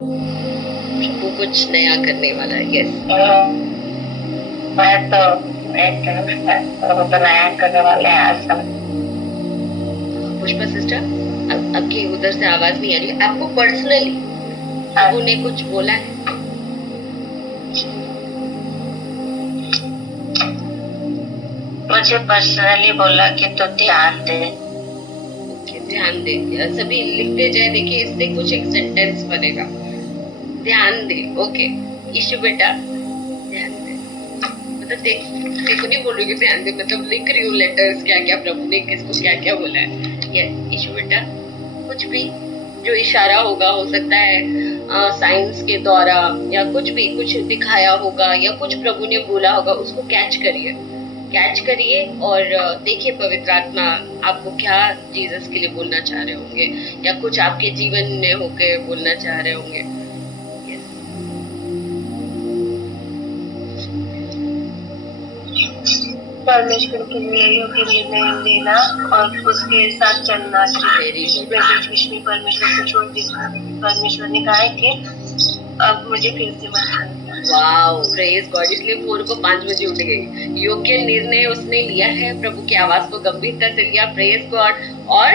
वो कुछ नया करने वाला है। यस, मैं तो एक वो तो नया करने वाले हैं आज सब। पुष्पा सिस्टर, आपकी उधर से आवाज नहीं आ रही है। आपको पर्सनली प्रभु ने कुछ बोला है? मुझे पर्सनली बोला कि तू ध्यान दे। ध्यान दे, सभी लिखते जाए। देखिए इससे कुछ एक सेंटेंस बनेगा, ध्यान दे। ओके ईशु बेटा ध्यान दे, मतलब देखो नहीं बोल रही हूँ ध्यान दे, मतलब लिख रही हूँ लेटर्स, क्या क्या प्रभु ने किसको क्या क्या बोला है। ये ईशु बेटा कुछ भी जो इशारा होगा, हो सकता है साइंस के द्वारा या कुछ भी कुछ दिखाया होगा या कुछ प्रभु ने बोला होगा, उसको कैच करिए और देखिए पवित्र आत्मा आपको क्या जीसस के लिए बोलना चाह रहे होंगे या कुछ आपके जीवन में होके बोलना चाह रहे होंगे। परमेश्वर के लिए योग्य निर्णय लेना और उसके साथ चलना चाहिए। परमेश्वर को छोड़ देना। परमेश्वर ने कहा है कि अब मुझे फिर से मत। वाओ प्रेज गॉड, इसलिए 4 को 5 बजे उठ गई। योग्य निर्णय उसने लिया है, प्रभु की आवाज को गंभीरता से लिया, प्रेज गॉड, और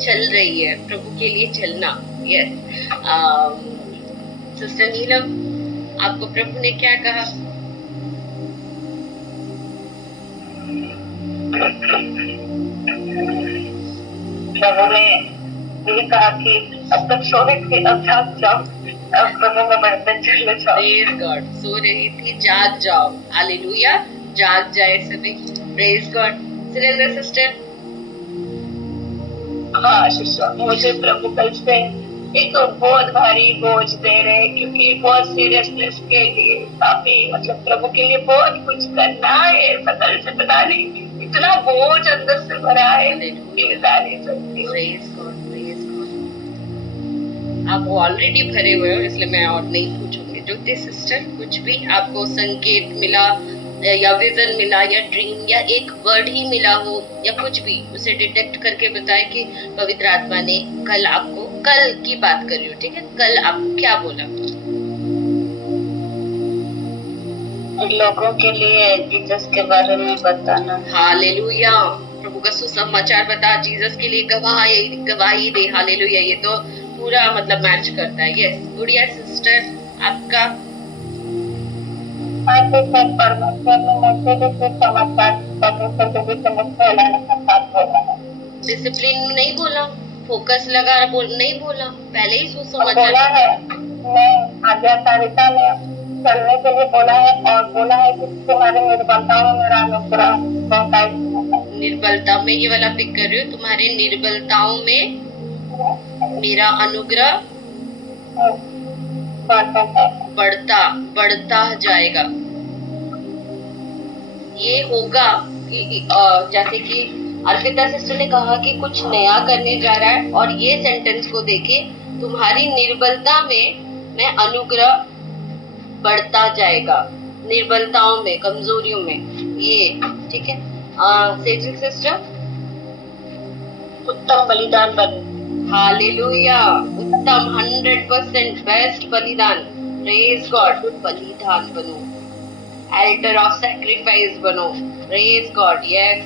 चल रही है प्रभु के लिए चलना। यस सिस्टर नीलम, आपको प्रभु ने क्या कहा? प्रभु ने ये कहा कि अब तक सो रही थी, अब जाग जाओ, अब प्रभु में बढ़ते चले जाओ। प्रेज गॉड, सो रही थी, जाग जाओ। हालेलुया, जाग जाए सभी। Praise God. सुरेंद्र सिस्टर। हाँ सिस्टर, मुझे प्रभु कल से एक बहुत भारी बोझ दे रहे हैं, क्योंकि बहुत सीरियसनेस के लिए काफी, मतलब प्रभु के लिए बहुत कुछ करना है। पता नहीं इतना बोझ अंदर से भरा है। आप ऑलरेडी भरे हुए हो, इसलिए मैं और नहीं पूछूंगी। ज्योति सिस्टर, कुछ भी आपको संकेत मिला या विजन मिला या ड्रीम या एक वर्ड ही मिला हो या कुछ भी, उसे डिटेक्ट करके बताए कि पवित्र आत्मा ने कल आपको, कल की बात कर रही हूँ, ठीक है, कल आपको क्या बोला? लोगों के लिए जीसस के बारे में बताना। हालेलुया, प्रभु का सुसमाचार बता, जीसस के लिए गवाही दे। हालेलुया, ये तो पूरा मतलब मैच करता है। यस गुड़िया सिस्टर, आपका? डिसिप्लिन नहीं बोला, फोकस लगा नहीं बोला, पहले ही सुसमाचार बोला है। मैं आज्ञाकारिता में चलने के लिए बोला है, और बोला है कि तुम्हारे निर्बलता में मेरा अनुग्रह बहुतायत है। निर्बलता में, ये वाला पिक कर रही हूँ, तुम्हारे निर्बलताओं में मेरा अनुग्रह बढ़ता जाएगा। ये होगा कि जैसे कि अर्पिता सिस्टर ने कहा कि कुछ नया करने जा रहा है, और ये सेंटेंस को देखे, तुम्हारी निर्बलता में मैं अनुग्रह बढ़ता जाएगा। निर्बलताओं में, कमजोरियों में, ये ठीक है। सेजिक सिस्टर, उत्तम बलिदान बने। हालेलुया, उत्तम 100% बेस्ट बलिदान। प्रेज गॉड, बलिदान बनो, एल्टर ऑफ सैक्रिफाइस बनो। Praise God. यस,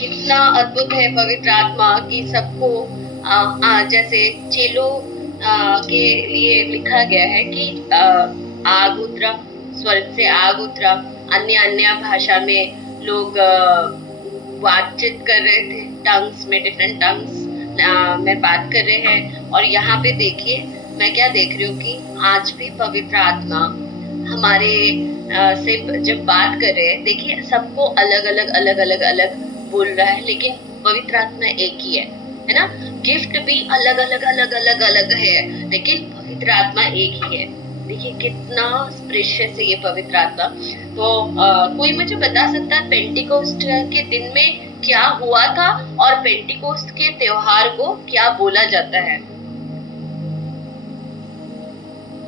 कितना अद्भुत है पवित्र आत्मा की सबको जैसे चेलों के लिए लिखा गया है कि आग उतरा, स्वर्ग से आग उतरा, अन्य भाषा में लोग बातचीत कर रहे थे, टंग्स में, डिफरेंट टंग्स में बात कर रहे हैं। और यहाँ पे देखिए मैं क्या देख रही हूँ कि आज भी पवित्र आत्मा हमारे से जब बात कर रहे हैं, देखिए सबको अलग बोल रहा है, लेकिन पवित्र आत्मा एक ही है ना। गिफ्ट भी अलग है, लेकिन पवित्र आत्मा एक ही है। देखिए कितना प्रेशियस है ये पवित्र आत्मा। तो कोई मुझे बता सकता है पेंटिकोस्ट के दिन में क्या हुआ था और पेंटिकोस्ट के त्योहार को क्या बोला जाता है?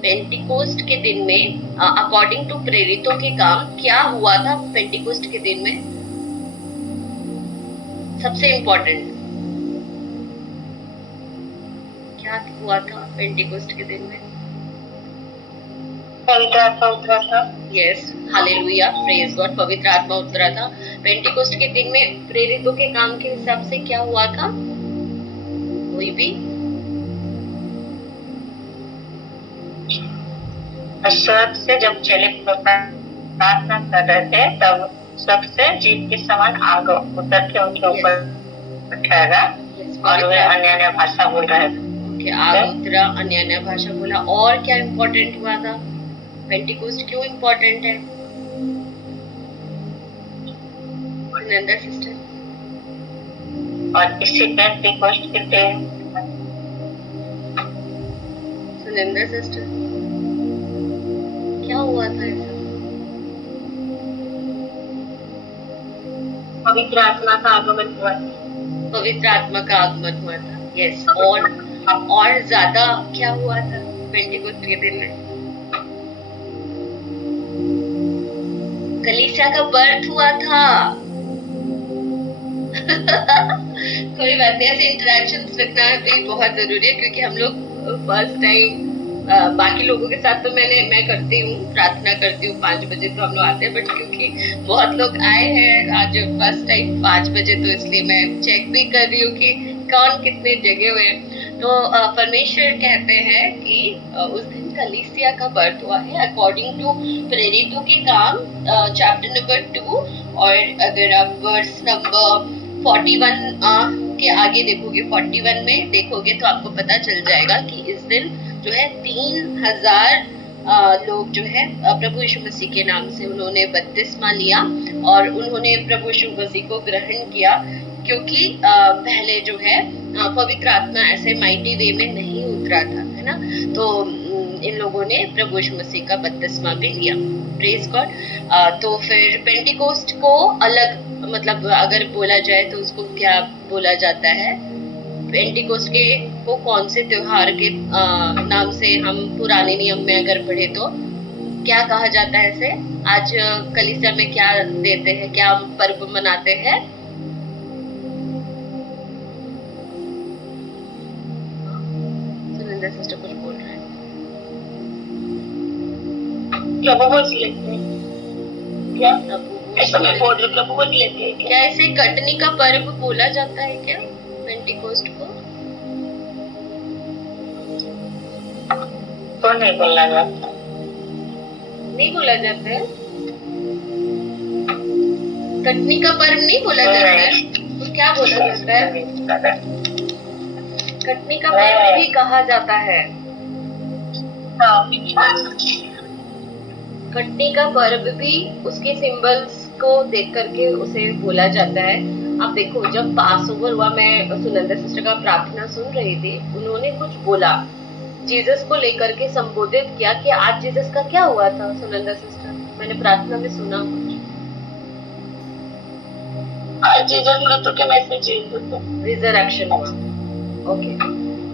पेंटिकोस्ट के दिन में अकॉर्डिंग टू प्रेरितों के काम क्या हुआ था पेंटिकोस्ट के दिन में? सबसे इम्पोर्टेंट क्या हुआ था पेंटिकोस्ट के दिन में? पवित्र आत्मा उतरा था। यस, हालेलुया, प्रेज गॉड, पवित्र आत्मा उतरा था। पेंटिकोस्ट के दिन में प्रेरितों के काम के हिसाब से क्या हुआ था? कोई भी? स्वर्ग से जब चेले प्रार्थना कर रहे थे तब सबसे जीप के समान आग उतर के उनके ऊपर ठहरा और वे अन्य अन्य भाषा बोल रहे थे। आग उतरा, अन्य अन्य भाषा बोला। और क्या इम्पोर्टेंट हुआ था? पेंटिकोस्ट क्यों इम्पोर्टेंट है? नंदा सिस्टर। और इसी पेंटिकोस्ट के दिन सुनंदा सिस्टर, क्या हुआ था ऐसा? पवित्र आत्मा का आगमन हुआ। पवित्र आत्मा का आगमन हुआ था। यस, और ज्यादा क्या हुआ था पेंटिकोस्ट के दिन में? कलीसिया का बर्थ हुआ था। कोई बात नहीं, ऐसे इंटरेक्शंस रखना भी बहुत जरूरी है, क्योंकि हम लोग फर्स्ट टाइम बाकी लोगों के साथ तो मैं करती हूँ, प्रार्थना करती हूँ 5 बजे तो हम लोग आते हैं, बट क्योंकि बहुत लोग आए हैं आज फर्स्ट टाइम 5 बजे, तो इसलिए मैं चेक भी कर रही हूँ कि कौन कितने जगे हुए हैं। तो परमेश्वर कहते हैं कि उस दिन कलीसिया का बर्थ हुआ है अकॉर्डिंग टू प्रेरितों के काम चैप्टर नंबर 2। और अगर आप वर्स नंबर 41 के आगे देखोगे, 41 में देखोगे तो आपको पता चल जाएगा कि इस दिन जो है 3000 लोग जो है प्रभु यीशु मसीह के नाम से उन्होंने बपतिस्मा लिया और उन्होंने प्रभु यीशु मसीह को ग्रहण किया, क्योंकि पहले जो है पवित्र आत्मा ऐसे माइटी वे में नहीं उतरा था, है ना। तो इन लोगों ने प्रभु यीशु मसीह का बपतिस्मा भी लिया। Praise God. तो फिर पेंटिकोस्ट को अलग, मतलब अगर बोला जाए तो उसको क्या बोला जाता है? पेंटिकोस्ट के को कौन से त्योहार के नाम से हम पुराने नियम में अगर पढ़े तो क्या कहा जाता है? ऐसे आज कलीसिया में क्या देते हैं, क्या पर्व मनाते हैं? सुनिंदा सिस्टर कुछ बोल रहे हैं। प्रभुभोज लेते हैं क्या? ऐसा मैं बोल रही हूँ, प्रभुभोज लेते हैं क्या? ऐसे कटनी का पर्व बोला जाता है क्या पेंटिकोस्ट को? तो नहीं बोला जाता, नहीं बोला जाता है। कटनी का पर्व नहीं बोला जाता है, तो क्या बोला जाता है? कटनी का पर्व भी कहा जाता है। कटनी का पर्व भी उसके सिंबल्स को देख करके उसे बोला जाता है। अब देखो, जब पास ओवर हुआ, मैं सुनंदा सिस्टर का प्रार्थना सुन रही थी, उन्होंने कुछ बोला, जीसस को लेकर के संबोधित किया कि आज जीसस का क्या हुआ था। सुनंदा सिस्टर, मैंने प्रार्थना में सुना कुछ, आज जीसस मृत्यु के मैसेज रिजरेक्शन हुआ। ओके,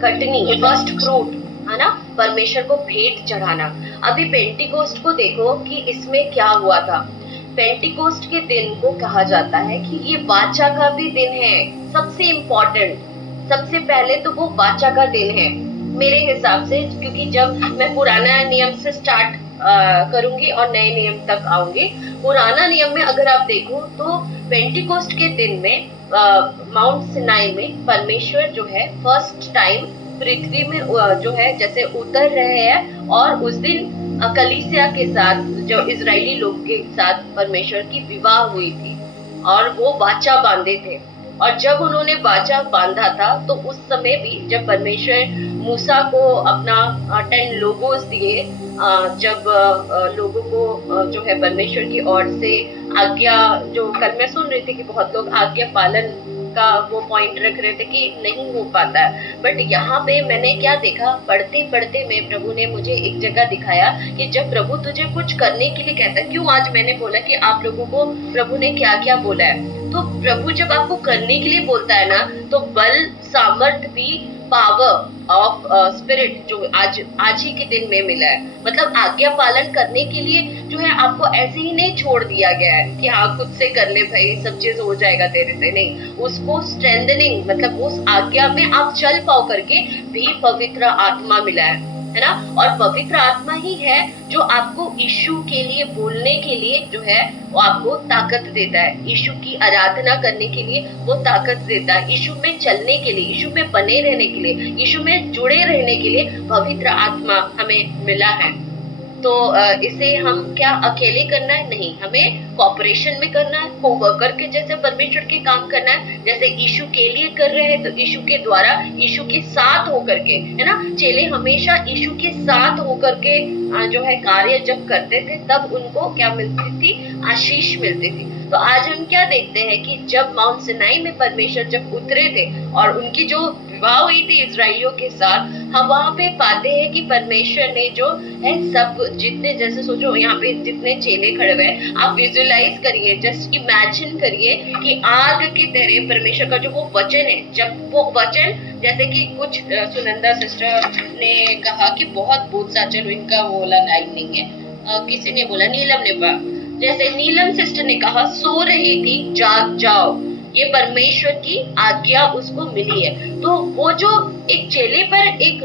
कटनी फर्स्ट फ्रूट, है ना, परमेश्वर को भेंट चढ़ाना। अभी पेंटिकोस्ट को देखो कि इसमें क्या हुआ था। पेंटिकोस्ट के दिन को कहा जाता है कि ये वाचा का भी दिन है। सबसे इम्पोर्टेंट, सबसे पहले तो वो वाचा का दिन है मेरे हिसाब से, क्योंकि जब मैं पुराना नियम से स्टार्ट करूंगी और नए नियम तक आऊंगी। पुराना नियम में अगर आप देखो तो पेंटिकोस्ट के दिन में माउंट सिनाई में परमेश्वर जो है फर्स्ट टाइम पृथ्वी में जो है जैसे उतर रहे हैं, और उस दिन कलीसिया के साथ, जो इजरायली लोग के साथ परमेश्वर की विवाह हुई थी और वो वाचा बांधे थे। और जब उन्होंने वाचा बांधा था तो उस समय भी जब परमेश्वर मूसा को अपना 10 लोगोस दिए, जब लोगों को जो है परमेश्वर की ओर से आज्ञा, जो कल मैं सुन रही थी कि बहुत लोग आज्ञा पालन का वो पॉइंट रख रहे थे कि नहीं हो पाता है, बट यहाँ पे मैंने क्या देखा, पढ़ते पढ़ते में प्रभु ने मुझे एक जगह दिखाया कि जब प्रभु तुझे कुछ करने के लिए कहता है, क्यों आज मैंने बोला कि आप लोगों को प्रभु ने क्या क्या बोला है, तो प्रभु जब आपको करने के लिए बोलता है ना, तो बल, सामर्थ भी, पावर ऑफ स्पिरिट जो आज ही के दिन में मिला है। मतलब आज्ञा पालन करने के लिए जो है आपको ऐसे ही नहीं छोड़ दिया गया है कि हाँ खुद से कर ले भाई, सब चीज हो जाएगा तेरे से, नहीं, उसको स्ट्रेंथनिंग, मतलब उस आज्ञा में आप चल पाओ करके भी पवित्र आत्मा मिला है है ना। और पवित्र आत्मा ही है जो आपको यीशु के लिए बोलने के लिए जो है वो आपको ताकत देता है, यीशु की आराधना करने के लिए वो ताकत देता है, यीशु में चलने के लिए, यीशु में बने रहने के लिए, यीशु में जुड़े रहने के लिए पवित्र आत्मा हमें मिला है। तो इसे हम क्या अकेले करना है? नहीं, हमें कॉपरेशन में करना है, कोवर्कर के जैसे परमेश्वर के काम करना है। जैसे यीशु के लिए कर रहे हैं तो यीशु के द्वारा, यीशु के साथ होकर के, है ना। चेले हमेशा यीशु के साथ होकर के जो है कार्य जब करते थे तब उनको क्या मिलती थी? आशीष मिलती थी। तो आज हम क्या देखते हैं कि जब माउंट सिनाई में परमेश्वर जब उतरे थे और उनकी जो विवाह हुई थी इजराइलियों के साथ, हम वहां पे पाते हैं कि परमेश्वर ने जो है सब जितने, जैसे सोचो यहाँ पे जितने चेले खड़े हुए हैं, आप विजुअलाइज करिए, जस्ट इमेजिन करिए कि आग की तरह परमेश्वर का जो वो वचन है, जब वो वचन, जैसे कि कुछ सुनंदा सिस्टर ने कहा कि बहुत बोझ सा, चलो इनका वो वाला लाइन नहीं है, किसी ने बोला, नीलम ने, जैसे नीलम सिस्टर ने कहा, सो रही थी जाग जाओ, ये परमेश्वर की आज्ञा उसको मिली है। तो वो जो एक चेले पर एक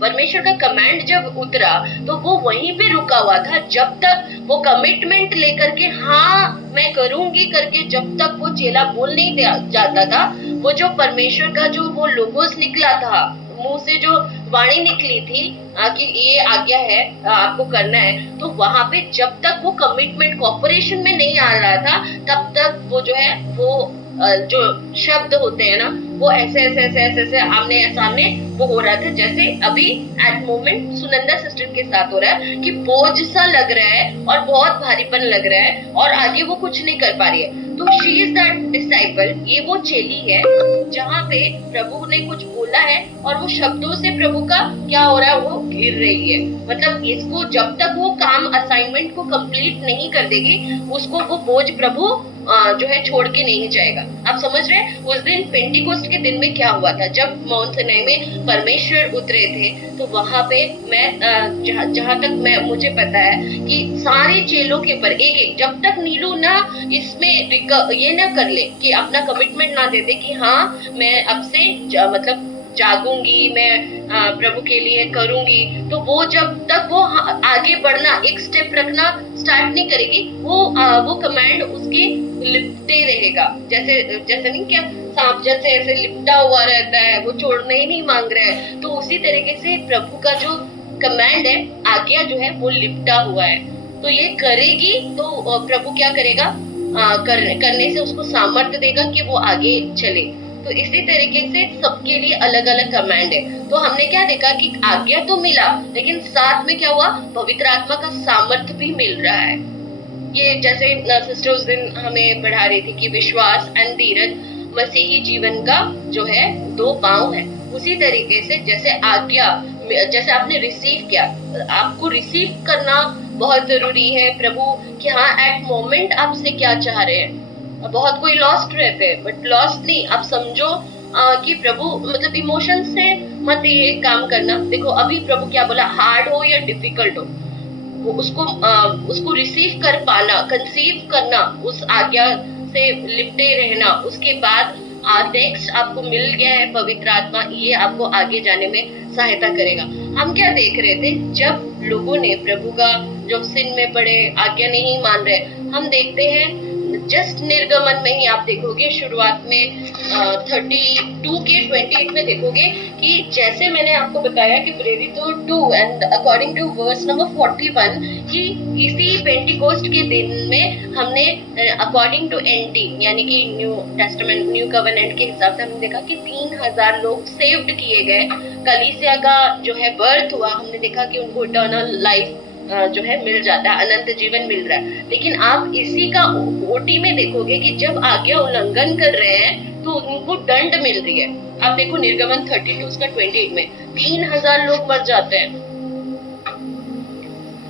परमेश्वर का कमांड जब उतरा तो वो वहीं पे रुका हुआ था, जब तक वो कमिटमेंट लेकर के हाँ मैं करूंगी करके जब तक वो चेला बोल नहीं जाता था, वो जो परमेश्वर का जो वो लोगोस निकला था, मुंह से जो वाणी निकली थी कि ये आज्ञा है, आपको करना है, तो वहां पे जब तक वो कमिटमेंट कॉपरेशन में नहीं आ रहा था तब तक वो जो है वो जो शब्द होते हैं ना वो ऐसे ऐसे ऐसे ऐसे ऐसे आमने सामने वो हो रहा था, जैसे अभी एट मोमेंट सुनंदा सिस्टर के साथ हो रहा है कि बोझ सा लग रहा है और बहुत भारीपन लग रहा है और आगे वो कुछ नहीं कर पा रही है। तो शी इज दैट डिसाइपल, ये वो चेली है जहाँ पे प्रभु ने कुछ बोला है और वो शब्दों से प्रभु का क्या हो रहा है, वो घिर रही है। मतलब इसको जब तक वो काम असाइनमेंट को कंप्लीट नहीं कर देगी उसको वो बोझ प्रभु जो है छोड़ के नहीं जाएगा। आप समझ रहे हैं? उस दिन पेंटिकोस्ट के दिन में क्या हुआ था, जब माउंट सिनाई में परमेश्वर उतरे थे तो वहां पे मैं जहां तक मैं मुझे पता है कि सारे चेलों के ऊपर एक एक, जब तक नीलू ना इसमें ये ना कर ले कि अपना कमिटमेंट ना दे दे कि हाँ मैं अब से मतलब जागूंगी, मैं प्रभु के लिए करूंगी, तो वो जब तक वो आगे बढ़ना, एक स्टेप रखना स्टार्ट नहीं करेगी, वो कमांड उसकी लिपटे रहेगा। जैसे नहीं क्या सांप जैसे ऐसे लिपटा हुआ रहता है, वो छोड़ने ही नहीं मांग रहा है, तो उसी तरीके से प्रभु का जो कमांड है, आज्ञा जो है वो लिपटा हुआ है। तो ये करेगी तो प्रभु क्या करेगा, करने से उसको सामर्थ्य देगा कि वो आगे चले। तो इसी तरीके से सबके लिए अलग अलग कमांड है। तो हमने क्या देखा कि आज्ञा तो मिला लेकिन साथ में क्या हुआ, पवित्र आत्मा का सामर्थ्य भी मिल रहा है। ये जैसे सिस्टर उस दिन हमें पढ़ा रही थी कि विश्वास एंड धीरज मसीही जीवन का जो है 2 पांव है। उसी तरीके से जैसे आज्ञा, जैसे आपने रिसीव किया, आपको रिसीव करना बहुत जरूरी है प्रभु कि हाँ एट मोमेंट आपसे क्या चाह रहे हैं। बहुत कोई लॉस्ट रहते हैं, बट लॉस्ट नहीं, आप समझो कि प्रभु मतलब इमोशन से मत ये काम करना। देखो अभी प्रभु क्या बोला, हार्ड हो या डिफिकल्ट हो, वो उसको रिसीव कर पाना, कंसीव करना, उस आज्ञा से लिपटे रहना, उसके बाद नेक्स्ट आपको मिल गया है पवित्र आत्मा, ये आपको आगे जाने में सहायता करेगा। हम क्या देख रहे थे, जब लोगों ने प्रभु का जब सिन में पड़े, आज्ञा नहीं मान रहे, हम देखते हैं जस्ट निर्गमन में ही आप देखोगे शुरुआत में 32 के 28 में देखोगे कि जैसे मैंने आपको बताया कि प्रेरित 2 and according to verse number 41 कि इसी पेंटिकोस्ट के दिन में हमने अकॉर्डिंग टू एनटी यानी कि न्यू टेस्टामेंट न्यू कवेनेंट के हिसाब से हमने देखा कि 3000 लोग सेव्ड किए गए, कलीसिया का जो है बर्थ हुआ, हमने देखा कि उनको इटर्नल लाइफ जो है मिल जाता है, अनंत जीवन मिल रहा है। लेकिन आप इसी का ओटी में देखोगे कि जब आज्ञा उल्लंघन कर रहे हैं तो उनको दंड मिल रही है। आप देखो निर्गमन 32 का 28 में 3000 लोग मर जाते हैं।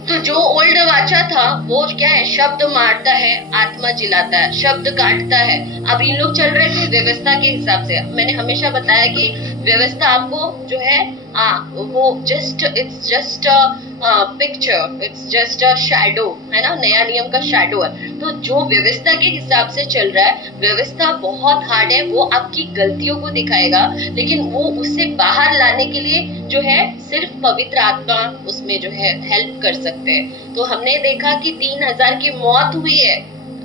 तो जो ओल्ड वाचा था वो क्या है, शब्द मारता है, आत्मा जिलाता है, शब्द काटता है। अब इन लोग चल रहे थे व्यवस्था के हिसाब से। मैंने हमेशा बताया कि व्यवस्था आपको जो है वो it's just picture, it's just a shadow, है ना, नया नियम का शैडो है। तो जो व्यवस्था के हिसाब से चल रहा है, व्यवस्था बहुत हार्ड है, वो आपकी गलतियों को दिखाएगा, लेकिन वो उससे बाहर लाने के लिए जो है सिर्फ पवित्र आत्मा उसमें जो है हेल्प कर सकते हैं। तो हमने देखा कि 3,000 की मौत हुई है।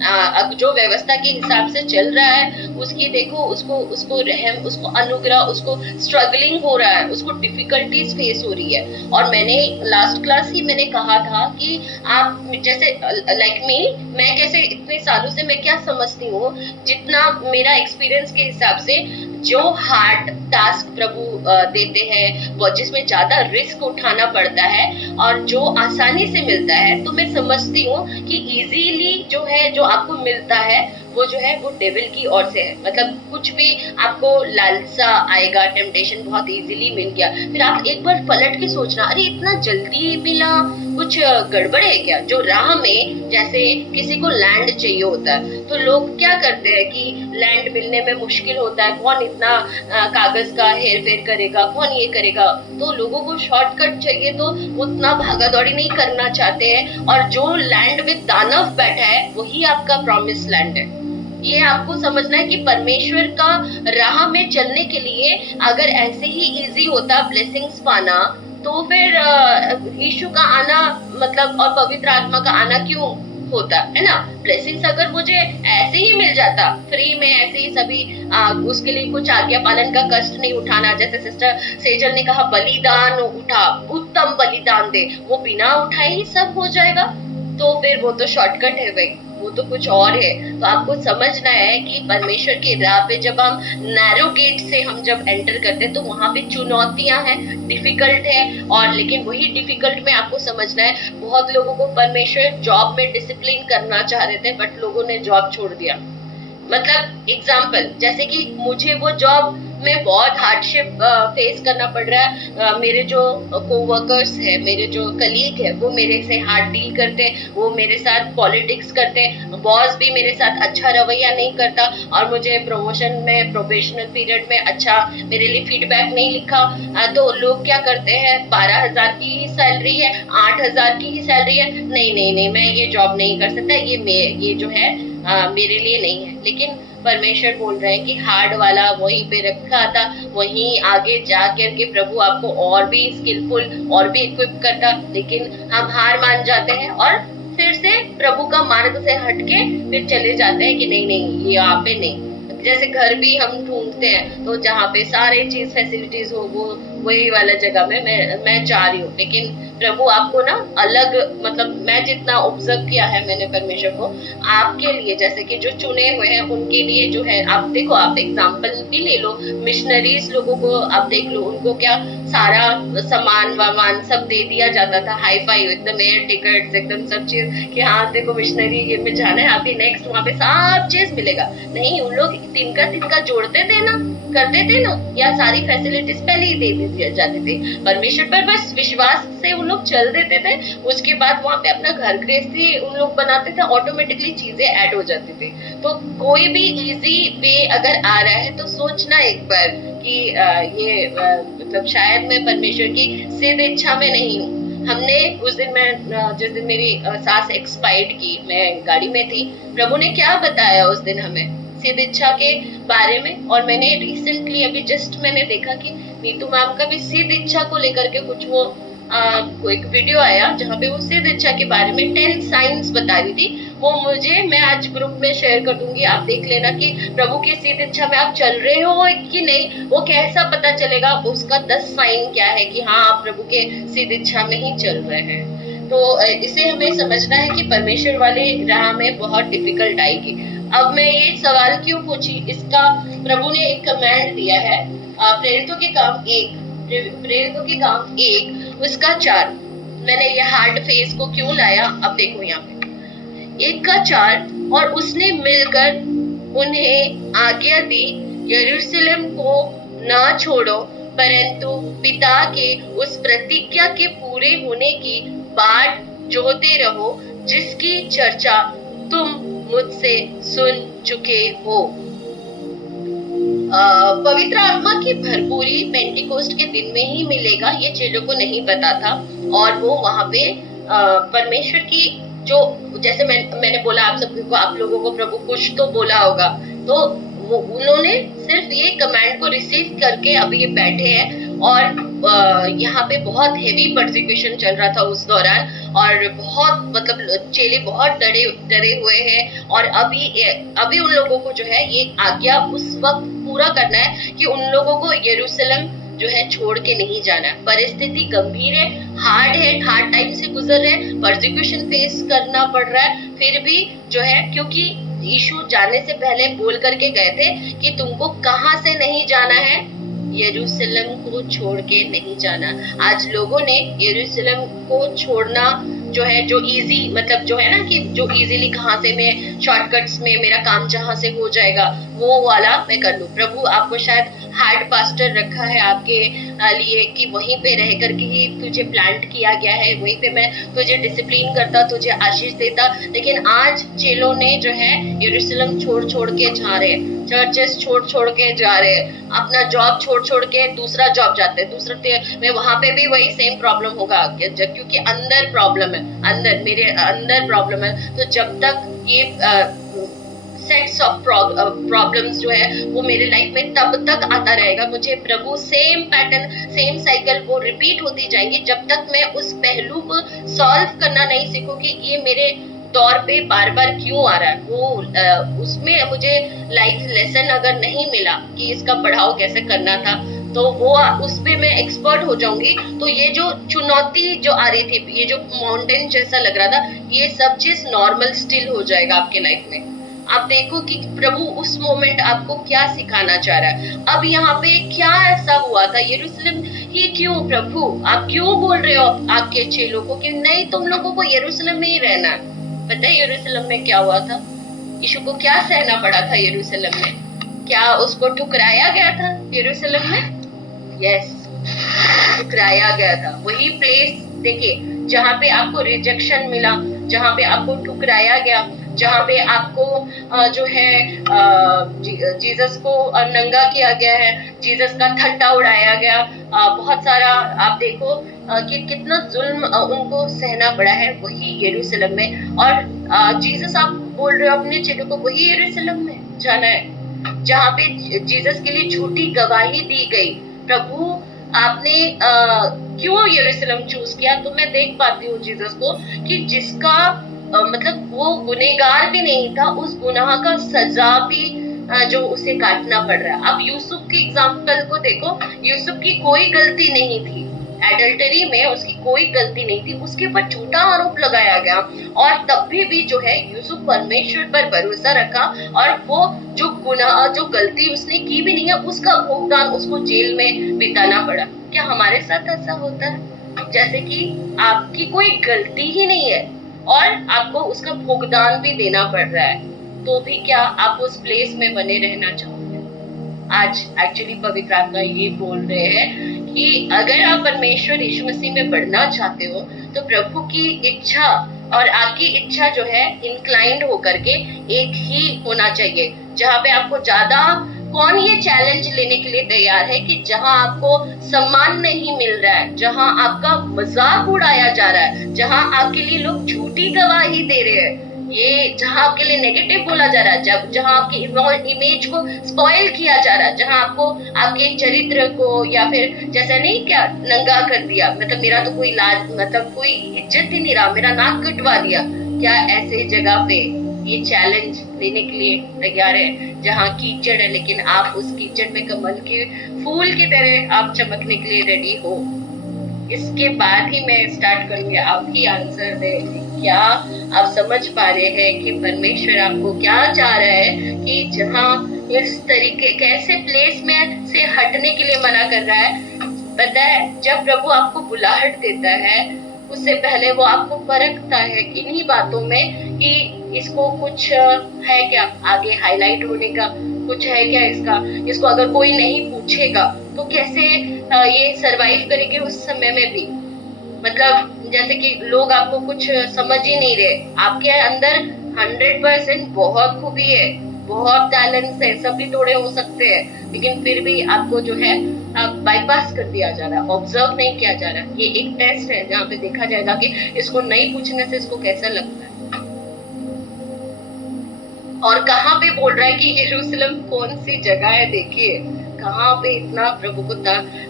अब जो व्यवस्था के हिसाब से चल रहा है, उसकी देखो, उसको उसको रहम, उसको अनुग्रह, उसको स्ट्रगलिंग हो रहा है, उसको डिफिकल्टीज फेस हो रही है। और मैंने लास्ट क्लास ही मैंने कहा था कि आप जैसे लाइक मी, मैं कैसे इतने सालों से मैं क्या समझती हूँ, जितना मेरा एक्सपीरियंस के हिसाब से, जो हार्ड टास्क प्रभु देते हैं, वो जिसमें ज्यादा रिस्क उठाना पड़ता है और जो आसानी से मिलता है, तो मैं समझती हूँ कि इजीली जो है, जो आपको मिलता है, वो जो है वो डेविल की ओर से है। मतलब कुछ भी आपको लालसा आएगा, टेम्पटेशन बहुत इजीली मिल गया, फिर आप एक बार पलट के सोचना, अरे इतना जल्दी मिला, कुछ गड़बड़ है क्या। जो राह में जैसे किसी को लैंड चाहिए होता है, तो लोग क्या करते हैं कि लैंड मिलने में मुश्किल होता है, कौन इतना कागज का हेर फेर करेगा, कौन ये करेगा। तो लोगों को शॉर्टकट चाहिए, तो उतना भागा दौड़ी नहीं करना चाहते हैं, और जो लैंड में दानव बैठा है वही आपका प्रॉमिस लैंड है। ये आपको समझना है कि परमेश्वर का राह में चलने के लिए अगर ऐसे ही इजी होता ब्लेसिंग्स पाना, तो फिर यीशु का आना मतलब और पवित्र आत्मा का आना क्यों होता, है ना। ब्लेसिंग्स अगर मुझे ऐसे ही मिल जाता फ्री में, ऐसे ही सभी उसके लिए कुछ आज्ञा पालन का कष्ट नहीं उठाना, जैसे सिस्टर सेजल ने कहा बलिदान उठा, उत्तम बलिदान दे, वो बिना उठाए ही सब हो जाएगा, तो फिर वो तो शॉर्टकट है भाई, वो तो कुछ और है। तो आपको समझना है कि परमेश्वर की राह पे जब हम नैरो गेट से हम जब एंटर करते हैं, तो वहां पे चुनौतियां हैं, डिफिकल्ट है। और लेकिन वही डिफिकल्ट में आपको समझना है, बहुत लोगों को परमेश्वर जॉब में डिसिप्लिन करना चाह रहे थे, बट लोगों ने जॉब छोड़ दिया। मतलब एग्जाम्पल, जैसे कि मुझे वो जॉब में बहुत हार्डशिप फेस करना पड़ रहा है। मेरे जो कोवर्कर्स है, मेरे जो कलीग है, वो मेरे से हार्ड डील करते हैं, वो मेरे साथ पॉलिटिक्स करते हैं, बॉस भी मेरे साथ अच्छा रवैया नहीं करता, और मुझे प्रमोशन में प्रोबेशनल पीरियड में अच्छा मेरे लिए फीडबैक नहीं लिखा। तो लोग क्या करते हैं, 12,000 की ही सैलरी है, 8,000 की ही सैलरी है, नहीं नहीं नहीं, मैं ये जॉब नहीं कर सकता, ये जो है मेरे लिए नहीं है। लेकिन परमेश्वर बोल रहे हैं कि हार्ड वाला वहीं पे रखा था, वहीं आगे जा करके प्रभु आपको और भी स्किलफुल और भी इक्विप करता, लेकिन हम हार मान जाते हैं और फिर से प्रभु का मार्ग से हटके फिर चले जाते हैं कि नहीं नहीं, ये यहाँ पे नहीं। जैसे घर भी हम ढूंढते हैं, तो जहाँ पे सारे चीज फैसिलिटीज हो, वो वही वाला जगह में मैं चाह रही हूँ। लेकिन प्रभु आपको ना अलग, मतलब मैं जितना ऑब्जर्व किया है मैंने परमेश्वर को, आपके लिए जैसे कि जो चुने हुए हैं उनके लिए जो है, आप देखो, आप एग्जाम्पल भी ले लो, मिशनरीज लोगों को आप देख लो, उनको क्या सारा सामान वामान सब दे दिया जाता था, हाई फाई एकदम, एयर टिकट्स एकदम सब चीज, कि हाँ देखो मिशनरी ये में जाना है, अभी नेक्स्ट वहां पे सब चीज मिलेगा। नहीं, उन लोग तिनका जोड़ते थे ना, करते थे ना, या सारी फैसिलिटीज पहले ही दे दी जाती थी। परमेश्वर पर बस विश्वास से उन लोग चल देते थे, उसके बाद वहां पे अपना घर गृहस्थी उन लोग बनाते थे, ऑटोमेटिकली चीजें ऐड हो जाती थी। तो कोई भी इजी वे अगर आ रहा है, तो सोचना एक बार कि ये मतलब शायद मैं परमेश्वर की सिद्ध इच्छा में नहीं हूँ। हमने उस दिन, मैं जिस दिन मेरी सास एक्सपायर्ड की, मैं गाड़ी में थी, प्रभु ने क्या बताया उस दिन हमें सिद्ध इच्छा के बारे में। और मैंने रिसेंटली अभी जस्ट मैंने देखा कि नीतू मैम का भी सिद्ध इच्छा को लेकर के कुछ वो एक वीडियो आया, जहाँ पे वो सिद्ध इच्छा के बारे में 10 साइंस बता रही थी। वो मैं आज ग्रुप में शेयर कर दूंगी, आप देख लेना कि प्रभु की सिद्ध इच्छा में आप चल रहे हो कि नहीं, वो कैसा पता चलेगा, उसका 10 साइन क्या है कि हाँ आप प्रभु के सिद्ध इच्छा में ही चल रहे हैं। तो इसे हमें समझना है कि परमेश्वर वाले राह में बहुत डिफिकल्ट आएगी। अब मैं ये सवाल क्यों पूछी, इसका प्रभु ने एक कमांड दिया है, प्रेरितों के काम 1 उसका 4। मैंने ये हार्ड फेस को क्यों लाया, अब देखो यहाँ पे 1 का 4, और उसने मिलकर उन्हें आज्ञा दी, यरूशलेम को न छोड़ो, परंतु पिता के उस प्रतिज्ञा के पूरे होने की बाट जोहते रहो, जिसकी चर्चा तुम मुझसे सुन चुके हो। पवित्र आत्मा की भरपूरी पेंटिकोस्ट के दिन में ही मिलेगा, ये चेलों को नहीं पता था। और वो वहां पे परमेश्वर की जो, जैसे मैंने बोला आप सबको, आप लोगों को प्रभु कुछ तो बोला होगा, तो वो उन्होंने सिर्फ ये कमांड को रिसीव करके अभी ये बैठे हैं। और यहाँ पे बहुत हेवी परसिक्यूशन चल रहा था उस दौरान, और बहुत मतलब चेले बहुत डरे हुए हैं। और अभी उन लोगों को जो है ये आज्ञा उस वक्त पूरा करना है कि उन लोगों को यरूशलेम जो है छोड़ के नहीं जाना है। परिस्थिति गंभीर है, हार्ड टाइम से गुजर रहे हैं, परसिक्यूशन फेस करना पड़ रहा है, फिर भी जो है, क्योंकि यीशु जाने से पहले बोल करके गए थे कि तुमको कहाँ से नहीं जाना है, यरूशलेम को छोड़ के नहीं जाना। आज लोगों ने यरूशलेम को छोड़ना जो है, जो इजी मतलब जो है ना कि जो इजीली कहाँ से मैं शॉर्टकट्स में मेरा काम जहाँ से हो जाएगा वो वाला मैं कर लूं। प्रभु आपको शायद हार्ड पास्टर रखा है आपके लिए कि वहीं पे रह करके ही तुझे प्लांट किया गया है, वहीं पे मैं तुझे डिसिप्लिन करता, तुझे आशीष देता। लेकिन आज चेलों ने जो है यरूशलेम छोड़ के जा रहे हैं, चर्चेस छोड़ के जा रहे हैं, अपना जॉब छोड़ के दूसरा जॉब जाते हैं, दूसरा में वहां पे भी वही सेम प्रॉब्लम होगा, क्योंकि अंदर प्रॉब्लम है, मेरे अंदर प्रॉब्लम है। तो जब तक ये सेट्स ऑफ प्रॉब्लम्स जो है वो मेरे लाइफ में तब तक आता रहेगा, मुझे प्रभु सेम पैटर्न सेम साइकिल वो रिपीट होती जाएंगी जब तक मैं उस पहलू को सॉल्व करना नहीं सीखूं कि ये मेरे दौर पे बार बार क्यों आ रहा है। वो उसमें मुझे लाइफ लेसन अगर नहीं मिला कि इसका पढ़ाओ कैसे करना था, तो वो उस पे मैं एक्सपर्ट हो जाऊंगी। तो ये जो चुनौती जो आ रही थी, ये जो माउंटेन जैसा लग रहा था, ये सब चीज नॉर्मल स्टिल हो जाएगा आपके लाइफ में। आप देखो कि प्रभु उस मोमेंट आपको क्या सिखाना चाह रहा है। अब यहाँ पे क्या ऐसा हुआ था यरूशलेम, ये क्यों प्रभु आप क्यों बोल रहे हो आपके चेलों को कि नहीं तुम लोगों को यरूशलेम में ही रहना है। पता है यरूशलेम में क्या हुआ था, यीशु को क्या सहना पड़ा था यरूशलेम में, क्या उसको ठुकराया गया था यरूशलेम में? यस, ठुकराया गया था। वही प्लेस देखिए जहाँ पे आपको रिजेक्शन मिला, जहाँ पे आपको ठुकराया गया, जहाँ पे आपको जो है जीसस को नंगा किया गया है, जीसस का ठट्टा उड़ाया गया, बहुत सारा आप देखो कि कितना जुल्म उनको सहना पड़ा है वही यरूशलेम में। और जीसस आप बोल रहे हो अपने चेलों को वही यरूशलेम में जाना है जहाँ पे जीसस के लिए झूठी गवाही दी गई। प्रभु आपने क्यों यरूशलेम चूज किया? तो मैं देख पाती हूँ जीसस को कि जिसका मतलब वो गुनहगार भी नहीं था, उस गुनाह का सजा भी जो उसे काटना पड़ रहा है। अब यूसुफ की एग्जाम्पल को देखो, यूसुफ की कोई गलती नहीं थी, एडल्टरी में उसकी कोई गलती नहीं थी, उसके ऊपर झूठा आरोप लगाया गया और तब भी जो है यूसुफ परमेश्वर पर भरोसा रखा और वो जो गुनाह जो गलती उसने की भी नहीं है उसका भुगतान उसको जेल में बिताना पड़ा। क्या हमारे साथ ऐसा होता है जैसे कि आपकी कोई गलती ही नहीं है और आपको उसका भुगतान भी देना पड़ रहा है, तो भी क्या आप उस प्लेस में बने रहना चाहोगे? आज एक्चुअली पवित्र आत्मा ये बोल रहे हैं कि अगर आप परमेश्वर यीशु मसीह में बढ़ना चाहते हो तो प्रभु की इच्छा और आपकी इच्छा जो है इंक्लाइंड होकर के एक ही होना चाहिए। जहाँ पे आपको ज्यादा कौन ये चैलेंज लेने के लिए तैयार है कि जहां आपको सम्मान नहीं मिल रहा है, जहां आपका मजाक उड़ाया जा रहा है, जहां आपके लिए लोग झूठी गवाही दे रहे हैं, ये जहां आपके लिए नेगेटिव बोला जा रहा है, जहां आपकी इमेज को स्पॉइल किया जा रहा है, जहां आपको आपके चरित्र को या फिर जैसा नहीं क्या नंगा कर दिया, मतलब मेरा तो कोई लाज मतलब कोई इज्जत ही नहीं रहा, मेरा नाक कटवा दिया। क्या ऐसे जगह पे ये चैलेंज लेने के लिए तैयार है जहाँ कीचड़ है लेकिन आप उस कीचड़ में कमल के फूल की तरह आप चमकने के लिए रेडी हो? इसके बाद ही मैं स्टार्ट करूंगी आपकी आंसर दे। क्या आप समझ पा रहे हैं कि परमेश्वर आपको क्या चाह रहा है कि जहाँ इस तरीके कैसे प्लेस में से हटने के लिए मना कर रहा है? पता है जब प्रभु आपको बुलाहट देता है उससे पहले वो आपको परखता है किन्हीं बातों में कि इसको कुछ है क्या आगे हाईलाइट होने का, कुछ है क्या इसको अगर कोई नहीं पूछेगा तो कैसे ये सरवाइव करेंगे उस समय में भी। मतलब जैसे कि लोग आपको कुछ समझ ही नहीं रहे, आपके अंदर 100% बहुत खूबी है, बहुत टैलेंट्स है, सभी थोड़े हो सकते हैं, लेकिन फिर भी आपको जो है बाईपास कर दिया जा रहा है, ऑब्जर्व नहीं किया जा रहा है। ये एक टेस्ट है जहाँ पे देखा जाएगा कि इसको नहीं पूछने से इसको कैसा लगता है। और कहाँ पे बोल रहा है कि यरूशलेम कौन सी जगह है, देखिए कहाँ पे इतना प्रभु को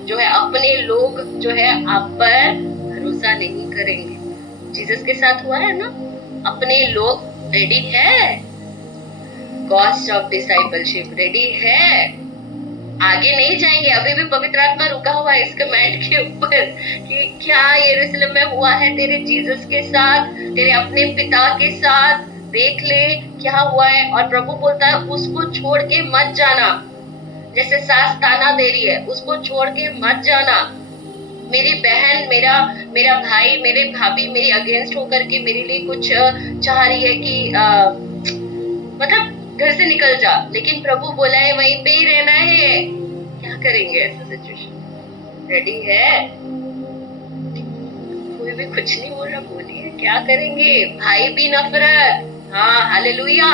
जो है अपने लोग जो है आप पर भरोसा नहीं करेंगे। जीसस के साथ हुआ है ना, अपने लोग रेडी है, कॉस्ट ऑफ डिसाइपलशिप रेडी है, आगे नहीं जाएंगे। अभी भी पवित्र आत्मा रुका हुआ है इस कमेंट के ऊपर कि क्या यरूशलेम में हुआ है तेरे जीसस के साथ, तेरे अपने पिता के साथ, देख ले क्या हुआ है। और प्रभु बोलता है उसको छोड़ के मत जाना, जैसे सास ताना दे रही है, उसको छोड़ के मत जाना। मेरी बहन, मेरा भाई, मेरे भाभी मेरी अगेंस्ट होकर के मेरे लिए कुछ चाह रही है कि मतलब घर से निकल जा, लेकिन प्रभु बोला है वहीं पे ही रहना है। क्या करेंगे ऐसा सिचुएशन? रेडी है? कोई भी कुछ नहीं बोल रहा, बोलिए क्या करेंगे? भाई भी नफरत, हाँ हालेलुया।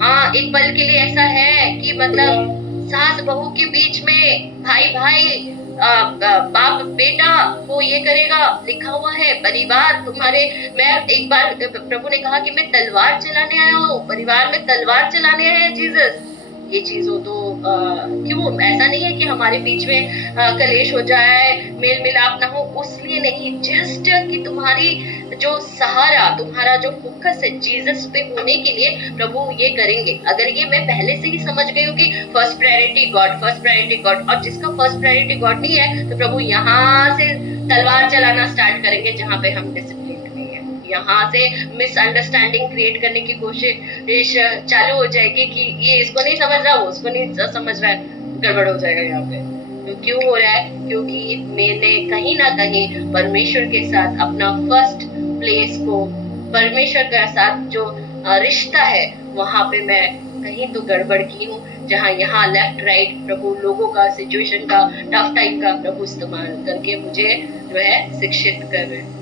हाँ, एक पल के लिए ऐसा है कि मतलब सास बहू के बीच में, भाई बाप बेटा को ये करेगा, लिखा हुआ है परिवार तुम्हारे। मैं एक बार प्रभु ने कहा कि मैं तलवार चलाने आया हूँ, परिवार में तलवार चलाने आया है जीसस। ये चीज हो तो क्यों? ऐसा नहीं है कि हमारे बीच में कलेश हो जाए, मेल मिलाप ना हो, उसलिए नहीं, जस्ट कि तुम्हारी जो सहारा, तुम्हारा जो फोकस है जीसस पे होने के लिए प्रभु ये करेंगे। अगर ये मैं पहले से ही समझ गई हूँ कि first priority God, first priority God, और जिसका फर्स्ट प्रायोरिटी गॉड नहीं है तो प्रभु यहाँ से तलवार चलाना स्टार्ट करेंगे जहाँ पे हम डिसिप्लिन नहीं है। यहाँ से मिसअंडरस्टैंडिंग क्रिएट करने की कोशिश चालू हो जाएगी कि ये इसको नहीं समझ रहा, वो उसको नहीं समझ रहा है, गड़बड़ हो जाएगा यहाँ पे। तो क्यों हो रहा है? क्योंकि मैंने कहीं ना कहीं परमेश्वर के साथ अपना फर्स्ट प्लेस को, परमेश्वर के साथ जो रिश्ता है वहां पे मैं कहीं तो गड़बड़ की हूँ, जहाँ यहाँ लेफ्ट राइट प्रभु लोगों का, सिचुएशन का, टफ टाइम का प्रभु इस्तेमाल करके मुझे जो है शिक्षित कर रहे हैं।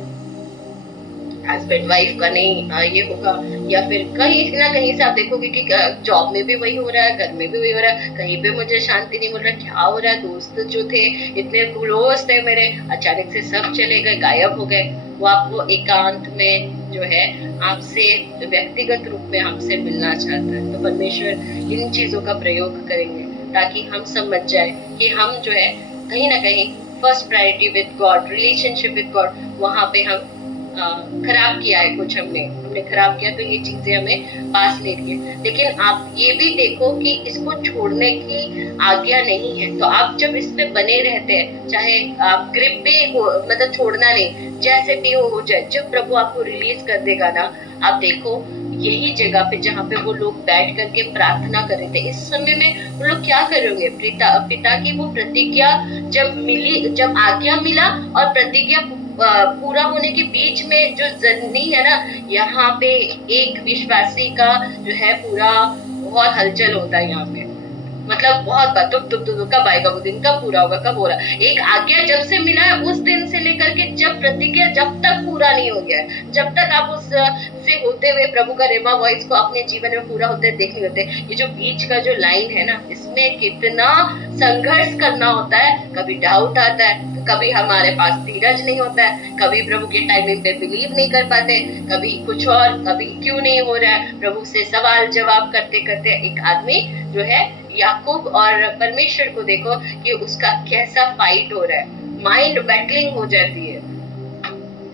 हस्बैंड वाइफ का नहीं ये होगा, या फिर कहीं ना कहीं से आप देखोगे कि जॉब में भी वही हो रहा है, घर में भी वही हो रहा है, कहीं पे मुझे शांति नहीं मिल रहा। क्या हो रहा है? दोस्त जो थे, इतने क्लोज थे मेरे, अचानक से सब चले गए, गायब हो गए। वो आपको एकांत में जो है आपसे व्यक्तिगत रूप में हमसे मिलना चाहता है। तो परमेश्वर इन चीजों का प्रयोग करेंगे ताकि हम समझ जाए कि हम जो है कहीं ना कहीं first priority with God, relationship with God, वहां पे हम खराब किया है, कुछ हमने खराब किया, तो ये चीजें हमें पास ले रही है। लेकिन आप ये भी देखो कि इसको छोड़ने की आज्ञा नहीं है। तो आप जब इस पे बने रहते हैं, चाहे आप ग्रिप भी मतलब छोड़ना नहीं, जैसे भी हो जाए, जब प्रभु आपको रिलीज कर देगा ना, आप देखो यही जगह पे जहाँ पे वो लोग बैठ करके प्रार्थना कर रहे थे, इस समय में वो लोग क्या करेंगे? पिता की वो प्रतिज्ञा जब मिली, जब आज्ञा मिला और प्रतिज्ञा पूरा होने के बीच में जो जर्नी है ना, यहाँ पे एक विश्वासी का जो है पूरा बहुत हलचल होता है यहाँ पे, मतलब बहुत बात कब आएगा वो दिन, कब पूरा होगा, कब हो रहा। एक आज्ञा जब से मिला है उस दिन से लेकर के जब प्रतिज्ञा जब तक पूरा नहीं हो गया है, जब तक आप उस से होते हुए प्रभु का रेमा वॉइस को अपने जीवन में पूरा होते देख नहीं होते। ये जो बीच का जो लाइन है ना, इसमें कितना संघर्ष करना होता है। कभी डाउट आता है, कभी हमारे पास धीरज नहीं होता है, कभी प्रभु के टाइमिंग पे बिलीव नहीं कर पाते, कभी कुछ और, कभी क्यों नहीं हो रहा है। प्रभु से सवाल जवाब करते करते एक आदमी जो है याकूब, और परमेश्वर को देखो कि उसका कैसा फाइट हो रहा है, माइंड बैटलिंग हो जाती है।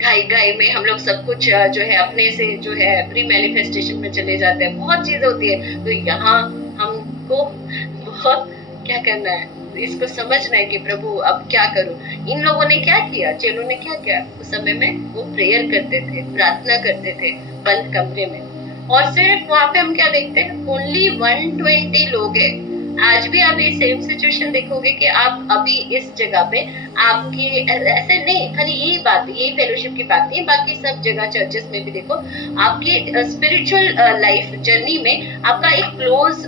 घाई में हम लोग सब कुछ जो है अपने से जो है प्री मैनिफेस्टेशन में चले जाते हैं, बहुत चीज होती है। तो यहाँ हमको बहुत क्या करना है, इसको समझना है कि प्रभु अब क्या करूं। इन लोगों ने क्या किया, चेलों ने क्या किया? उस समय में वो प्रेयर करते थे, प्रार्थना करते थे बंद कमरे में, और सिर्फ वहां पे हम क्या देखते हैं, ओनली 120 लोग हैं। आज भी आप ये सेम सिचुएशन देखोगे कि आप अभी इस जगह पे आपकी ऐसे नहीं, खाली यही बात, यही फेलोशिप की बात नहीं, बाकी सब जगह चर्चेस में भी देखो आपकी स्पिरिचुअल लाइफ जर्नी में आपका एक क्लोज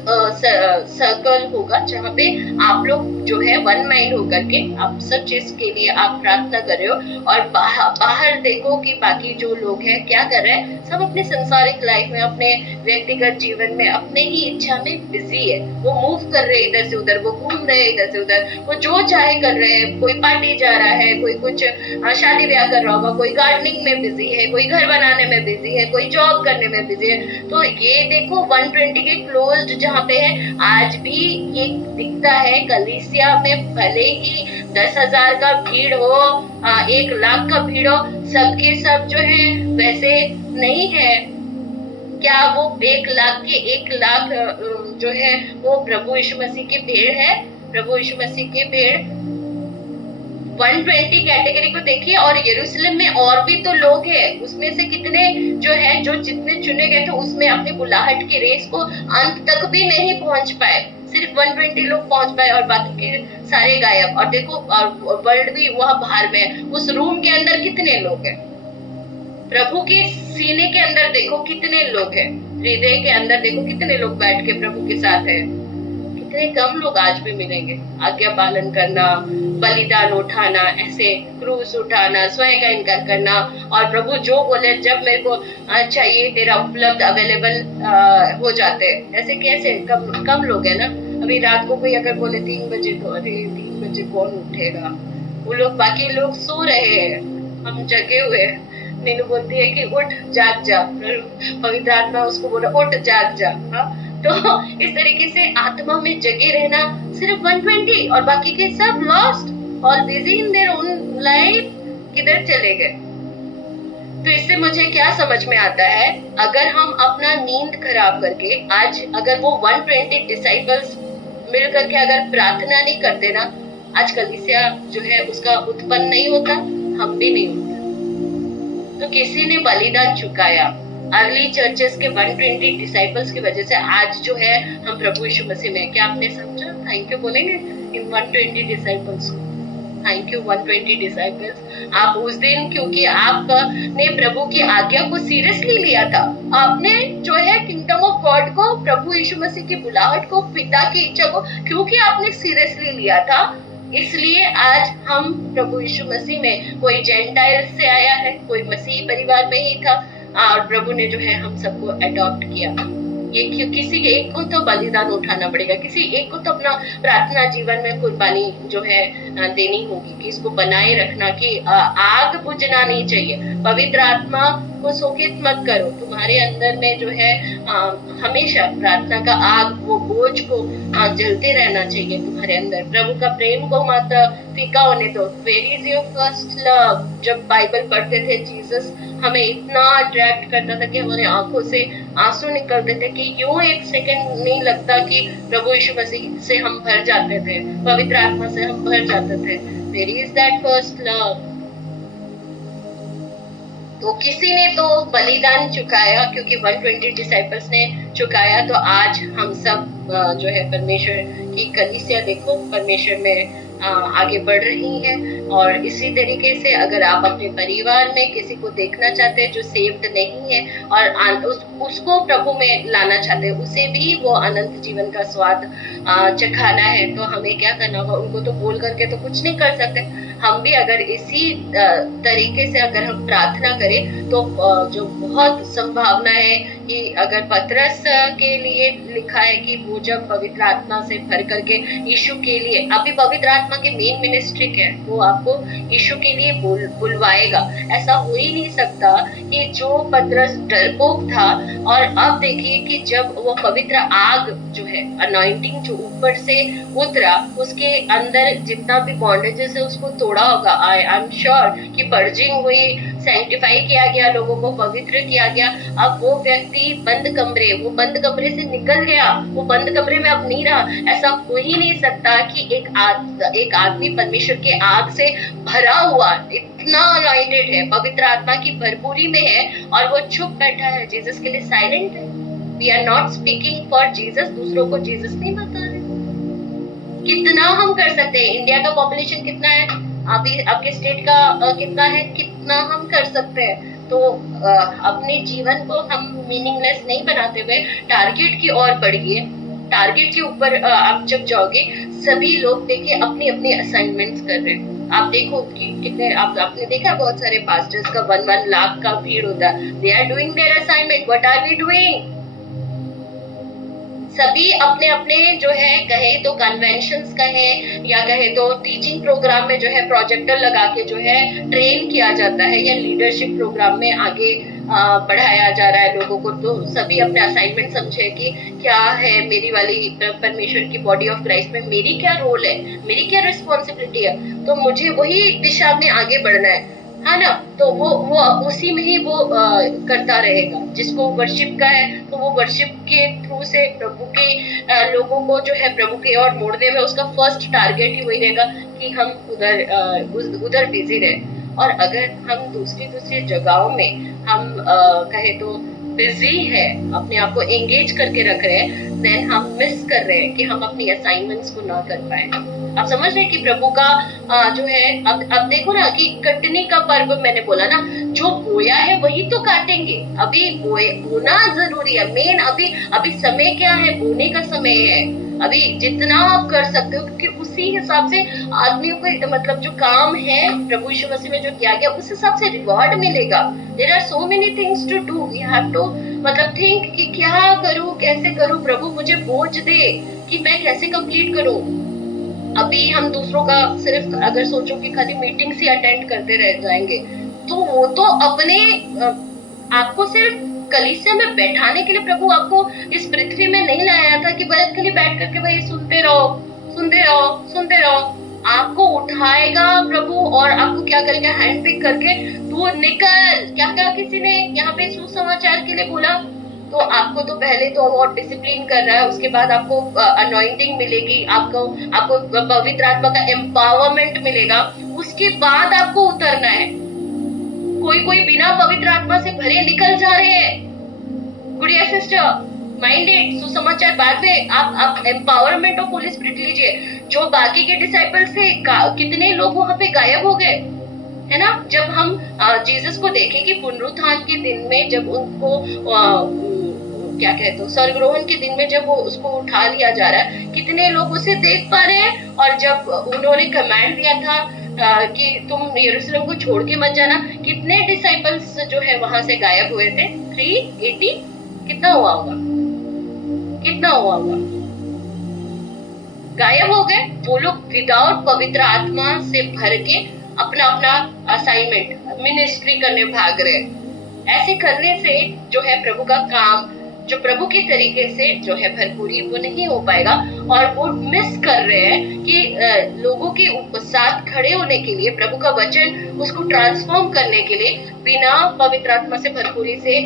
सर्कल होगा जहाँ पे आप लोग जो है वन माइंड होकर के आप सब चीज के लिए आप प्रार्थना कर रहे हो। और बाहर देखो कि बाकी जो लोग हैं क्या कर रहे हैं, सब अपने संसारिक लाइफ में, अपने व्यक्तिगत जीवन में, अपने ही इच्छा में बिजी है। वो मूव कर रहे हैं इधर से उधर, वो घूम रहे हैं इधर से उधर, वो जो चाहे कर रहे हैं। कोई पार्टी जा रहा है, कोई कुछ शादी ब्याह कर रहा होगा, कोई गार्डनिंग में बिजी है, कोई घर बनाने में बिजी है, कोई जॉब करने में बिजी है। तो ये देखो 120 के क्लोज्ड जहाँ पे है, आज भी ये दिखता है कलीसिया में, भले ही 10,000 का भीड़ हो, 1 लाख का भीड़ हो, सबके सब जो है वैसे नहीं है। क्या वो 1 लाख के 1 लाख जो है वो प्रभु यीशु मसीह की भीड़ है? प्रभु यीशु मसीह की भीड़ 120 कैटेगरी को देखिए। और यरूशलेम में और भी तो लोग हैं, उसमें से कितने जो है, जो जितने चुने गए थे उसमें अपनी बुलाहट की रेस को अंत तक भी नहीं पहुंच पाए, सिर्फ 120 लोग पहुंच पाए और बाकी के सारे गायब। और देखो वर्ल्ड भी वहां बाहर में है, उस रूम के अंदर कितने लोग हैं? प्रभु के सीने के अंदर देखो कितने लोग हैं, हृदय के अंदर देखो कितने लोग बैठ के प्रभु के साथ है। कितने कम लोग आज भी मिलेंगे। आज्ञा पालन करना, बलिदान उठाना, ऐसे क्रूस उठाना, स्वयं का इनकार करना, और प्रभु जो बोले जब मेरे को चाहिए तेरा उपलब्ध अवेलेबल हो जाते हैं। ऐसे कैसे कम लोग है ना। अभी रात को कोई अगर बोले 3 बजे, तो अरे 3 बजे कौन उठेगा? वो लोग, बाकी लोग सो रहे हैं, हम जगे हुए हैं। मीनू बोलती है कि उठ जाग जा, पवित्र आत्मा उसको बोला उठ जाग जा। हाँ, तो इस तरीके से आत्मा में जगे रहना सिर्फ 120, और बाकी के सब lost, all busy in their own life, किधर चले गए? तो इससे मुझे क्या समझ में आता है, अगर हम अपना नींद खराब करके आज अगर वो 120 डिसाइपल्स मिल करके अगर प्रार्थना नहीं करते ना, आज कलीसिया जो है उसका उत्पन्न नहीं होता, हम भी नहीं होते। तो किसी ने बलिदान चुकाया, अर्ली चर्चेस के 120 डिसाइपल्स की वजह से आज जो है हम प्रभु यीशु मसीह में। क्या आपने समझा? थैंक यू बोलेंगे इन 120 डिसाइपल्स को। Thank you 120 disciples. आप उस दिन, क्योंकि आपने प्रभु की आज्ञा को सीरियसली लिया था, आपने जो है किंगडम ऑफ गॉड को, प्रभु यीशु मसीह की बुलाहट को, पिता की इच्छा को, क्योंकि आपने सीरियसली लिया था, इसलिए आज हम प्रभु यीशु मसीह में, कोई जेंटाइल से आया है, कोई मसीह परिवार में ही था, और प्रभु ने जो है हम सबको अडॉप्ट किया। ये किसी एक को तो बलिदान उठाना पड़ेगा, किसी एक को तो अपना प्रार्थना जीवन में कुर्बानी जो है देनी होगी, कि इसको बनाए रखना, कि आग बुझना नहीं चाहिए। पवित्र आत्मा को शोकित मत करो, तुम्हारे अंदर में जो है हमेशा प्रार्थना का आग, वो बोझ को जलते रहना चाहिए तुम्हारे अंदर। प्रभु का प्रेम को मत फीका होने दो। Where is your first love? जब बाइबल पढ़ते थे, जीसस हमें इतना अट्रैक्ट करता था कि हमारे आंखों से आंसू निकलते थे, कि यूं एक सेकंड नहीं लगता कि प्रभु यीशु मसीह से हम भर जाते थे, पवित्र आत्मा से हम भर जाते थे। Where is that first love? तो किसी ने तो बलिदान चुकाया, क्योंकि 120 डिसाइपल्स ने चुकाया, तो आज हम सब जो है परमेश्वर की कलीसिया देखो परमेश्वर में आगे बढ़ रही है। और इसी तरीके से अगर आप अपने परिवार में किसी को देखना चाहते हैं जो सेव्ड नहीं है और उसको प्रभु में लाना चाहते हैं, उसे भी वो अनंत जीवन का स्वाद चखाना है, तो हमें क्या करना होगा? उनको तो बोल करके तो कुछ नहीं कर सकते। हम भी अगर इसी तरीके से अगर हम प्रार्थना करें तो जो बहुत संभावना है कि अगर पतरस के लिए लिखा है कि वो जब पवित्र आत्मा से भर करके यीशु के लिए, अभी पवित्र आत्मा के मेन मिनिस्ट्री है, वो आपको यीशु के लिए बुलवाएगा। ऐसा हो ही नहीं सकता कि जो पतरस डरपोक था और अब देखिए कि जब वो पवित्र आग जो है, अनॉइंटिंग जो ऊपर से उतरा, उसके अंदर जितना भी बॉन्डेजेस है उसको तोड़ा होगा। आई एम श्योर कि पर्जिंग हुई, सैंक्टिफाई किया गया, लोगों को पवित्र किया गया। अब वो व्यक्ति वो बंद कमरे से निकल गया, वो बंद कमरे में अब नहीं रहा। ऐसा हो ही नहीं सकता कि एक आदमी परमेश्वर के आग से भरा हुआ, इतना अनॉइंटेड है, पवित्र आत्मा की भरपूरी में है और वो चुप बैठा है, जीसस के लिए साइलेंट है। We are not speaking for Jesus, दूसरों को जीसस नहीं बता रहे। कितना हम कर सकते हैं? इंडिया का पॉपुलेशन कितना है? आपके स्टेट का कितना है? कितना हम कर सकते हैं? तो अपने जीवन को हम मीनिंगलेस नहीं बनाते हुए टारगेट की ओर बढ़िए। टारगेट के ऊपर आप जब जाओगे, सभी लोग देखिए अपनी अपनी असाइनमेंट्स कर रहे हैं। आप देखो कि कितने आपने देखा बहुत सारे पास्टर्स का 1 लाख का भीड़ होता है। They are doing their assignment. What are we doing? सभी अपने अपने जो है, कहे तो कन्वेंशंस कहे या कहे तो टीचिंग प्रोग्राम में जो है प्रोजेक्टर लगा के जो है ट्रेन किया जाता है, या लीडरशिप प्रोग्राम में आगे बढ़ाया जा रहा है लोगों को। तो सभी अपने असाइनमेंट समझे कि क्या है मेरी वाली परमेश्वर की बॉडी ऑफ क्राइस्ट में मेरी क्या रोल है, मेरी क्या रिस्पॉन्सिबिलिटी है, तो मुझे वही दिशा में आगे बढ़ना है ना। तो वो उसी में ही वो करता रहेगा। जिसको वर्शिप का है तो वो वर्शिप के थ्रू से प्रभु के लोगों को जो है प्रभु की ओर मोड़ने में उसका फर्स्ट टारगेट ही वही रहेगा कि हम उधर बिजी रहे। और अगर हम दूसरी जगहों में हम कहे तो बिजी है, अपने आप को एंगेज करके रख रहे हैं, देन हम मिस कर रहे हैं कि हम अपनी असाइनमेंट्स को ना कर पाए। आप समझ रहे हैं कि प्रभु का जो है, अब देखो ना कि कटनी का पर्व मैंने बोला ना, जो बोया है वही तो काटेंगे। अभी बोना जरूरी है मेन। अभी समय क्या है? बोने का समय है। अभी जितना आप कर सकते हो, क्योंकि उसी हिसाब से आदमियों को मतलब जो काम है प्रभु यीशु मसीह में जो किया गया उस हिसाब से रिवॉर्ड मिलेगा। There are so many things to do. We have to मतलब थिंक कि क्या करूं, कैसे करूं, प्रभु मुझे बोझ दे कि मैं कैसे कंप्लीट करूं। अभी हम दूसरों का सिर्फ अगर सोचो कि खाली मीटिंग्स ही अटेंड करते रह जाएंगे, तो वो तो अपने आपको सिर्फ कलीसिया में बैठाने के लिए प्रभु आपको इस पृथ्वी में नहीं लाया था कि बस खाली बैठ करके भाई सुनते रहो सुनते रहो सुनते रहो। आपको उठाएगा प्रभु और आपको क्या करेगा? हैंड पिक करके तू निकल। क्या क्या किसी ने यहाँ पे सुसमाचार के लिए बोला? तो आपको तो पहले तो और डिसिप्लिन कर रहा है, उसके बाद आपको अनॉइंटिंग मिलेगी, आपको पवित्र आत्मा का एम्पावरमेंट मिलेगा, उसके बाद आपको उतरना है। कोई बिना पवित्र आत्मा से भरे निकल जा रहे हैं। गुड़िया सिस्टर, माइंडेड, सुसमाचार बाद में, आप एम्पावरमेंट ऑफ होली स्पिरिट लीजिए। जो बाकी के डिसाइपल्स थे, कितने लोग वहां पे गायब हो गए, है ना। जब हम जीसस को देखें कि पुनरुत्थान के दिन में जब उनको क्या कहते हो, स्वर्गरोहण के दिन में जब वो उसको उठा लिया जा रहा है, कितने लोग उसे देख पा रहे हैं। और जब उन्होंने कमांड दिया था कि तुम यरूशलेम को छोड़ के मत जाना, कितने डिसाइपल्स जो है वहां से गायब हुए थे? 380 कितना हुआ होगा? गायब हो गए। वो लोग विदाउट पवित्र आत्मा से भर के अपना असाइनमेंट मिनिस्ट्री करने भाग रहे। ऐसे करने से जो है प्रभु का काम, जो प्रभु के तरीके से जो है भरपूरी, वो नहीं हो पाएगा। और वो मिस कर रहे हैं कि लोगों के साथ खड़े होने के लिए, प्रभु का वचन उसको ट्रांसफॉर्म करने के लिए बिना पवित्र आत्मा से भरपूरी से,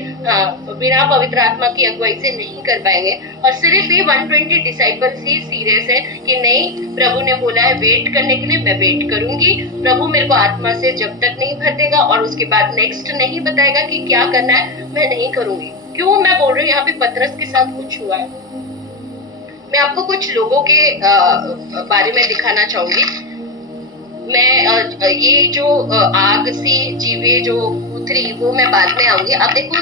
बिना पवित्र आत्मा की अगुवाई से नहीं कर पाएंगे। और सिर्फ ये 120 डिसाइपल्स ही सीरियस है कि नहीं, प्रभु ने बोला है वेट करने के लिए, मैं वेट करूंगी। प्रभु मेरे को आत्मा से जब तक नहीं भर देगा और उसके बाद नेक्स्ट नहीं बताएगा कि क्या करना है, मैं नहीं करूंगी। क्यों मैं बोल रही हूँ? यहाँ पे पतरस के साथ कुछ हुआ है। मैं आपको कुछ लोगों के बारे में दिखाना चाहूंगी। मैं ये जो आग से जीवे जो उतरी, वो मैं बाद में आऊंगी। अब देखो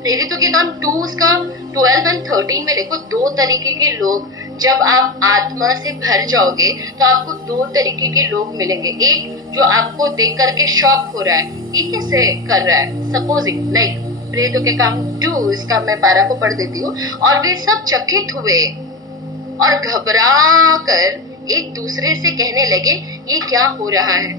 प्रेरितों के काम 2 उसका 12 और 13 में देखो, 2 तरीके के लोग, जब आप आत्मा से भर जाओगे तो आपको 2 तरीके के लोग मिलेंगे। एक जो आपको देख करके शॉक हो रहा है, ये कैसे कर रहा है, सपोजिंग लाइक प्रेरितों के काम 2 इसका मैं 12 को पढ़ देती हूँ। और वे सब चकित हुए और घबरा कर एक दूसरे से कहने लगे, ये क्या हो रहा है।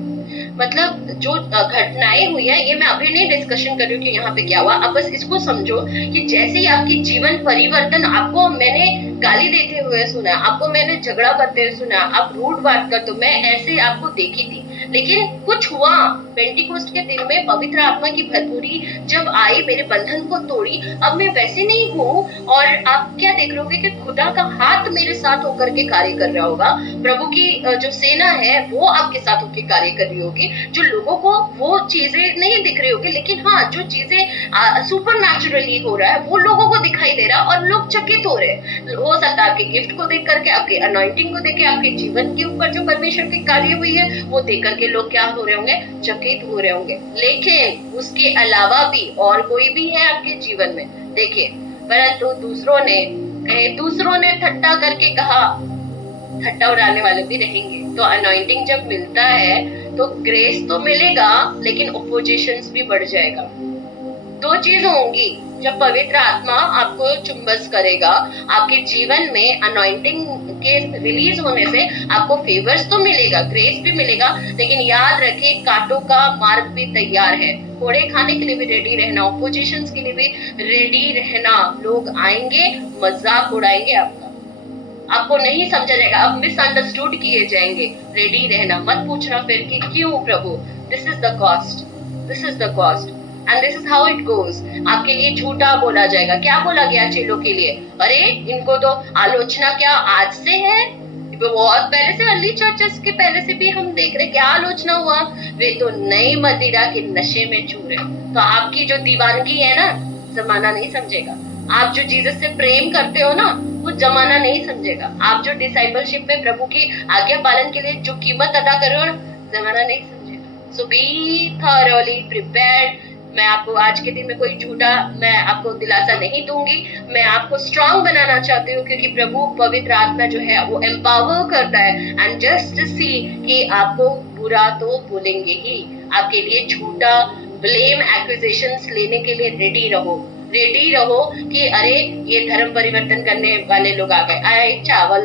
मतलब जो घटनाएं हुई है, ये मैं अभी नहीं डिस्कशन कर रही हूँ कि यहाँ पे क्या हुआ। अब बस इसको समझो कि जैसे ही आपकी जीवन परिवर्तन, आपको मैंने गाली देते हुए सुना, आपको मैंने झगड़ा करते हुए सुना, आप रूड बात करते हो, मैं ऐसे आपको देखी थी, लेकिन कुछ हुआ, पेंटिकोस्ट के दिन में पवित्र आत्मा की भरपूरी जब आई, मेरे बंधन को तोड़ी, अब मैं वैसे नहीं हूँ। और आप क्या देख रहे होगे कि खुदा का हाथ मेरे साथ होकर के कार्य कर रहा होगा, प्रभु की जो सेना है वो आपके साथ होकर कार्य कर रही होगी। जो लोगों को वो चीजें नहीं दिख रही होगी, लेकिन हाँ जो चीजें सुपर नेचुरली हो रहा है वो लोगों को दिखाई दे रहा है और लोग चकित हो रहे हैं। हो सकता है आपके गिफ्ट को देख करके, आपके अनॉइंटिंग को देख के, आपके जीवन के ऊपर जो परमेश्वर की कार्य हुई है वो देख करके लोग क्या हो रहे होंगे, चकित हो रहे होंगे। लेकिन उसके अलावा भी और कोई भी है आपके जीवन में, देखिए, परंतु दूसरों ने ठट्टा करके कहा, ठट्टा उड़ाने वाले भी रहेंगे। तो अनॉइंटिंग जब मिलता है तो ग्रेस तो मिलेगा, लेकिन ओपोजिशंस भी बढ़ जाएगा। दो चीज होंगी, जब पवित्र आत्मा आपको चुंबस करेगा, आपके जीवन में अनॉइंटिंग के रिलीज होने से आपको फेवर्स तो मिलेगा, ग्रेस भी मिलेगा, लेकिन याद रखिए कांटों का मार्ग भी तैयार है। कोड़े खाने के लिए भी रेडी रहना, ओपोजिशंस के लिए भी रेडी रहना। लोग आएंगे, मजाक उड़ाएंगे आपको नहीं समझा जाएगा, आप मिसअंडरस्टूड किए जाएंगे। रेडी रहना, मत पूछना फिर कि क्यों प्रभु, this is the cost, this is the cost and this is how it goes. आपके लिए झूठा बोला जाएगा। क्या बोला गया चेलों के लिए? अरे इनको तो आलोचना क्या आज से है, बहुत पहले से, अर्ली चर्चेस के पहले से भी हम देख रहे क्या आलोचना हुआ, वे तो नई मदिरा के नशे में चूर है। तो आपकी जो दीवानगी है ना, जमाना नहीं समझेगा। आप जो जीसस से प्रेम करते हो ना, वो जमाना नहीं समझेगा। आप जो डिसाइपलशिप में प्रभु की आज्ञा पालन के लिए जो कीमत अदा कर रहे हो ना, जमाना नहीं समझेगा। सो बी थॉरली प्रिपेयर्ड। मैं आपको आज के दिन में कोई झूठा मैं आपको दिलासा नहीं दूंगी, मैं आपको स्ट्रांग बनाना चाहती हूँ, क्योंकि प्रभु पवित्र आत्मा जो है वो एम्पावर करता है। एंड जस्ट सी कि आपको बुरा तो बोलेंगे ही, आपके लिए झूठा ब्लेम एक्यूजेशंस लेने के लिए रेडी रहो कि अरे ये धर्म परिवर्तन करने वाले लोग आ गए, आए चावल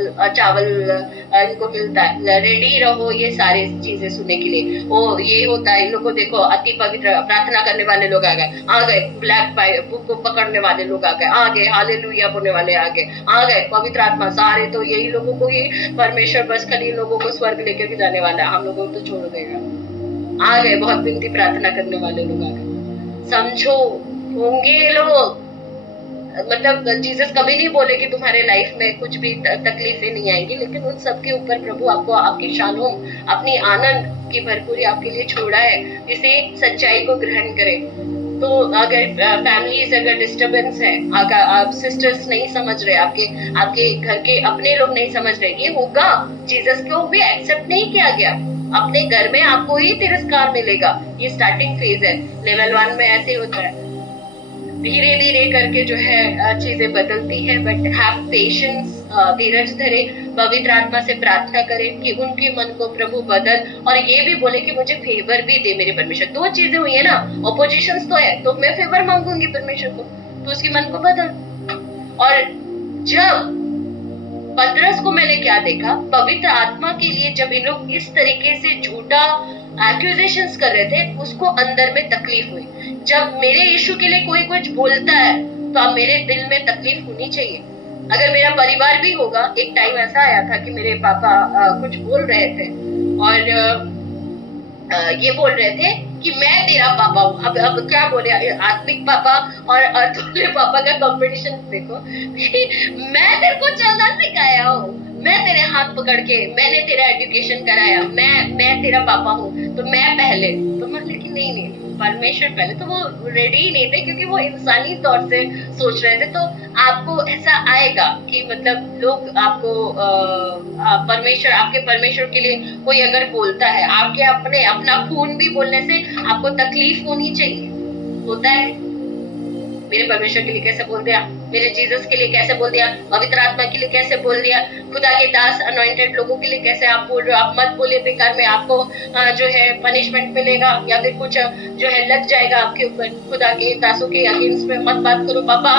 इनको मिलता है। रेडी रहो ये सारी चीजें सुनने के लिए। ओ ये होता है, इन लोग को देखो, अति पवित्र प्रार्थना करने वाले लोग आ गए, ब्लैक बुक को पकड़ने वाले लोग आ गए, हालेलुया बोलने वाले आ गए, पवित्र आत्मा सारे तो यही लोगों को ही परमेश्वर बस खाली लोगों को स्वर्ग लेकर के जाने वाला है, हम लोगों को तो छोड़ देगा। आ गए बहुत विनती प्रार्थना करने वाले लोग आ गए। समझो होंगे लोग, मतलब जीसस कभी नहीं बोले कि तुम्हारे लाइफ में कुछ भी तकलीफें नहीं आएंगी, लेकिन उन सब के ऊपर प्रभु आपको आपकी शालों, अपनी आनंद की भरपूरी आपके लिए छोड़ा है, इसे सच्चाई को ग्रहण करें। तो अगर फैमिलीज अगर डिस्टर्बेंस है, अगर आप सिस्टर्स नहीं समझ रहे, आपके घर के अपने लोग नहीं समझ रहे, ये होगा। जीसस को भी एक्सेप्ट नहीं किया गया, अपने घर में आपको ही तिरस्कार मिलेगा। ये स्टार्टिंग फेज है, लेवल 1 में ऐसे होता है, धीरे धीरे करके जो है चीजें बदलती है। बट हैव पेशेंस, धीरज धरे, पवित्र आत्मा से प्रार्थना करें कि उनके मन को प्रभु बदल, और ये भी बोले कि मुझे फेवर भी दे मेरे परमेश्वर। दो चीजें हुई है ना, ऑपोजिशंस तो है, तो मैं फेवर मांगूंगी परमेश्वर को, तो उसके मन को बदल। और जब पतरस को मैंने क्या देखा, पवित्र आत्मा के लिए जब इन लोग इस तरीके से झूठा एक्यूजेशंस कर रहे थे, उसको अंदर में तकलीफ हुई। जब मेरे यीशु के लिए कोई कुछ बोलता है तो अब मेरे दिल में तकलीफ होनी चाहिए। अगर मेरा परिवार भी होगा, एक टाइम ऐसा आया था कि मेरे पापा कुछ बोल रहे थे और ये बोल रहे थे कि मैं तेरा पापा हूँ। अब क्या बोले, आत्मिक पापा और अतुल्य पापा का कंपटीशन देखो। मैं तेरे को चलना सिखाया हूँ, मैं तेरे हाथ पकड़ के, मैंने तेरा एजुकेशन कराया, मैं तेरा पापा हूँ, तो मैं पहले। तो मैं लेकिन नहीं, परमेश्वर पहले। तो वो रेडी ही नहीं थे, क्योंकि वो इंसानी तौर से सोच रहे थे। तो आपको ऐसा आएगा कि मतलब लोग आपको परमेश्वर, आपके परमेश्वर के लिए कोई अगर बोलता है, आपके अपना खून भी बोलने से आपको तकलीफ होनी चाहिए। होता है, मेरे परमेश्वर के लिए कैसे बोल दिया, मेरे जीसस के लिए कैसे बोल दिया, पवित्र आत्मा के लिए कैसे बोल दिया, खुदा के दास अनॉइंटेड लोगों के लिए कैसे आप बोल रहे हो। आप मत बोलिए बेकार में, आपको जो है पनिशमेंट मिलेगा या फिर कुछ जो है लग जाएगा आपके ऊपर। खुदा के दासों के अगेंस्ट में मत बात करो, पापा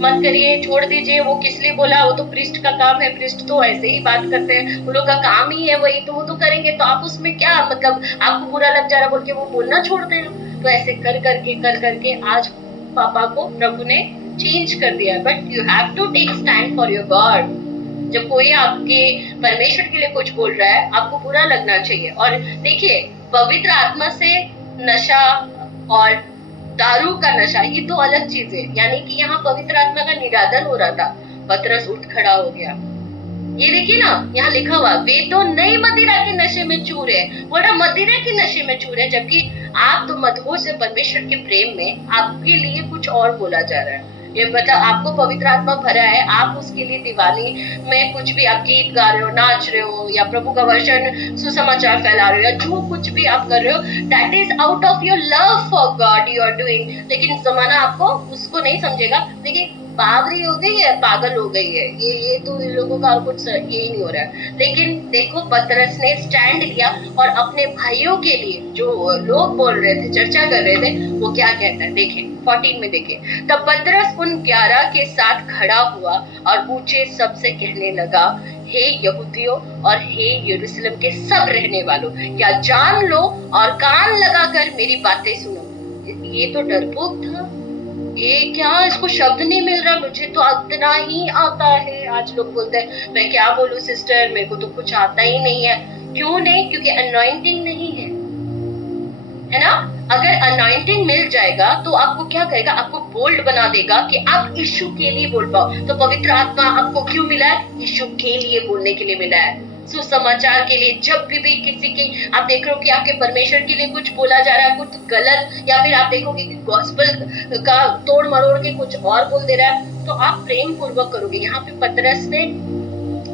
मत करिए, छोड़ दीजिए। वो किस लिए बोला, वो तो प्रीस्ट का काम है, प्रीस्ट तो ऐसे ही बात करते हैं, वो लोग का काम ही है वही, तो वो तो करेंगे, तो आप उसमें क्या, मतलब आपको बुरा लग जा रहा बोल के वो बोलना छोड़ दे। तो ऐसे कर करके आज पापा को प्रभु ने चेंज कर दिया। But you have to take stand for your God. जब कोई आपके परमेश्वर के लिए कुछ बोल रहा है, आपको बुरा लगना चाहिए। और देखिए, पवित्र आत्मा से नशा और दारू का नशा ये तो अलग चीज है, यानी कि यहाँ पवित्र आत्मा का निरादन हो रहा था। पतरस उठ खड़ा हो गया। ये देखिए ना, यहाँ लिखा हुआ वे तो नई मदिरा के नशे में चूर है, वरना मदिरा के नशे में चूर है, जबकि आप तो मदहोश है परमेश्वर के प्रेम में। आपके लिए कुछ और बोला जा रहा है। ये मतलब आपको पवित्र आत्मा भरा है, आप उसके लिए दीवानी में कुछ भी आप गीत गा रहे हो, नाच रहे हो, या प्रभु का वचन सुसमाचार फैला रहे हो, या जो कुछ भी आप कर रहे हो, that is out of your love for God you are doing. लेकिन जमाना आपको उसको नहीं समझेगा। देखिए बावरी हो गई है, पागल हो गई है, ये तो इन लोगों का कुछ यही नहीं हो रहा है। लेकिन देखो पतरस ने स्टैंड लिया और अपने भाइयों के लिए, जो लोग बोल रहे थे, चर्चा कर रहे थे, वो क्या कहता है देखिए 14 में देखिए। तब पतरस उन 11 के साथ खड़ा हुआ और ऊंचे शब्द से कहने लगा, हे यहूदियों और हे यरूशलेम के सब रहने वालों, क्या जान लो और कान लगाकर मेरी बातें सुनो। ये तो डरपोक था। ये क्या, इसको शब्द नहीं मिल रहा, मुझे तो इतना ही आता है। आज लोग बोलते हैं मैं क्या बोलूं सिस्टर, मेरे को तो कुछ आता ही नहीं है। क्यों नहीं? क्योंकि अनॉइंटिंग नहीं है ना। अगर अनॉइंटिंग मिल जाएगा तो आपको क्या करेगा, आपको बोल्ड बना देगा कि आप यीशु के लिए बोल पाओ। तो पवित्र आत्मा आपको क्यों मिला है? यीशु के लिए बोलने के लिए मिला है, सुसमाचार के लिए। जब भी किसी की आप देख रहे हो कि आपके परमेश्वर के लिए कुछ बोला जा रहा है, कुछ गलत, या फिर आप देखोगे कि गॉस्पेल का तोड़ मरोड़ के कुछ और बोल दे रहा है, तो आप प्रेम पूर्वक करोगे। यहाँ पे पतरस ने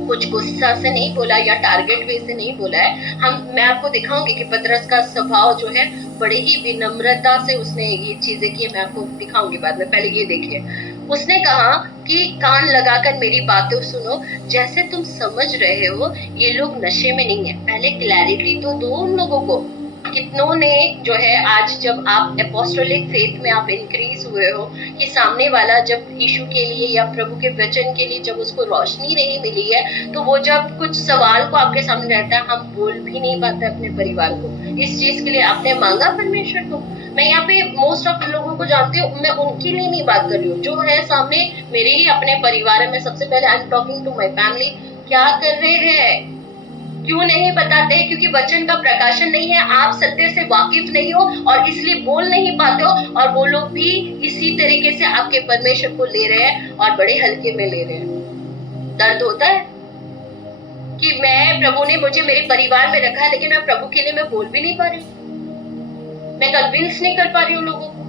कुछ गुस्सा से नहीं बोला या टारगेट वे से नहीं बोला है। मैं आपको दिखाऊंगी कि पतरस का स्वभाव जो है बड़े ही विनम्रता से उसने ये चीजें की। मैं आपको दिखाऊंगी बाद में, पहले ये देखिए। उसने कहा कि कान लगाकर मेरी बातें सुनो, जैसे तुम समझ रहे हो ये लोग नशे में नहीं है। पहले क्लैरिटी तो दो उन लोगों को। कितनों ने जो है आज जब आप एपोस्टोलिक फेथ में आप इंक्रीज हुए हो, कि सामने वाला जब यीशु के लिए या प्रभु के वचन के लिए जब उसको रोशनी नहीं मिली है, तो वो जब कुछ सवाल को आपके सामने रहता है, हम बोल भी नहीं पाते अपने परिवार को। इस चीज के लिए आपने मांगा परमेश्वर को। मैं यहाँ पे मोस्ट ऑफ लोगों को जानती हूँ, मैं उनके लिए नहीं बात कर रही हूँ, जो है सामने मेरे ही अपने परिवार में। सबसे पहले I am talking to my family. क्या कर रहे हैं, क्यों नहीं बताते? क्योंकि वचन का प्रकाशन नहीं है, आप सत्य से वाकिफ नहीं हो और इसलिए बोल नहीं पाते हो। और वो लोग भी इसी तरीके से आपके परमेश्वर को ले रहे हैं और बड़े हल्के में ले रहे हैं। दर्द होता है कि मैं, प्रभु ने मुझे मेरे परिवार में रखा है, लेकिन मैं प्रभु के लिए मैं बोल भी नहीं पा रही हूँ, मैं कन्विंस नहीं कर पा रही हूँ लोगों को।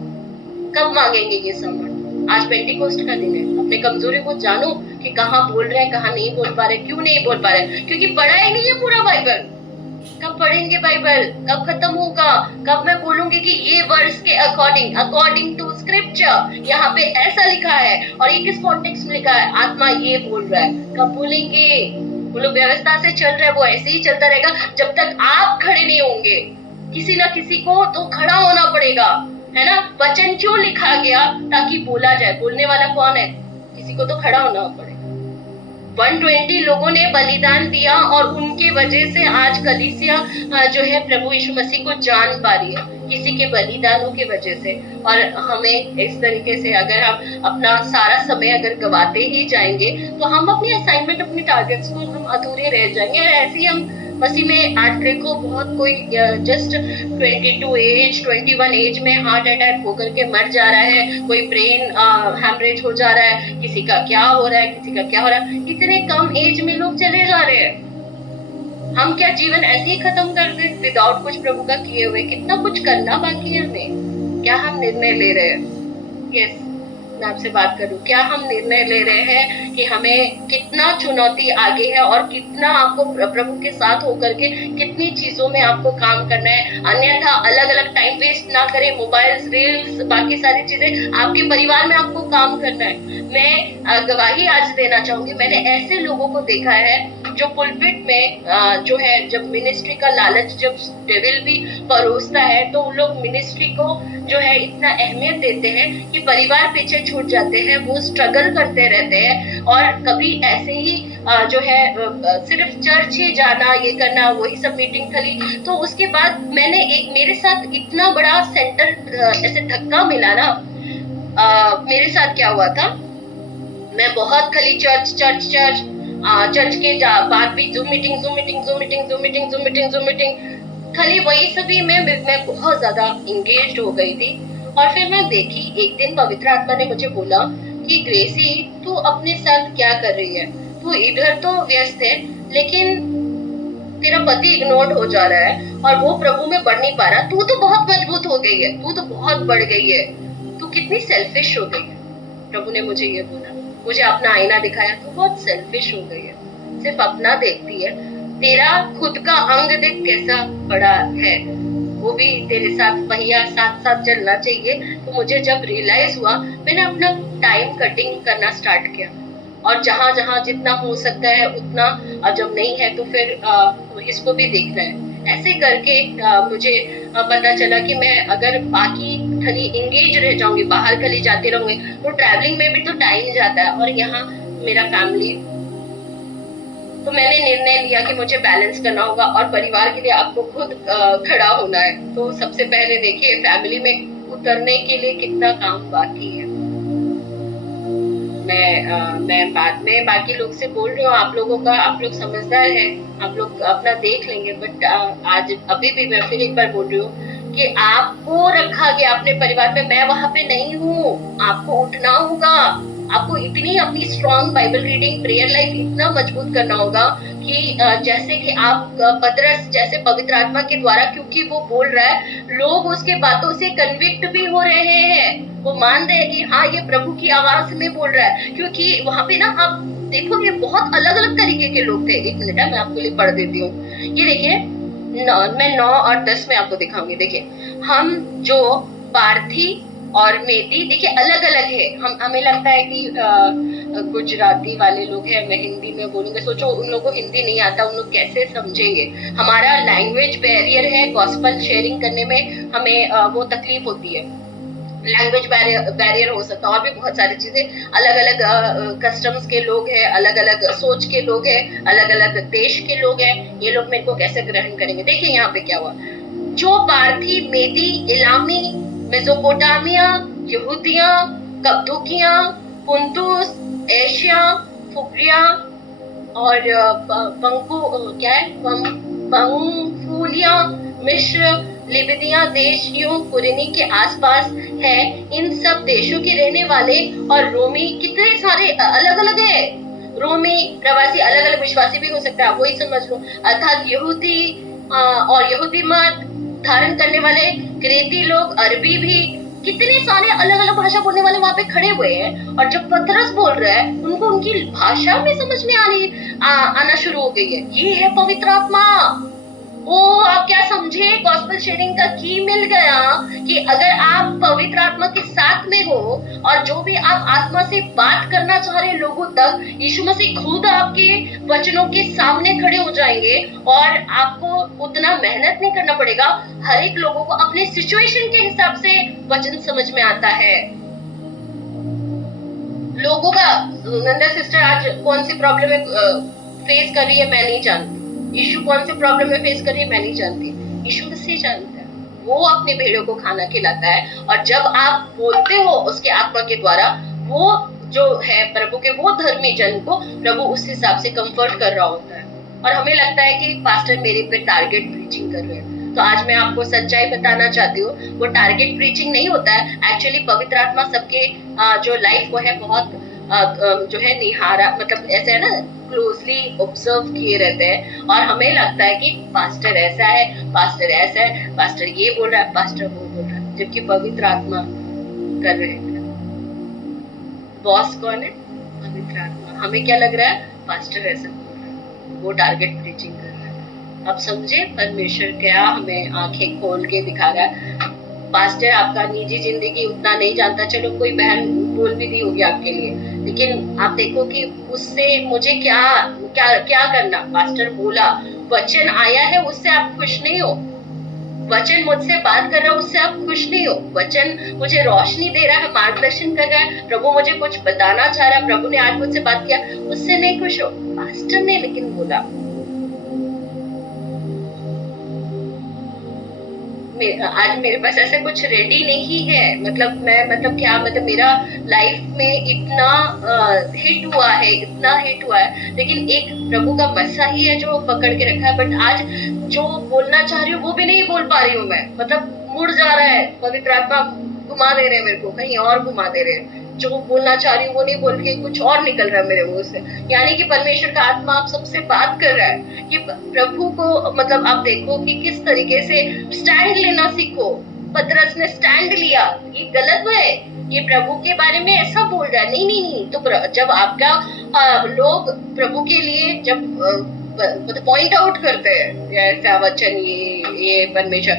कब मांगेंगे ये समझ? आज पेंटिकोस्ट का दिन है। अपने कमजोरी को जानो कि कहाँ बोल रहे हैं, कहाँ नहीं बोल पा रहे। क्यों नहीं बोल पा रहे? क्योंकि पढ़ा ही नहीं है पूरा बाइबल। कब पढ़ेंगे बाइबल? कब खत्म होगा? कब मैं बोलूंगी कि ये वर्स के अकॉर्डिंग टू स्क्रिप्चर यहाँ पे ऐसा लिखा है, और ये किस कॉन्टेक्स्ट में लिखा है? आत्मा ये बोल रहा है। कब बोलेंगे? वो लोग व्यवस्था से चल रहे हैं, वो ऐसे ही चलता रहेगा जब तक आप खड़े नहीं होंगे। किसी ना किसी को तो खड़ा होना पड़ेगा, है ना। वचन क्यों लिखा गया? ताकि बोला जाए। बोलने वाला कौन है? किसी को तो खड़ा होना पड़ेगा। 120 लोगों ने बलिदान दिया और उनके वजह से आज कलीसिया जो है प्रभु यीशु मसीह को जान पा रही है, किसी के बलिदानों की वजह से। और हमें इस तरीके से अगर हम अपना सारा समय अगर गवाते ही जाएंगे तो हम अपनी असाइनमेंट, अपने टारगेट्स को हम अधूरे रह जाएंगे। और ऐसे ही हम मसीह में आज देखो बहुत कोई जस्ट 22 एज 21 एज में हार्ट अटैक होकर के मर जा रहा है, कोई ब्रेन हैमरेज हो जा रहा है, किसी का क्या हो रहा है, किसी का क्या हो रहा है। इतने कम एज में लोग चले जा रहे हैं। हम क्या जीवन ऐसे ही खत्म कर दे विदाउट कुछ प्रभु का किए हुए? कितना कुछ करना बाकी है हमें। क्या हम निर्णय ले रहे हैं? यस, मैं आपसे बात करूं, क्या हम निर्णय ले रहे हैं कि हमें कितना चुनौती आगे है और कितना आपको प्रभु के साथ होकर के कितनी चीजों में आपको काम करना है। अन्यथा अलग अलग टाइम वेस्ट ना करें, मोबाइल्स, रील्स, बाकी सारी चीजें। आपके परिवार में आपको काम करना है। मैं गवाही आज देना चाहूंगी, मैंने ऐसे लोगों को देखा है जो पुलपिट में जो है, जब मिनिस्ट्री का लालच जब डेविल भी परोसता है, तो उन लोग मिनिस्ट्री को जो है इतना अहमियत देते हैं कि परिवार पीछे छूट जाते हैं, वो स्ट्रगल करते रहते हैं। और कभी ऐसे ही जो है सिर्फ चर्च ही जाना, ये करना, वही सब मीटिंग खली। तो उसके बाद मैंने मेरे साथ इतना बड़ा सेंटर ऐसे धक्का मिला ना। मेरे साथ क्या हुआ था, मैं बहुत खली चर्च के बाद भी जूम मीटिंग, खाली वही सभी मैं बहुत ज्यादा इंगेज्ड हो गई थी। और फिर मैं देखी, एक दिन पवित्र आत्मा ने मुझे बोला कि ग्रेसी, तू अपने साथ क्या कर रही है? तू इधर तो व्यस्त है, लेकिन तेरा पति इग्नोर्ड हो जा रहा है और वो प्रभु में बढ़ नहीं पा रहा। तू तो बहुत मजबूत हो गई है, तू तो बहुत बढ़ गई है, तू कितनी सेल्फिश हो गई है। प्रभु ने मुझे ये बोला, मुझे अपना आईना दिखाया, तू बहुत सेल्फिश हो गई है, सिर्फ अपना देखती है। तेरा खुद का अंग देख कैसा बड़ा है, वो भी तेरे साथ पहिया साथ साथ चलना चाहिए। तो मुझे जब रियलाइज हुआ, मैंने अपना टाइम कटिंग करना स्टार्ट किया, और जहां जहां जितना हो सकता है उतना, और जब नहीं है तो फिर इसको भी देखना है। ऐसे करके मुझे पता चला कि मैं अगर बाकी खाली इंगेज रह जाऊंगी, बाहर खाली जाते रहूंगी, तो ट्रैवलिंग में भी तो टाइम जाता है, और यहाँ मेरा फैमिली। तो मैंने निर्णय लिया कि मुझे बैलेंस करना होगा, और परिवार के लिए आपको खुद खड़ा होना है। तो सबसे पहले देखिए, फैमिली में उतरने के लिए कितना काम बाकी है। मैं बाद में बाकी लोग से बोल रही हूँ, आप लोगों का, आप लोग समझदार हैं, आप लोग अपना देख लेंगे। बट आज अभी भी मैं फिर एक बार बोल रही हूँ कि आपको रखा गया अपने परिवार में, मैं वहां पे नहीं हूँ। आपको उठना होगा, आपको इतनी अपनी strong Bible reading, prayer life इतना मजबूत करना होगा कि जैसे कि आप पतरस जैसे पवित्र आत्मा के द्वारा, क्योंकि वो बोल रहा है, लोग उसके बातों से कन्विक्ट भी हो रहे हैं, वो मान रहे हैं कि हाँ ये प्रभु की आवाज में बोल रहा है। क्योंकि वहां पे ना आप देखोगे बहुत अलग अलग तरीके के लोग थे। एक मिनट है, मैं आपके लिए पढ़ देती हूँ। ये देखिए, मैं 9 और 10 में आपको दिखाऊंगी। देखिए, हम जो पार्थी और मेदी, देखिए अलग अलग है। हमें लगता है कि गुजराती वाले लोग हैं, मैं हिंदी में बोलूंगी, सोचो उन लोगों को हिंदी नहीं आता, उन लोग कैसे समझेंगे। हमारा लैंग्वेज बैरियर है, गॉस्पेल शेयरिंग करने में हमें वो तकलीफ होती है। लैंग्वेज बैरियर हो सकता है, और भी बहुत सारी चीजें। अलग अलग कस्टम्स के लोग हैं, अलग अलग सोच के लोग हैं, अलग अलग देश के लोग हैं। ये लोग मेरे को कैसे ग्रहण करेंगे? देखिए यहाँ पे क्या हुआ। जो पार्थी, मेदी, इलामी, मेसोपोटामिया, यहूदिया, कप्तोकिया, पुंतुस, एशिया, फुक्रिया और पंफूलिया, मिस्र, लिबिया देशियों, कुरेनी के आसपास है, इन सब देशों के रहने वाले और रोमी कितने सारे अलग अलग है। रोमी प्रवासी, अलग अलग विश्वासी भी हो सकता है, आप वही समझ लो। अर्थात यहूदी और यहूदी मत धारण करने वाले, क्रेती लोग, अरबी भी, कितने सारे अलग अलग भाषा बोलने वाले वहां पे खड़े हुए हैं। और जब पतरस बोल रहा है, उनको उनकी भाषा में समझ में आना शुरू हो गई है। ये है पवित्र आत्मा। ओ, आप क्या समझे? गॉस्पेल शेयरिंग का की मिल गया कि अगर आप पवित्र आत्मा के साथ में हो, और जो भी आप आत्मा से बात करना चाह रहे लोगों तक, यीशु मसीह खुद आपके वचनों के सामने खड़े हो जाएंगे, और आपको उतना मेहनत नहीं करना पड़ेगा। हर एक लोगों को अपने सिचुएशन के हिसाब से वचन समझ में आता है। लोगों का, नंदा सिस्टर आज कौन सी प्रॉब्लम फेस कर रही है मैं नहीं जानती, यीशु कौन से प्रॉब्लम में फेस कर रही है मैं नहीं जानती, यीशु मसीह जानता है। वो अपने भेड़ों को खाना खिलाता है, और जब आप बोलते हो उसके आत्मा के द्वारा, वो जो है प्रभु के वो धर्मी जन को प्रभु उस हिसाब से कंफर्ट कर रहा होता है। और हमें लगता है कि पास्टर मेरे पे टारगेट प्रीचिंग कर रहे हैं। तो आज मैं आपको सच्चाई बताना चाहती हूँ, वो टारगेट प्रीचिंग नहीं होता है। एक्चुअली पवित्र आत्मा सबके जो लाइफ को है बहुत जो है निहारा, मतलब ऐसे है ना, क्लोजली ऑब्जर्व किए रहते हैं। और हमें लगता है कि पास्टर ऐसा है, पास्टर ऐसा है, पास्टर ये बोल रहा है, पास्टर वो बोल रहा है, जबकि पवित्र आत्मा कर रहे हैं। बॉस कौन है? पवित्र आत्मा। हमें क्या लग रहा है? पास्टर ऐसा बोल रहा है, वो टारगेट प्रीचिंग कर रहा है। अब समझे परमेश्वर क्या हमें आंखें खोल के दिखा रहा है। पास्टर आपका निजी जिंदगी उतना नहीं जानता, चलो कोई बहन बोल भी दी होगी आपके लिए, लेकिन आप देखो कि उससे मुझे क्या क्या क्या करना। पास्टर बोला, वचन आया है, उससे आप खुश नहीं हो। वचन मुझसे बात कर रहा है, उससे आप खुश नहीं हो। वचन मुझे रोशनी दे रहा है, मार्गदर्शन कर रहा है, प्रभु मुझे कुछ बताना चाह रहा है, प्रभु ने आज मुझसे बात किया, उससे नहीं खुश हो। पास्टर ने लेकिन बोला, आज मेरे पास ऐसा कुछ रेडी नहीं है। मतलब मेरा लाइफ में इतना हिट हुआ है, इतना हिट हुआ है, लेकिन एक प्रभु का मसा ही है जो पकड़ के रखा है। बट आज जो बोलना चाह रही हूँ वो भी नहीं बोल पा रही हूँ मैं, मतलब मुड़ जा रहा है, पवित्र आत्मा घुमा दे रहे हैं मेरे को, कहीं और घुमा दे रहे हैं, जो बोलना चाह रही हूँ वो नहीं बोल के कुछ और निकल रहा है मेरे मुंह से। यानी कि परमेश्वर का आत्मा आप सबसे बात कर रहा है कि प्रभु को, मतलब आप देखो कि किस तरीके से स्टैंड लेना सीखो। पतरस ने स्टैंड लिया, ये गलत है, ये प्रभु के बारे में ऐसा बोल रहा है, नहीं नहीं नहीं। तो जब आपका लोग प्रभु के लिए जब मतलब पॉइंट आउट करते हैं ऐसा वचन, ये परमेश्वर,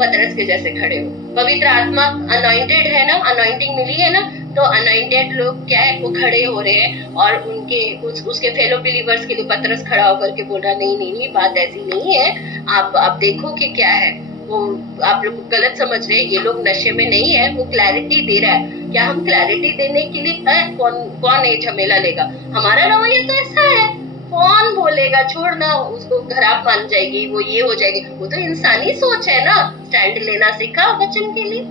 पतरस के जैसे खड़े हो। पवित्र आत्मा अनॉइंटेड है ना, अनॉइंटिंग मिली है ना, तो अनॉइंटेड लोग क्या है, वो खड़े हो रहे हैं और उनके उसके फेलो बिलीवर्स के लिए पतरस खड़ा होकर के बोल रहा नहीं नहीं नहीं, बात ऐसी नहीं है, आप देखो कि क्या है वो, आप लोग गलत समझ रहे हैं, ये लोग नशे में नहीं है, वो क्लैरिटी दे रहा है। क्या हम क्लैरिटी देने के लिए कौन ये झमेला लेगा? हमारा रवैया तो ऐसा है, कौन बोलेगा छोड़ना, उसको खराब मान जाएगी, वो ये हो जाएगी, वो तो इंसानी सोच है ना। स्टैंड लेना सीखा वचन के लिए,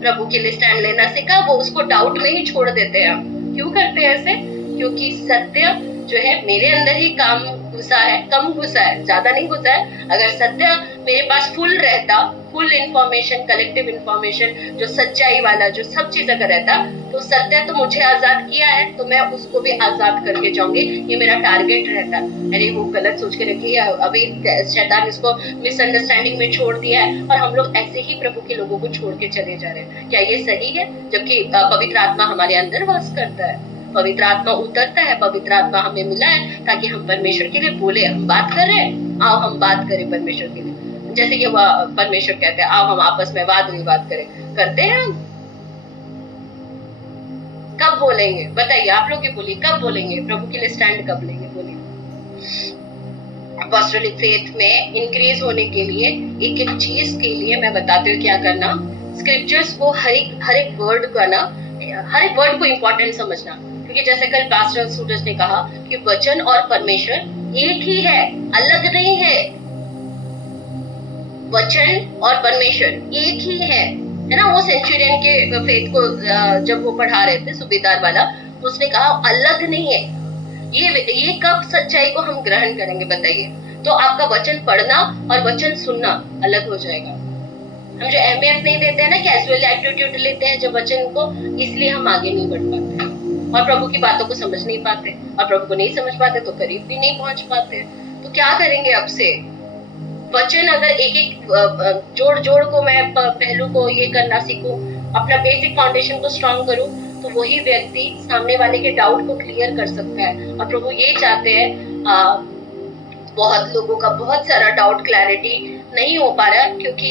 प्रभु के लिए स्टैंड लेना सीखा, वो उसको डाउट में ही छोड़ देते हैं। हम क्यों करते हैं ऐसे? क्योंकि सत्य जो है मेरे अंदर ही काम घुसा है, कम घुसा है, ज्यादा नहीं घुसा है। अगर सत्य मेरे पास फुल रहता, फुल इंफॉर्मेशन, कलेक्टिव इंफॉर्मेशन, जो सच्चाई वाला, जो सब चीज अगर रहता, तो सत्य तो मुझे आजाद किया है, तो मैं उसको भी आजाद करके जाऊंगी, ये मेरा टारगेट रहता। अरे वो गलत सोच के रखी है, अभी शैतान इसको मिसअंडरस्टैंडिंग में छोड़ दिया है और हम लोग ऐसे ही प्रभु के लोगों को छोड़ के चले जा रहे हैं। क्या ये सही है? जबकि पवित्र आत्मा हमारे अंदर वास करता है, पवित्र आत्मा उतरता है, पवित्र आत्मा हमें मिला है ताकि हम परमेश्वर के लिए बोले। हम बात कर रहे हैं, आओ हम बात करें परमेश्वर के लिए, जैसे कि परमेश्वर कहते हैं आओ हम आपस में वाद विवाद करें, करते हैं हम? कब बोलेंगे बताइए? आप लोग ही बोलिए, कब बोलेंगे प्रभु के लिए स्टैंड, कब लेंगे? बोलिए। अपोस्टोलिक फेथ में इंक्रीज होने के लिए एक एक चीज के लिए मैं बताती हूँ क्या करना। स्क्रिप्चर्स को हर एक वर्ड का ना, हर एक वर्ड को इंपॉर्टेंट समझना, क्योंकि जैसे कल पास्टर सूरज ने कहा कि वचन और परमेश्वर एक ही है, अलग नहीं है। वचन और परमेश्वर एक ही है ना। वो सेंचुरियन के फेथ को जब वो पढ़ा रहे थे, सूबेदार वाला, तो उसने कहा अलग नहीं है। ये कब सच्चाई को हम ग्रहण करेंगे बताइए? तो आपका वचन पढ़ना और वचन सुनना अलग हो जाएगा। हम जो अहमियत नहीं देते हैं ना, कैजुअल एटीट्यूड लेते हैं जब वचन को, इसलिए हम आगे नहीं बढ़ पाते और प्रभु की बातों को समझ नहीं पाते, और प्रभु को नहीं समझ पाते तो करीब भी नहीं पहुंच पाते। तो क्या करेंगे अब से? वचन अगर एक एक जोड़ को मैं पहलू को ये करना सीखूं, अपना बेसिक फाउंडेशन को स्ट्रॉन्ग करूं, तो वही व्यक्ति सामने वाले के डाउट को क्लियर कर सकता है। और प्रभु ये चाहते हैं, बहुत लोगों का बहुत सारा डाउट क्लैरिटी नहीं हो पा रहा है क्योंकि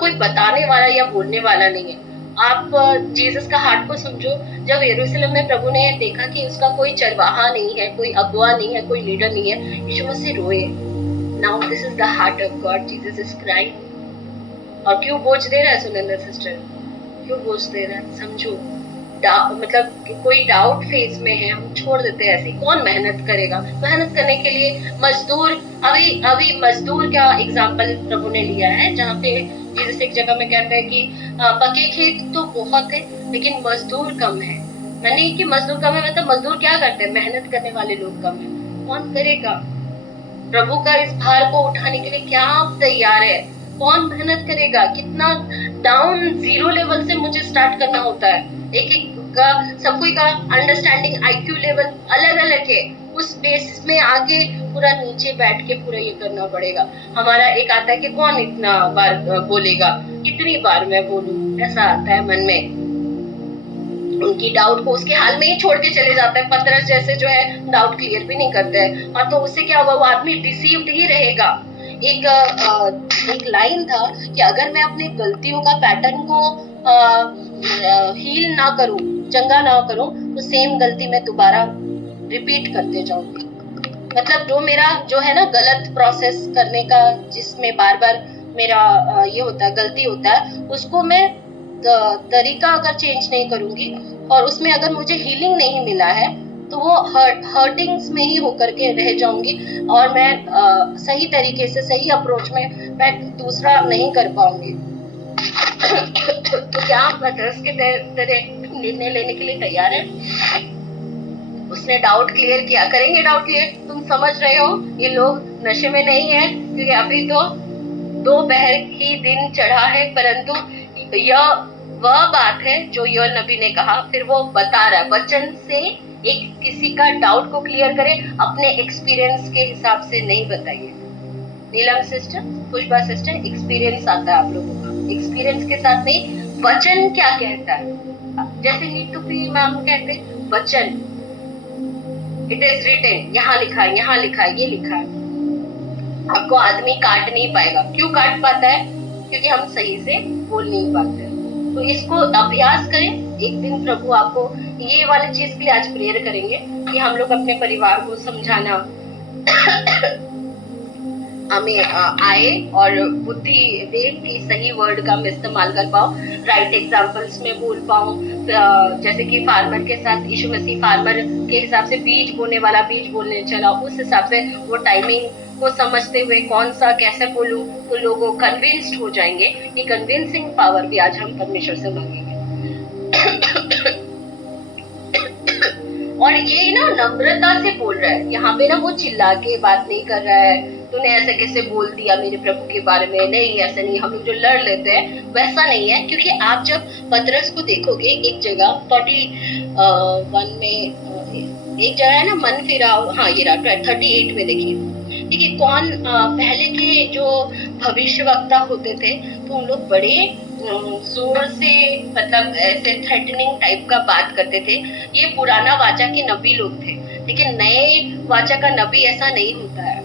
कोई बताने वाला या बोलने वाला नहीं है। आप जीसस का हार्ट को समझो। जब यरूशलेम में प्रभु ने देखा कि उसका कोई चरवाहा नहीं है, कोई अगुआ नहीं है, कोई लीडर नहीं है, यीशु मसीह रोए। Now this is the heart of God, Jesus is crying. और क्यों बोझ दे रहा है सुनंदा सिस्टर? क्यों बोझ दे रहा है? समझो, मतलब कोई डाउट फेज में है, हम छोड़ देते हैं ऐसे। कौन मेहनत करेगा? मेहनत करने के लिए मजदूर, अभी मजदूर का एग्जाम्पल प्रभु ने लिया है, जहाँ पे जीसस एक जगह में कहते हैं कि पके खेत तो बहुत है लेकिन मजदूर कम है। यानी कि मजदूर कम है मतलब मजदूर क्या करते हैं? मेहनत करने वाले लोग कम है। कौन करेगा? प्रभु का इस भार को उठाने के लिए क्या आप तैयार है? कौन मेहनत करेगा? कितना डाउन जीरो लेवल से मुझे स्टार्ट करना होता है। एक एक का, सब कोई का अंडरस्टैंडिंग आईक्यू लेवल अलग अलग है, उस बेसिस में आगे पूरा नीचे बैठ के पूरा ये करना पड़ेगा। हमारा एक आता है कि कौन इतना बार बोलेगा, इतनी बार मैं बोलूं, ऐसा आता है मन में। उनकी डाउट को उसके हाल में ही छोड़ के चले जाते हैं। पतरस जैसे जो है डाउट क्लियर भी नहीं करते हैं, और तो उससे क्या होगा? वो आदमी डिसीव्ड ही रहेगा। एक लाइन था कि अगर मैं अपनी गलतियों का पैटर्न को हील ना करूं, चंगा ना करूं, तो सेम गलती मैं दोबारा रिपीट करते जाऊंगी। मतलब जो मेरा जो है ना गलत प्रोसेस करने का, जिसमें बार बार मेरा ये होता है, गलती होता है, उसको मैं तरीका अगर चेंज नहीं करूंगी और उसमें अगर मुझे हीलिंग नहीं मिला है, तो वो हर्टिंग्स में ही होकर के रह जाऊंगी और मैं सही तरीके से, सही अप्रोच में मैं दूसरा नहीं कर पाऊंगी। तो क्या आप पतरस के तरह निर्णय लेने के लिए तैयार है? उसने डाउट क्लियर किया, करेंगे डाउट क्लियर। तुम समझ रहे हो ये लोग नशे में नहीं है, क्योंकि अभी तो दोपहर ही दिन चढ़ा है, परंतु यह वह बात है जो योएल नबी ने कहा। फिर वो बता रहा है वचन से एक किसी का डाउट को क्लियर करे, अपने एक्सपीरियंस के हिसाब से नहीं बताइए। नीलम सिस्टर, पुष्पा सिस्टर, एक्सपीरियंस आता है आप लोगों का, एक्सपीरियंस के साथ नहीं, वचन क्या कहता है। जैसे नीड टू बी मैम कहते हैं वचन, इट इज रिटन, यहाँ लिखा है, यहाँ लिखा है, ये लिखा है। आपको आदमी काट नहीं पाएगा। क्यों काट पाता है? क्योंकि हम सही से बोल नहीं पाते। तो इसको अभ्यास करें, एक दिन प्रभु आपको ये वाली चीज भी आज प्रेयर करेंगे कि हम लोग अपने परिवार को समझाना हमें आए और बुद्धि दे कि सही वर्ड का मैं इस्तेमाल कर पाऊँ, राइट एग्जाम्पल्स में बोल पाऊँ। जैसे कि फार्मर के साथ यीशु मसीह फार्मर के हिसाब से बीज बोने वाला बीज बोलने चला, उस हिसाब से वो टाइमिंग को समझते हुए कौन सा कैसे बोलूं तो लोगों कन्विंस्ड हो जाएंगे। ये कन्विंसिंग पावर भी आज हम परमेश्वर से मांगेंगे। और ये ना नम्रता से बोल रहा है, यहाँ पे ना वो चिल्ला के बात नहीं कर रहा है, तूने ऐसे कैसे बोल दिया मेरे प्रभु के बारे में, नहीं ऐसा नहीं। हम लोग जो लड़ लेते हैं वैसा नहीं है, क्योंकि आप जब पतरस को देखोगे एक जगह 41 में एक जगह है ना, मन फिराओ, हाँ ये रहा 38 में देखिए, ठीक है। कौन पहले के जो भविष्यवक्ता होते थे तो उन लोग बड़े जोर से मतलब ऐसे थ्रेटनिंग टाइप का बात करते थे। ये पुराना वाचा के नबी लोग थे, लेकिन नए वाचा का नबी ऐसा नहीं होता है।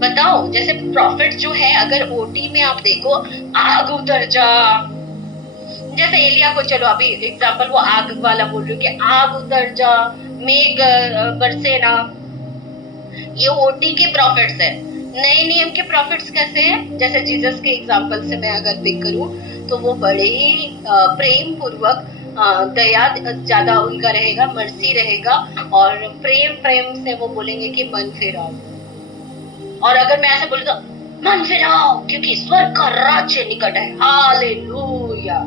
बताओ, जैसे प्रॉफिट जो है, अगर ओटी में आप देखो, आग उतर जा, जैसे एलिया को, चलो अभी एग्जांपल वो आग वाला बोल रही हूँ कि आग उतर जा, मेघ बरसे ना, ये ओटी के प्रॉफिट्स है। नए नियम के प्रॉफिट्स कैसे हैं? जैसे जीसस के एग्जांपल से मैं अगर पिक करूं तो वो बड़े ही प्रेम पूर्वक, दया ज्यादा उनका रहेगा, मर्सी रहेगा, और प्रेम से वो बोलेंगे कि मन फिराओ। और अगर मैं ऐसे बोलूं तो मन फिराओ क्योंकि स्वर्ग का राज्य निकट है, हालेलुया।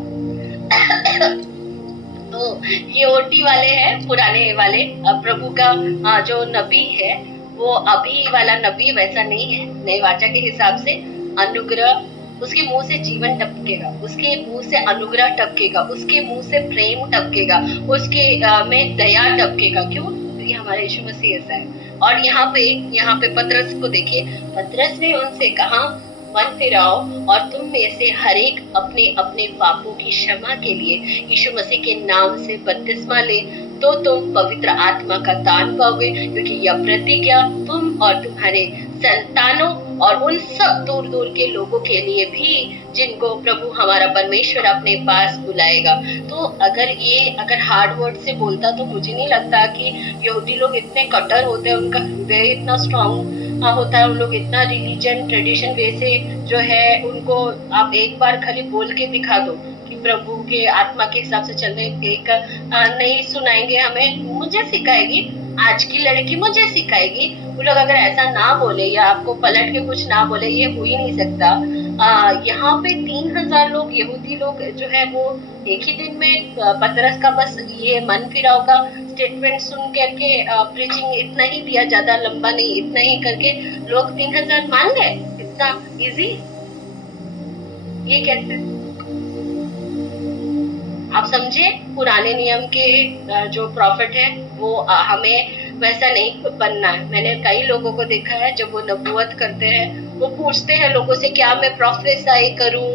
तो ये ओटी वाले हैं, पुराने वाले। प्रभु का जो नबी है वो अभी वाला नबी वैसा नहीं है। नए वाचा के हिसाब से अनुग्रह, उसके मुंह से जीवन टपकेगा, उसके मुंह से अनुग्रह टपकेगा, उसके मुंह से प्रेम टपकेगा, उसके में दया टपकेगा। क्यों? क्योंकि हमारा यीशु मसीह ऐसा है। और यहाँ पे पतरस को देखिए, पतरस ने उनसे कहा मन फिराओ और तुम में से हर एक अपने अपने पापों की क्षमा के लिए यीशु मसीह के नाम से बपतिस्मा ले, तो तुम पवित्र आत्मा का दान पाओगे, क्योंकि यह प्रतिज्ञा तुम और तुम्हारे संतानों और उन सब दूर दूर के लोगों के लिए भी जिनको प्रभु हमारा परमेश्वर अपने पास बुलाएगा। तो अगर हार्ड वर्ड से बोलता तो मुझे नहीं लगता कि यहूदी लोग इतने कट्टर होते हैं, उनका हृदय इतना स्ट्रांग होता है, उन लोग इतना रिलीजन ट्रेडिशन वे से जो है उनको आप एक बार खाली बोल के दिखा दो कि प्रभु के आत्मा के हिसाब से चलने एक नहीं सुनाएंगे हमें, मुझे सिखाएगी, आज की लड़की मुझे सिखाएगी। वो लोग अगर ऐसा ना बोले या आपको पलट के कुछ ना बोले, ये हो ही नहीं सकता। यहाँ पे 3000 लोग यहूदी लोग जो है वो एक ही दिन में पतरस का बस ये मन फिराव का स्टेटमेंट सुन करके प्रीचिंग इतना ही दिया, ज्यादा लंबा नहीं, इतना ही करके लोग 3000 मान गए। इतना इजी, ये कैसे? आप समझे, पुराने नियम के जो प्रॉफिट है वो हमें वैसा नहीं बनना है। मैंने कई लोगों को देखा है जब वो नबूवत करते हैं, वो पूछते हैं लोगों से क्या मैं प्रोफेसाई करूं,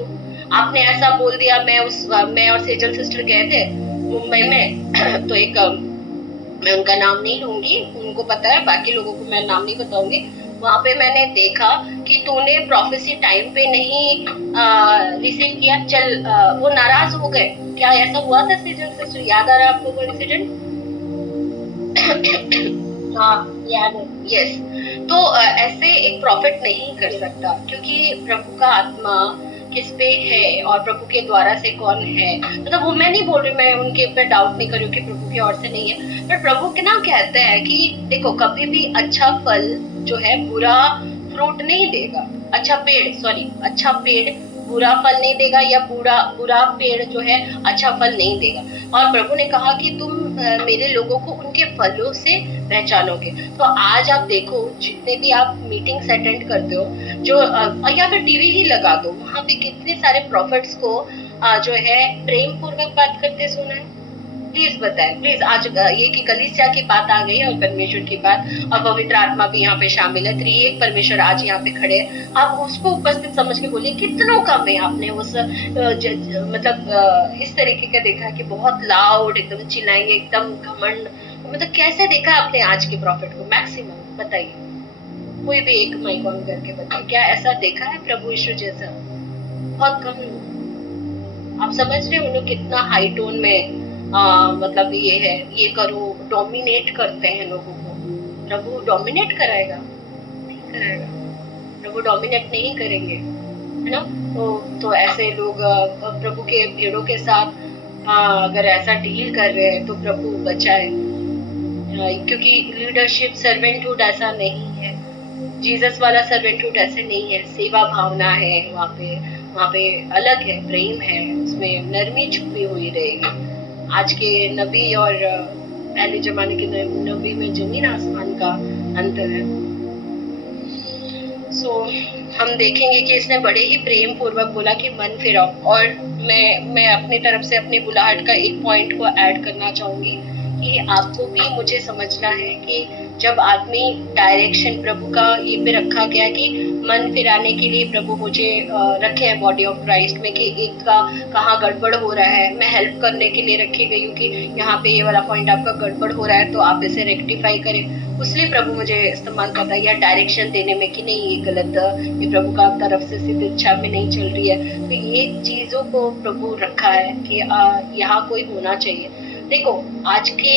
आपने ऐसा बोल दिया। मैं और सेजल सिस्टर गए थे मुंबई में तो एक मैं उनका नाम नहीं लूंगी, उनको पता है, बाकी लोगों को मैं नाम नहीं बताऊंगी। वहां पे मैंने देखा कि तूने प्रोफेसी टाइम पे नहीं रिसीव किया, चल वो नाराज हो गए। क्या ऐसा हुआ था सेजल सिस्टर? याद आ रहा है आपको वो इंसिडेंट? हाँ याद है, यस। तो ऐसे एक प्रॉफिट नहीं कर सकता, क्योंकि प्रभु का आत्मा किस पे है और प्रभु के द्वारा से कौन है। मतलब वो मैं नहीं बोल रही, मैं उनके ऊपर डाउट नहीं कर रही हूँ कि प्रभु की ओर से नहीं है, पर प्रभु के ना कहते हैं कि देखो कभी भी अच्छा फल जो है बुरा फ्रूट नहीं देगा। अच्छा पेड़ बुरा फल नहीं देगा या बुरा बुरा पेड़ जो है अच्छा फल नहीं देगा। और प्रभु ने कहा कि तुम मेरे लोगों को उनके फलों से पहचानोगे। तो आज आप देखो जितने भी आप मीटिंग्स अटेंड करते हो, जो या फिर टीवी ही लगा दो, वहाँ पे कितने सारे प्रॉफिट्स को जो है प्रेम पूर्वक बात करते सुना है। प्लीज बताएं, प्लीज। आज ये कि कलीसिया की बात आ गई है और परमेश्वर की बात, और पवित्र आत्मा भी यहाँ पे शामिल है, त्रिएक परमेश्वर आज यहाँ पे खड़े हैं। आप उसको उपस्थित समझ के बोलिए कितनों का में आपने उस मतलब इस तरीके का देखा कि बहुत लाउड एकदम चिल्लाएंगे, एकदम घमंड, मतलब कैसे देखा आपने आज के प्रॉफिट को? मैक्सिमम बताइए, कोई भी एक माइक ऑन करके बताइए, क्या ऐसा देखा है प्रभु यीशु जैसा? बहुत कम। आप समझ रहे हो उन्होंने कितना हाई टोन में मतलब ये है, ये करो, डोमिनेट करते हैं लोगों को। प्रभु डोमिनेट कराएगा? नहीं कराएगा, प्रभु डोमिनेट नहीं करेंगे, है ना? तो ऐसे लोग प्रभु के भेड़ों के साथ अगर ऐसा डील कर रहे हैं तो प्रभु बचाए, क्योंकि लीडरशिप सर्वेंटहुड ऐसा नहीं है, जीसस वाला सर्वेंटहुड ऐसे नहीं है। सेवा भावना है वहाँ पे अलग है, प्रेम है, उसमें नरमी छुपी हुई रहेगी। आज के नबी और पहले जमाने के नबी में जमीन आसमान का अंतर है। हम देखेंगे कि इसने बड़े ही प्रेम पूर्वक बोला कि मन फिराओ। और मैं अपनी तरफ से अपनी बुलाहट का एक पॉइंट को ऐड करना चाहूंगी कि आपको भी मुझे समझना है कि जब आदमी डायरेक्शन प्रभु का ये पे रखा गया कि मन फिराने के लिए प्रभु मुझे रखे हैं बॉडी ऑफ क्राइस्ट में, कि एक का कहाँ गड़बड़ हो रहा है, मैं हेल्प करने के लिए रखी गई हूँ कि यहाँ पे ये वाला पॉइंट आपका गड़बड़ हो रहा है तो आप इसे रेक्टिफाई करें। उसलिए प्रभु मुझे इस्तेमाल करता है, या डायरेक्शन देने में कि नहीं ये गलत, ये प्रभु का तरफ से सिद्ध इच्छा में नहीं चल रही है। तो ये चीजों को प्रभु रखा है कि यहाँ कोई होना चाहिए। देखो आज के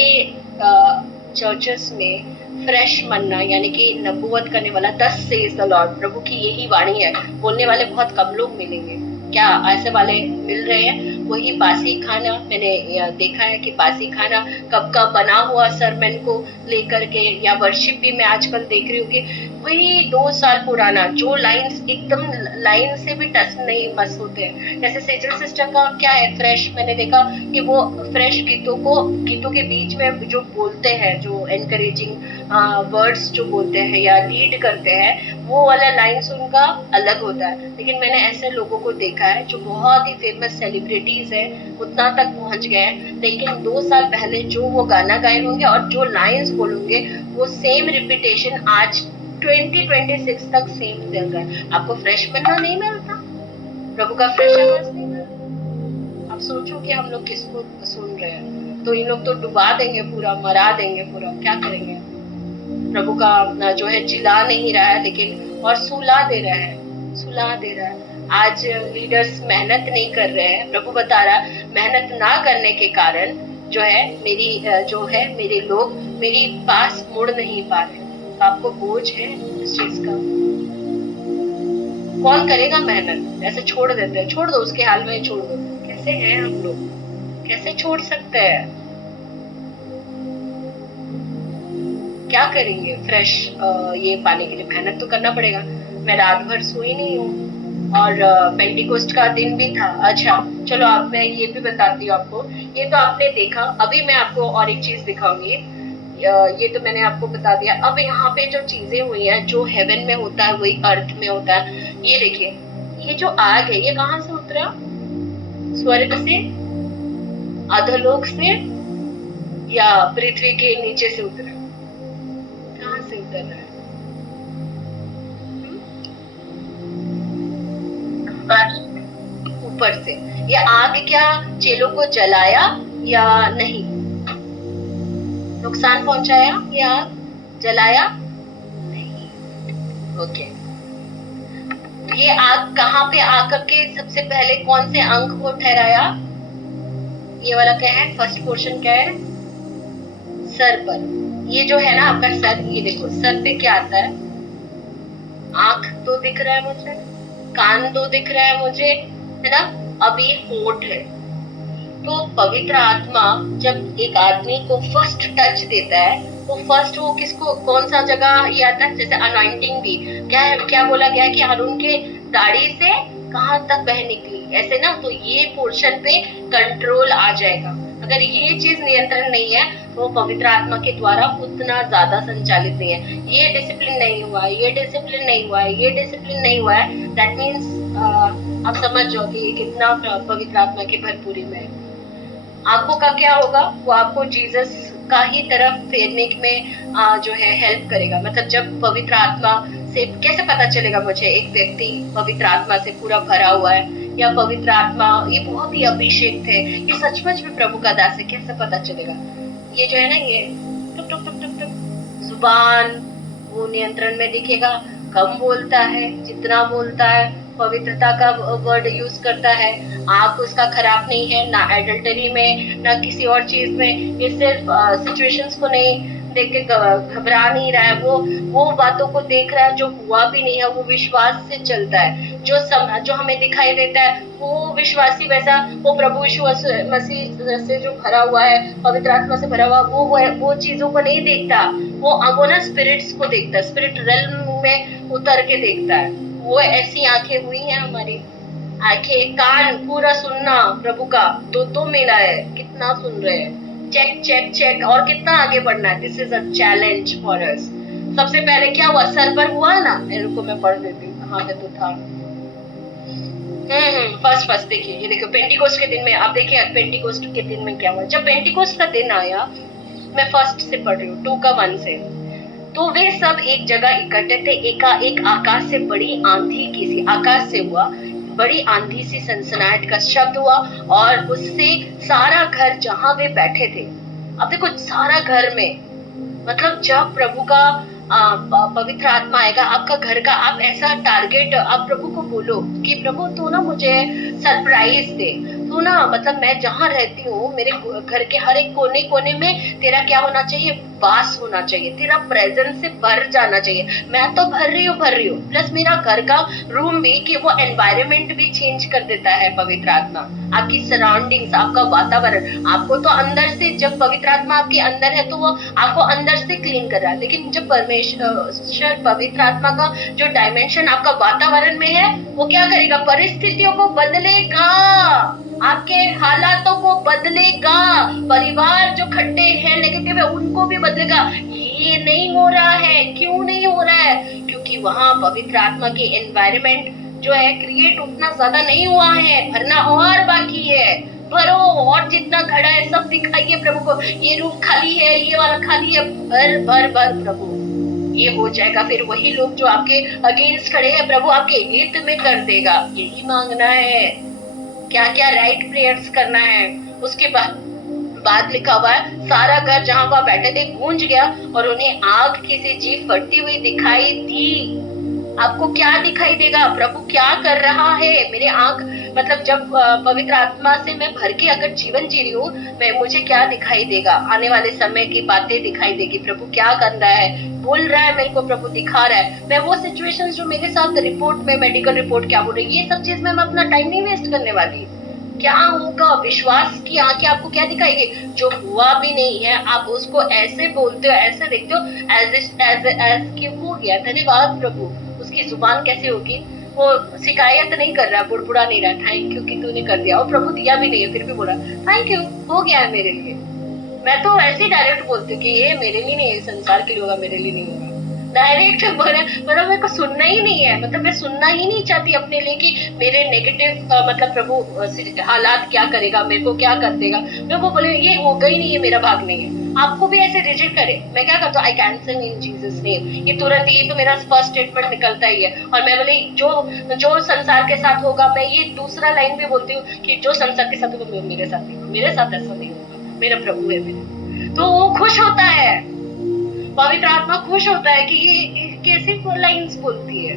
चर्चेस में फ्रेश मन्ना यानी कि नबूवत करने वाला, दस सेज द लॉर्ड, प्रभु की यही वाणी है, बोलने वाले बहुत कम लोग मिलेंगे। क्या ऐसे वाले मिल रहे हैं? वही बासी खाना, मैंने देखा है कि बासी खाना कब का बना हुआ सरमन को लेकर के, या वर्शिप भी मैं आजकल देख रही हूँ कि वही 2 साल पुराना जो लाइन्स एकदम लाइन से भी टच नहीं मस होते हैं। जैसे सेजल सिस्टर का क्या है, फ्रेश, मैंने देखा कि वो फ्रेश गीतों के बीच में जो बोलते हैं, जो एनकरेजिंग वर्ड्स जो बोलते हैं या लीड करते हैं, वो वाला लाइन्स उनका अलग होता है। लेकिन मैंने ऐसे लोगों को देखा है जो बहुत ही फेमस सेलिब्रिटीज है, उतना तक पहुंच गए हैं, लेकिन 2 साल पहले जो वो गाना गाए होंगे और जो लाइन्स बोलोगे वो सेम रिपीटेशन आज 2026 तक सेम चल रहा है। आपको फ्रेश बनना नहीं मिलता, प्रभु का फ्रेश आवाज नहीं मिलता। आप सोचो कि हम लोग किसको सुन रहे हैं, तो इन लोग तो डुबा देंगे पूरा, मरा देंगे पूरा, क्या करेंगे? प्रभु का जो है जिला नहीं रहा है, लेकिन और सुला दे रहा है। आज लीडर्स मेहनत नहीं कर रहे हैं, प्रभु बता रहा है मेहनत ना करने के कारण जो है मेरे लोग मेरी पास मुड़ नहीं पा रहे। तो आपको बोझ है इस चीज का? कौन करेगा मेहनत? ऐसे छोड़ देते हैं, छोड़ दो उसके हाल में, छोड़ दो। कैसे हैं हम लोग, कैसे छोड़ सकते हैं? क्या करेंगे फ्रेश ये पाने के लिए? मेहनत तो करना पड़ेगा। मैं रात भर सोई नहीं हूँ, और पेंटिकोस्ट का दिन भी था। अच्छा चलो, आप मैं ये भी बताती हूँ आपको। ये तो आपने देखा, अभी मैं आपको और एक चीज दिखाऊंगी। ये तो मैंने आपको बता दिया। अब यहाँ पे जो चीजें हुई हैं, जो हेवन में होता है वही अर्थ में होता है। ये देखिए, ये जो आग है ये कहाँ से उतरा? स्वर्ग से, अधोलोक से, या पृथ्वी के नीचे से उतरा? कहाँ से उतर रहा है? ऊपर से। ये आग क्या चेलों को जलाया या नहीं? नुकसान पहुंचाया या जलाया? नहीं। ओके। ये आग कहाँ पे आकर के सबसे पहले कौन से अंग को ठहराया? ये वाला क्या है? फर्स्ट पोर्शन क्या है? सर पर। ये जो है ना आपका सर, ये देखो सर पे क्या आता है? आंख तो दिख रहा है मुझे, कान तो दिख रहा है मुझे, है ना? अब ये होंठ है। तो पवित्र आत्मा जब एक आदमी को फर्स्ट टच देता है तो फर्स्ट वो किसको, कौन सा जगह ये आता है? जैसे अनॉइंटिंग भी क्या है, क्या बोला गया कि हारून के दाढ़ी से कहाँ तक बह निकली, ऐसे ना, तो ये पोर्शन पे कंट्रोल आ जाएगा। अगर ये चीज नियंत्रण नहीं है तो वो पवित्र आत्मा के द्वारा उतना ज्यादा संचालित नहीं है। ये डिसिप्लिन नहीं हुआ है, ये डिसिप्लिन नहीं हुआ है, ये डिसिप्लिन नहीं हुआ है, दैट मीन्स आप समझ जाओ कि ये कितना पवित्र आत्मा की भरपूरी में है। आपको का क्या होगा, वो आपको जीसस का ही तरफ फेरने में जो है हेल्प करेगा। मतलब जब पवित्र आत्मा से कैसे पता चलेगा मुझे एक व्यक्ति पवित्र आत्मा से पूरा भरा हुआ है या पवित्र आत्मा ये बहुत ही अभिषेक है, ये सचमुच में प्रभु का दास है, कैसे पता चलेगा? ये जो है ना, ये टुक टुक टुक टुक टुक जुबान वो नियंत्रण में दिखेगा, कम बोलता है, जितना बोलता है पवित्रता का वर्ड यूज करता है, आंख उसका खराब नहीं है, ना एडल्टरी में ना किसी और चीज में, ये सिर्फ सिचुएशंस को नहीं देख के घबरा नहीं रहा है, वो बातों को देख रहा है जो हुआ भी नहीं है, वो विश्वास से चलता है। जो हमें दिखाई देता है वो विश्वासी वैसा, वो प्रभु यीशु मसीह से जो भरा हुआ है, पवित्र आत्मा से भरा हुआ, वो चीजों को नहीं देखता, वो ना स्पिरिट्स को देखता है, स्पिरिट रेल्म में उतर के देखता है। वो ऐसी आंखें हुई हैं हमारी, आंखें कान पूरा सुनना प्रभु का, दो मिला है, कितना सुन रहे हैं, चेक चेक चेक, और कितना आगे बढ़ना है। This is a challenge for us. सबसे पहले क्या हुआ, सर पर हुआ ना, मेरे को मैं पढ़ देती हूँ कहाँ पे तो था। फर्स्ट देखिए, ये देखो पेंटिकोस्ट के दिन में, आप देखिए पेंटिकोस्ट के दिन में क्या हुआ। जब पेंटिकोस्ट का दिन आया, मैं फर्स्ट से पढ़ रही हूँ, 2:1 से, तो वे सब एक जगह इकट्ठे थे, एक आकाश से बड़ी आंधी की सी, आकाश से हुआ बड़ी आंधी सी सनसनाहट का शब्द हुआ, और उससे सारा घर जहां वे बैठे थे, अब देखो सारा घर में, मतलब जब प्रभु का पवित्र आत्मा आएगा आपका घर का, आप ऐसा टारगेट, आप प्रभु को बोलो कि प्रभु तू ना मुझे सरप्राइज दे, तू ना, मतलब मैं जहाँ रहती हूँ मेरे घर के हर एक कोने कोने में तेरा क्या होना चाहिए, वास होना चाहिए, तेरा प्रेजेंस से भर जाना चाहिए। मैं तो भर रही हूँ प्लस मेरा घर का रूम भी, कि वो एनवायरनमेंट भी चेंज कर देता है पवित्र आत्मा, आपकी सराउंडिंग्स, आपका वातावरण। आपको तो अंदर से, जब पवित्र आत्मा आपके अंदर है तो वो आपको अंदर से क्लीन कर रहा है, लेकिन जब परमेश्वर पवित्र आत्मा का जो डायमेंशन आपका वातावरण में है, वो क्या करेगा, परिस्थितियों को बदलेगा, आपके हालातों को बदलेगा, परिवार जो खट्टे हैं, नेगेटिव है, उनको भी बदलेगा। ये नहीं हो रहा है, क्यों नहीं हो रहा है? क्योंकि वहां पवित्र आत्मा की एनवायरनमेंट जो है क्रिएट उतना ज्यादा नहीं हुआ है, भरना और बाकी है। भरो, और जितना घड़ा है सब दिखाइए प्रभु को, ये रूम खाली है, ये वाला खाली है, भर भर भर प्रभु, ये हो जाएगा। फिर वही लोग जो आपके अगेंस्ट खड़े हैं, प्रभु आपके हित में कर देगा। यही मांगना है, क्या क्या राइट प्रेयर्स करना है। उसके बाद लिखा हुआ है, सारा घर जहां वह बैठे थे गूंज गया, और उन्हें आग की सी जीभ फटती हुई दिखाई दी। आपको क्या दिखाई देगा, प्रभु क्या कर रहा है? मेरे आंख, मतलब जब पवित्र आत्मा से मैं भर के अगर जीवन जी रही हूँ, मैं, मुझे क्या दिखाई देगा? आने वाले समय की बातें दिखाई देगी, प्रभु क्या कर रहा है, बोल रहा है मेरे को, प्रभु दिखा रहा है। मैं वो सिचुएशंस जो मेरे साथ रिपोर्ट में, मेडिकल रिपोर्ट क्या बोल रही है, ये सब चीज में मैं अपना टाइम नहीं वेस्ट करने वाली। क्या होगा? विश्वास की आंखें आपको क्या दिखाएगी? जो हुआ भी नहीं है, आप उसको ऐसे बोलते हो, ऐसे देखते हो, एज कि हो गया, धन्यवाद प्रभु। उसकी जुबान कैसे होगी? वो शिकायत नहीं कर रहा, बुड़बुड़ा नहीं रहा, थैंक यू कि तूने कर दिया, और प्रभु दिया भी नहीं है फिर भी बोला थैंक यू, हो गया है मेरे लिए। मैं तो ऐसे ही डायरेक्ट बोलती हूँ कि ये मेरे लिए नहीं है, संसार के लिए होगा, मेरे लिए नहीं होगा। डायरेक्ट मतलब मेरे को सुनना ही नहीं है, मतलब मैं सुनना ही नहीं चाहती अपने लिए कि मेरे नेगेटिव मतलब प्रभु हालात क्या करेगा, मेरे को क्या कर देगा। मैं वो बोले ये होगा ही नहीं है, मेरा भाग नहीं है। आपको भी ऐसे रिजेक्ट करे, मैं क्या करता हूँ, I cancel in Jesus name, ये तुरंत, ये तो मेरा फर्स्ट स्टेटमेंट निकलता ही है। और मैं बोले जो संसार के साथ होगा, मैं ये दूसरा लाइन भी बोलती हूँ कि जो संसार के साथ होगा मेरे साथ नहीं होगा, मेरे साथ ऐसा नहीं होगा, मेरा प्रभु है मेरे। तो वो खुश होता है, पवित्र आत्मा खुश होता है कि ये कैसी लाइंस बोलती है,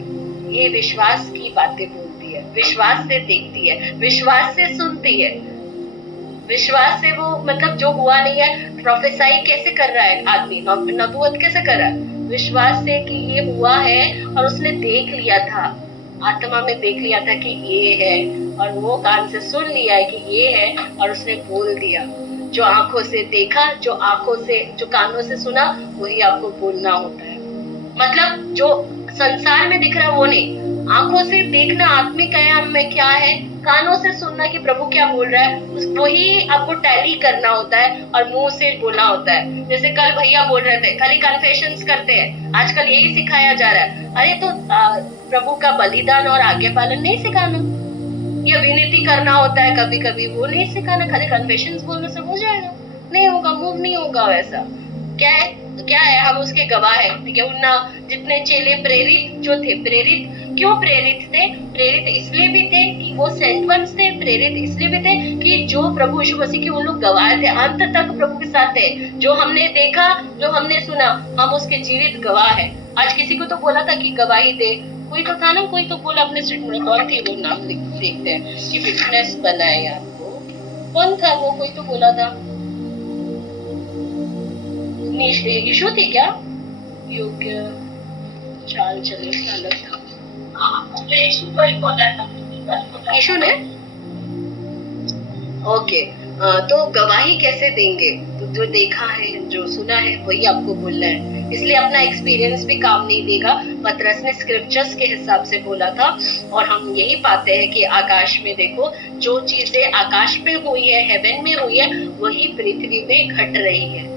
ये विश्वास की बातें बोलती है, विश्वास से देखती है, विश्वास से सुनती है, विश्वास से वो, मतलब जो हुआ नहीं है, प्रोफेसाई कैसे कर रहा है आदमी, नबूवत कैसे कर रहा है? विश्वास से कि ये हुआ है, और उसने देख लिया था, आत्मा में देख लिया था कि ये है, और वो कान से सुन लिया है कि ये है, और उसने बोल दिया। जो आंखों से देखा, जो कानों से सुना, वही आपको बोलना होता है। मतलब जो संसार में दिख रहा है वो नहीं, आंखों से देखना आत्मिक आयाम में क्या है, कानों से सुनना कि प्रभु क्या बोल रहा है, वही आपको टैली करना होता है और मुंह से बोलना होता है। जैसे कल भैया बोल रहे थे खाली कन्फेशंस करते हैं, आजकल यही सिखाया जा रहा है। अरे तो प्रभु का बलिदान और आज्ञा पालन नहीं सिखाना, ये विनती करना होता है कभी कभी, वो नहीं सिखाना। खाली कन्फेशंस बोलने से हो जाएगा? नहीं होगा, मूव नहीं होगा वैसा। क्या है, क्या है, हम उसके गवाह हैं। ठीक है, उन जितने चेले प्रेरित जो थे, प्रेरित क्यों प्रेरित थे? प्रेरित इसलिए भी थे कि वो सेंट वंस थे, प्रेरित इसलिए भी थे कि जो प्रभु यीशु मसीह के उन लोग गवाह थे, अंत तक प्रभु के साथ थे। जो हमने देखा, जो हमने सुना, हम उसके जीवित गवाह हैं। आज किसी को तो बोला था कि गवाही दे, कोई तो था ना, कोई तो बोला अपने स्टेटमेंट में, कौन थी वो, नाम देखते हैं कि विटनेस बनाए आपको, कौन था वो, कोई तो बोला था, यीशु थी क्या? योग्य चाल चले, उसका अलग था। यीशु ने, ओके। तो गवाही कैसे देंगे? तो जो देखा है, जो सुना है, वही आपको बोलना है। इसलिए अपना एक्सपीरियंस भी काम नहीं देगा। पतरस ने स्क्रिप्चर्स के हिसाब से बोला था, और हम यही पाते हैं कि आकाश में देखो, जो चीजें आकाश में हुई है, हेवन में हुई है, वही पृथ्वी में घट रही है।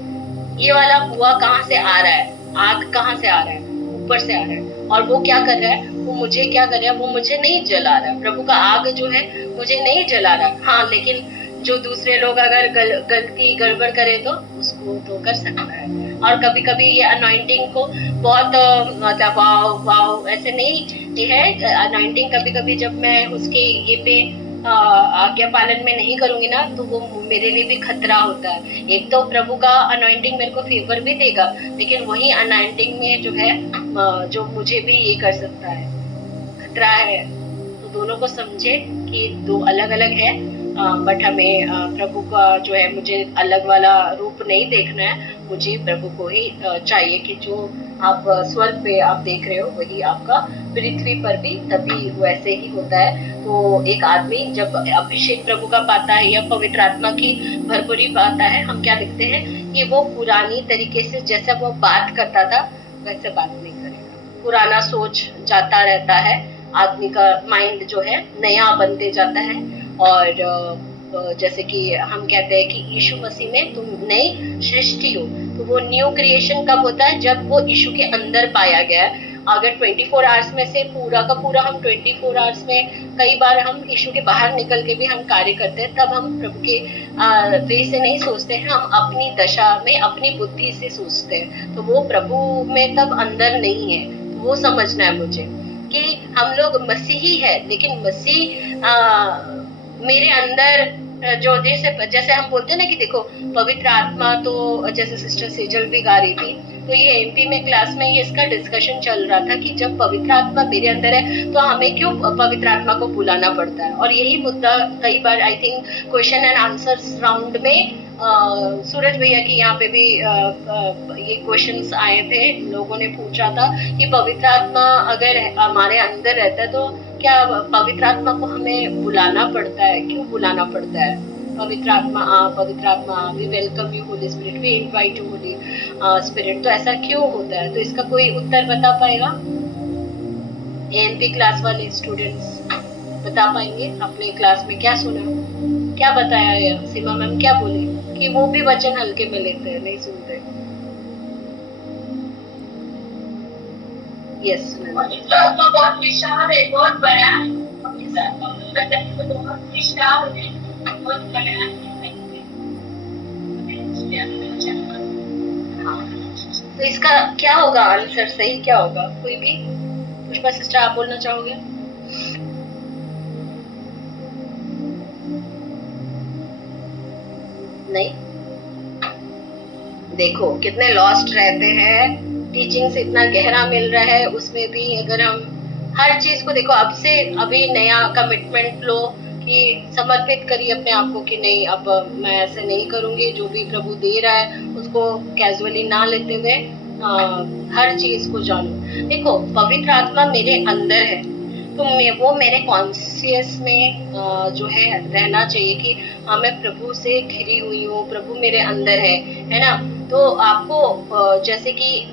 ये वाला धुआं कहाँ से आ रहा है? आग कहाँ से आ रहा है? ऊपर से आ रहा है। और वो क्या कर रहा है? वो मुझे क्या कर रहा है? वो मुझे नहीं जला रहा। प्रभु का आग जो है मुझे नहीं जला रहा। हाँ, लेकिन जो दूसरे लोग अगर गलती गड़बड़ करे तो उसको तो कर सकता है। और कभी कभी ये अनॉइंटिंग को बहुत मतलब वाव वाव ऐसे नहीं है। अनॉइंटिंग कभी कभी जब मैं उसके ये पे आज्ञा पालन में नहीं करूंगी ना, तो वो मेरे लिए भी खतरा होता है। एक तो प्रभु का अनॉइंटिंग मेरे को फेवर भी देगा, लेकिन वही अनॉइंटिंग में जो है जो मुझे भी ये कर सकता है, खतरा है। तो दोनों को समझे कि दो अलग अलग है, बट हमें प्रभु का जो है, मुझे अलग वाला रूप नहीं देखना है। मुझे प्रभु को ही चाहिए कि जो आप स्वर्ग पे आप देख रहे हो, वही आपका पृथ्वी पर भी तभी वैसे ही होता है। तो एक आदमी जब अभिषेक प्रभु का पाता है या पवित्र आत्मा की भरपूरी पाता है, हम क्या देखते हैं कि वो पुरानी तरीके से जैसा वो बात करता था वैसे बात नहीं करेगा। पुराना सोच जाता रहता है, आदमी का माइंड जो है नया बनते जाता है। और जैसे कि हम कहते हैं कि यीशु मसीह में तुम नई सृष्टि हो, तो वो न्यू क्रिएशन कब होता है? जब वो यीशु के अंदर पाया गया है। अगर 24 आवर्स में से पूरा का पूरा हम 24 आवर्स में कई बार हम यीशु के बाहर निकल के भी हम कार्य करते हैं, तब हम प्रभु के वे से नहीं सोचते हैं, हम अपनी दशा में अपनी बुद्धि से सोचते हैं। तो वो प्रभु में तब अंदर नहीं है। तो वो समझना है मुझे कि हम लोग मसीही है, लेकिन मसीह मेरे अंदर जो जैसे हम बोलते हैं ना कि देखो पवित्र आत्मा, तो जैसे सिस्टर सेजल भी गा रही थी, तो ये एमपी में क्लास में ये इसका डिस्कशन चल रहा था कि जब पवित्र आत्मा मेरे अंदर है तो हमें क्यों पवित्र आत्मा को बुलाना पड़ता है। और यही मुद्दा कई बार I think question and answers round में सूरज भैया की यहाँ पे भी ये क्वेश्चंस आए थे। लोगों ने पूछा था कि पवित्र आत्मा अगर हमारे अंदर रहता है तो क्या पवित्र आत्मा को हमें बुलाना पड़ता है? क्यों बुलाना पड़ता है? पवित्र आत्मा we welcome you Holy Spirit, we invite you Holy Spirit. तो ऐसा क्यों होता है? तो इसका कोई उत्तर बता पाएगा? एएनपी क्लास वाले स्टूडेंट्स बता पाएंगे? अपने क्लास में क्या सुना, क्या बताया? सीमा मैम क्या बोली कि वो भी वचन हल्के में लेते हैं, नहीं सुनते। यस, बहुत विशाल है, बहुत बड़ा है, बहुत विशाल है, बहुत बड़ा है। तो इसका क्या होगा आंसर? सही क्या होगा? कोई भी? पुष्पा सिस्टर आप बोलना चाहोगे? नहीं, देखो कितने लॉस्ट रहते हैं। टीचिंग से इतना गहरा मिल रहा है, उसमें भी अगर हम हर चीज को देखो, अब से अभी नया कमिटमेंट लो कि समर्पित करिए अपने आप को कि नहीं, अब मैं ऐसे नहीं करूंगी। जो भी प्रभु दे रहा है उसको कैजुअली ना लेते हुए हर चीज को जानो। देखो पवित्र आत्मा मेरे अंदर है, तो वो मेरे कॉन्शियस में जो है रहना चाहिए कि हाँ मैं प्रभु से घिरी हुई हूँ, प्रभु मेरे अंदर है ना। तो आपको जैसे कि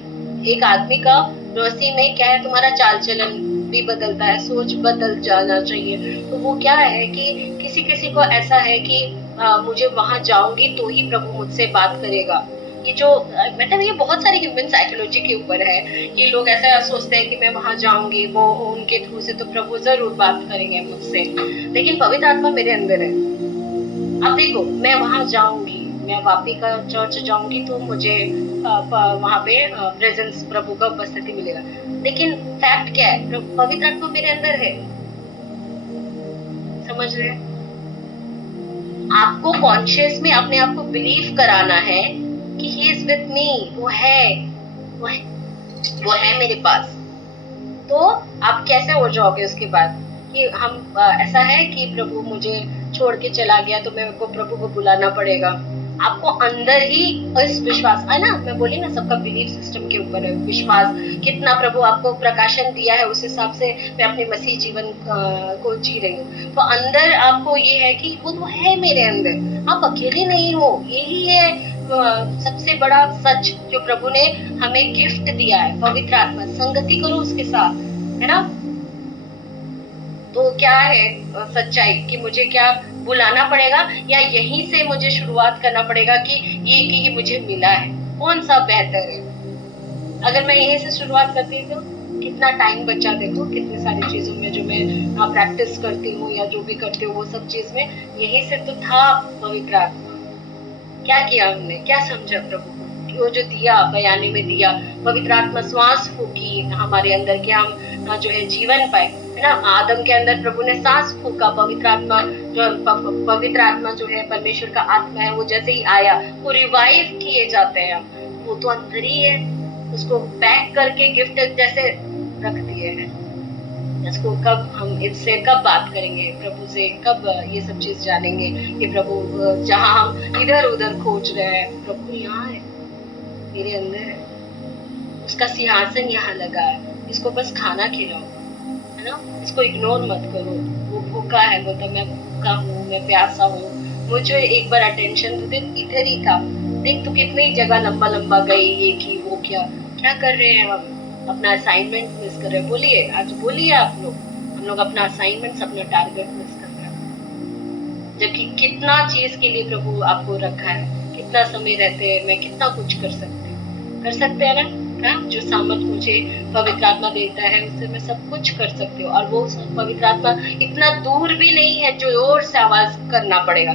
एक आदमी का मसीह में क्या है, तुम्हारा चाल चलन भी बदलता है, सोच बदल जाना चाहिए। तो वो क्या है कि किसी किसी को ऐसा है कि मुझे वहां जाऊंगी तो ही प्रभु मुझसे बात करेगा। ये जो मतलब ये बहुत सारी ह्यूमन साइकोलॉजी के ऊपर है कि लोग ऐसा सोचते हैं कि मैं वहां जाऊंगी, वो उनके थ्रू से तो प्रभु जरूर बात करेंगे मुझसे, लेकिन पवित्र आत्मा मेरे अंदर है। अब देखो, मैं वहां जाऊंगी, मैं वापी का चर्च जाऊंगी तो मुझे वहां पे प्रेजेंस प्रभु का उपस्थिति मिलेगा, लेकिन फैक्ट क्या है, पवित्र आत्मा मेरे अंदर है। समझ रहे हैं? आपको कॉन्शियस में अपने आप को बिलीव कराना है कि ही इज विथ मी, वो है मेरे पास। तो आप कैसे हो जाओगे उसके बाद कि हम ऐसा है कि प्रभु मुझे छोड़ के चला गया तो मेरे को प्रभु को बुलाना पड़ेगा। आपको अंदर ही इस विश्वास है ना, मैं बोली ना सबका बिलीफ सिस्टम के ऊपर है विश्वास, कितना प्रभु आपको प्रकाशन दिया है उस हिसाब से मैं अपने मसीह जीवन को जी रही हूँ। तो अंदर आपको ये है कि वो तो है मेरे अंदर, आप अकेले नहीं हो। यही है सबसे बड़ा सच जो प्रभु ने हमें गिफ्ट दिया है, पवित्र आत्मा। संगति करो उसके साथ, है ना। तो क्या है सच्चाई कि मुझे क्या बुलाना पड़ेगा या यहीं से मुझे शुरुआत करना पड़ेगा कि ये मुझे मिला है, कौन सा बेहतर है। अगर मैं यहीं से शुरुआत करती हूँ तो कितना टाइम बचा, देखो कितनी सारी चीजों में जो मैं प्रैक्टिस करती हूँ या जो भी करती हूँ वो सब चीज में यहीं से तो था पवित्र आत्मा। क्या किया हमने, क्या समझा प्रभु को, वो जो दिया बयानी में दिया, पवित्र आत्मा श्वास फूकी हमारे अंदर कि हम जो है जीवन पाए, है ना। आदम के अंदर प्रभु ने सांस फूका, पवित्र आत्मा जो है परमेश्वर का आत्मा है, वो जैसे ही आया वो रिवाइव किए जाते हैं। वो तो अंदर ही है, उसको पैक करके गिफ्ट जैसे रख दिए हैं। इसको कब हम इससे कब बात करेंगे प्रभु से, कब ये सब चीज जानेंगे कि प्रभु जहाँ हम इधर उधर खोज रहे हैं, प्रभु यहाँ है, मेरे अंदर है, उसका सिंहासन यहाँ लगा है। इसको बस खाना खिलाओ, है ना। इसको इग्नोर मत करो। वो भूखा है, वो तो मैं भूखा हूँ, मैं प्यासा हूँ, मुझे एक बार अटेंशन तो दे। इधर ही था, देख तू कितनी जगह लंबा लंबा गई, ये की वो क्या कर रहे हैं हम, अपना असाइनमेंट मिस कर रहे हैं। बोलिए, आज बोलिए आप लोग, हम लोग अपना असाइनमेंट अपना टारगेट मिस कर रहे हैं, जबकि कितना चीज के लिए प्रभु आपको रखा है। कितना समय रहते हैं, मैं कितना कुछ कर सकते हैं ना। जो सामर्थ मुझे पवित्र आत्मा देता है उससे मैं सब कुछ कर सकती हूँ। और वो पवित्र आत्मा इतना दूर भी नहीं है जो जोर से आवाज करना पड़ेगा।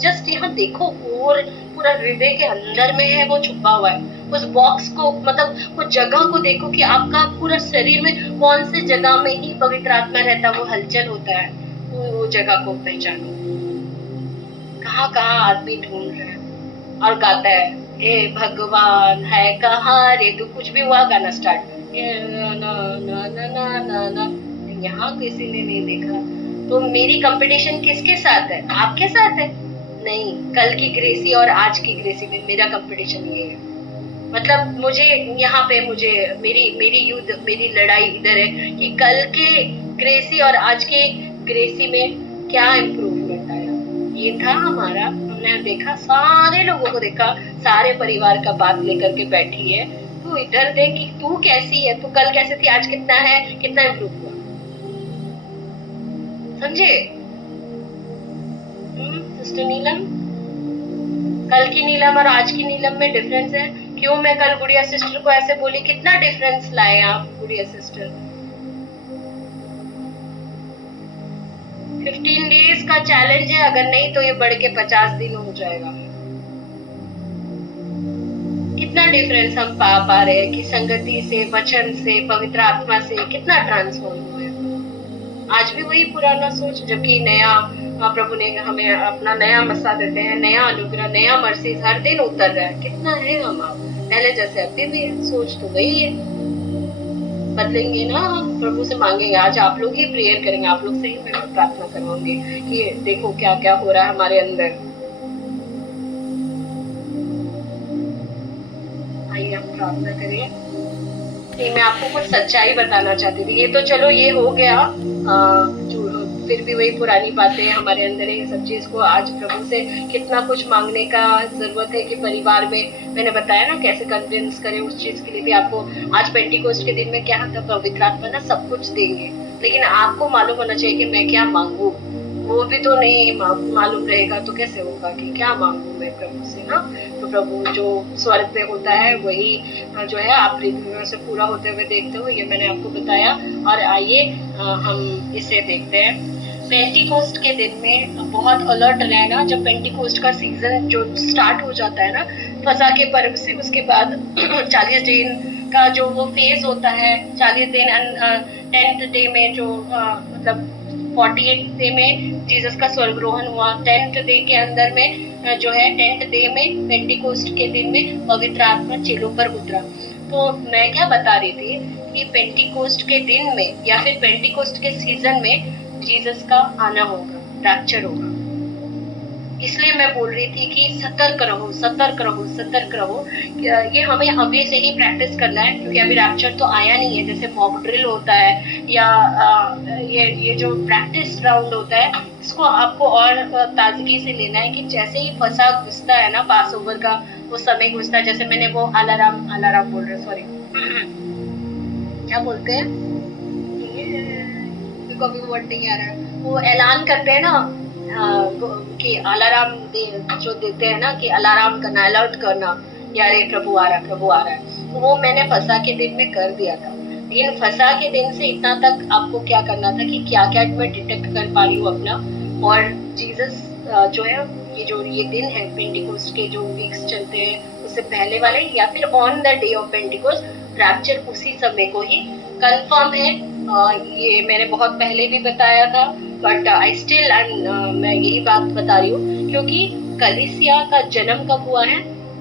जस्ट यहाँ देखो, और पूरा हृदय के अंदर में है, वो छुपा हुआ है। उस बॉक्स को, मतलब वो जगह को देखो कि आपका पूरा शरीर में कौन से जगह में ही पवित्र आत्मा रहता है, वो हलचल होता है। वो जगह को पहचानो, कहाँ आदमी ढूंढ रहे हैं और गाता है, हे भगवान है कहाँ रे, तो कुछ भी हुआ गाना स्टार्ट, ना ना ना ना ना ना। यहाँ किसी ने नहीं देखा। तो मेरी कंपटीशन किसके साथ है? आपके साथ है? नहीं, कल की ग्रेसी और आज की ग्रेसी में मेरा कंपटीशन ये है। मतलब मुझे यहाँ पे मेरी युद्ध, मेरी लड़ाई इधर है कि कल के ग्रेसी और आज के ग्रेसी में क्या इम्प्रूवमेंट आया। ये था हमारा, हमने देखा, सारे लोगों को देखा, सारे परिवार का बात लेकर के बैठी है। तू इधर देख कि तू कैसी है, तू कल कैसे थी, आज कितना है, कितना इम्प्रूव हुआ। समझे सिस्टर नीलम? कल की नीलम और आज की नीलम में डिफरेंस है। क्यों मैं कल गुड़िया सिस्टर को ऐसे बोली, कितना डिफरेंस लाए आप गुड़िया सिस्टर। 15 डेज का चैलेंज है, अगर नहीं तो ये बढ़ के 50 दिन हो जाएगा। कितना डिफरेंस हम पा रहे हैं कि संगति से, वचन से, पवित्र आत्मा से कितना ट्रांसफॉर्म हुआ है। आज भी वही पुराना सोच, जबकि नया प्रभु ने हमें अपना नया मसा देते हैं, नया अनुग्रह, नया मर्सी हर दिन उतर रहा है। कितना है हम आप पहले जैसे अभी भी है, सोच तो वही है। बदलेंगे ना, हम प्रभु से मांगेंगे। आज आप लोग ही प्रेयर करेंगे, आप लोग से ही मैं प्रार्थना करवाऊंगी कि देखो क्या क्या हो रहा है हमारे अंदर। आइए हम प्रार्थना करें। मैं आपको कुछ सच्चाई बताना चाहती थी। ये तो चलो ये हो गया जो फिर भी वही पुरानी बातें हमारे अंदर है। सब चीज को आज प्रभु से कितना कुछ मांगने का जरूरत है कि परिवार में मैंने बताया ना कैसे कन्विंस करें उस चीज के लिए भी। आपको आज पेंटिकोस्ट के दिन में क्या होता है, पवित्र आत्मा ना सब कुछ देंगे, लेकिन आपको मालूम होना चाहिए कि मैं क्या मांगू। वो भी तो नहीं मालूम रहेगा तो कैसे होगा कि क्या मांगू मैं प्रभु से ना। तो प्रभु जो स्वर्ग में होता है वही जो है आप पृथ्वी से पूरा होते हुए देखते हो, ये मैंने आपको बताया। और आइए हम इसे देखते हैं। पेंटिकोस्ट के दिन में बहुत अलर्ट रहना। जब पेंटिकोस्ट का सीजन जो स्टार्ट हो जाता है ना फसा के पर्व से, उसके बाद 40 दिन का जो वो फेज होता है, 40 दिन 10th डे में जो मतलब 48 डे में जीसस का स्वर्गरोहण हुआ, 10th डे के अंदर में जो है 10th डे में पेंटिकोस्ट के दिन में पवित्र आत्मा चेलों पर उतरा। तो मैं क्या बता रही थी कि पेंटिकोस्ट के दिन में या फिर पेंटिकोस्ट के सीजन में जीसस का आना होगा, रैप्चर होगा। इसलिए मैं बोल रही थी कि सतर्क रहो, सतर्क रहो, सतर्क रहो। ये हमें अभी से ही प्रैक्टिस करना है, क्योंकि अभी रैप्चर तो आया नहीं है। जैसे मॉक ड्रिल होता है या ये जो प्रैक्टिस राउंड होता है, इसको आपको और ताजगी से लेना है कि जैसे ही फसा घुसता है ना, पास ओवर का वो समय घुसता है। जैसे मैंने वो अलाराम बोल रहे, सॉरी क्या बोलते हैं, कभी वर्ड नहीं आ रहा है, वो ऐलान करते हैं ना कि अलार्म जो देते हैं ना कि अलार्म करना, अलर्ट करना, यार ये प्रभु आ रहा है, प्रभु आ रहा है। तो वो मैंने फसा के दिन में कर दिया था। लेकिन फसा के दिन से इतना तक आपको क्या करना था कि क्या क्या मैं डिटेक्ट कर पा रही हूँ अपना। और जीसस जो है ये दिन है पेंटिकोस्ट के जो वीक्स चलते हैं उससे पहले वाले या फिर on the day of Pentecost rapture उसी समय को ही कंफर्म है। ये मैंने बहुत पहले भी बताया था, बट आई स्टिल मैं यही बात बता रही हूँ क्योंकि कलीसिया का जन्म कब हुआ है,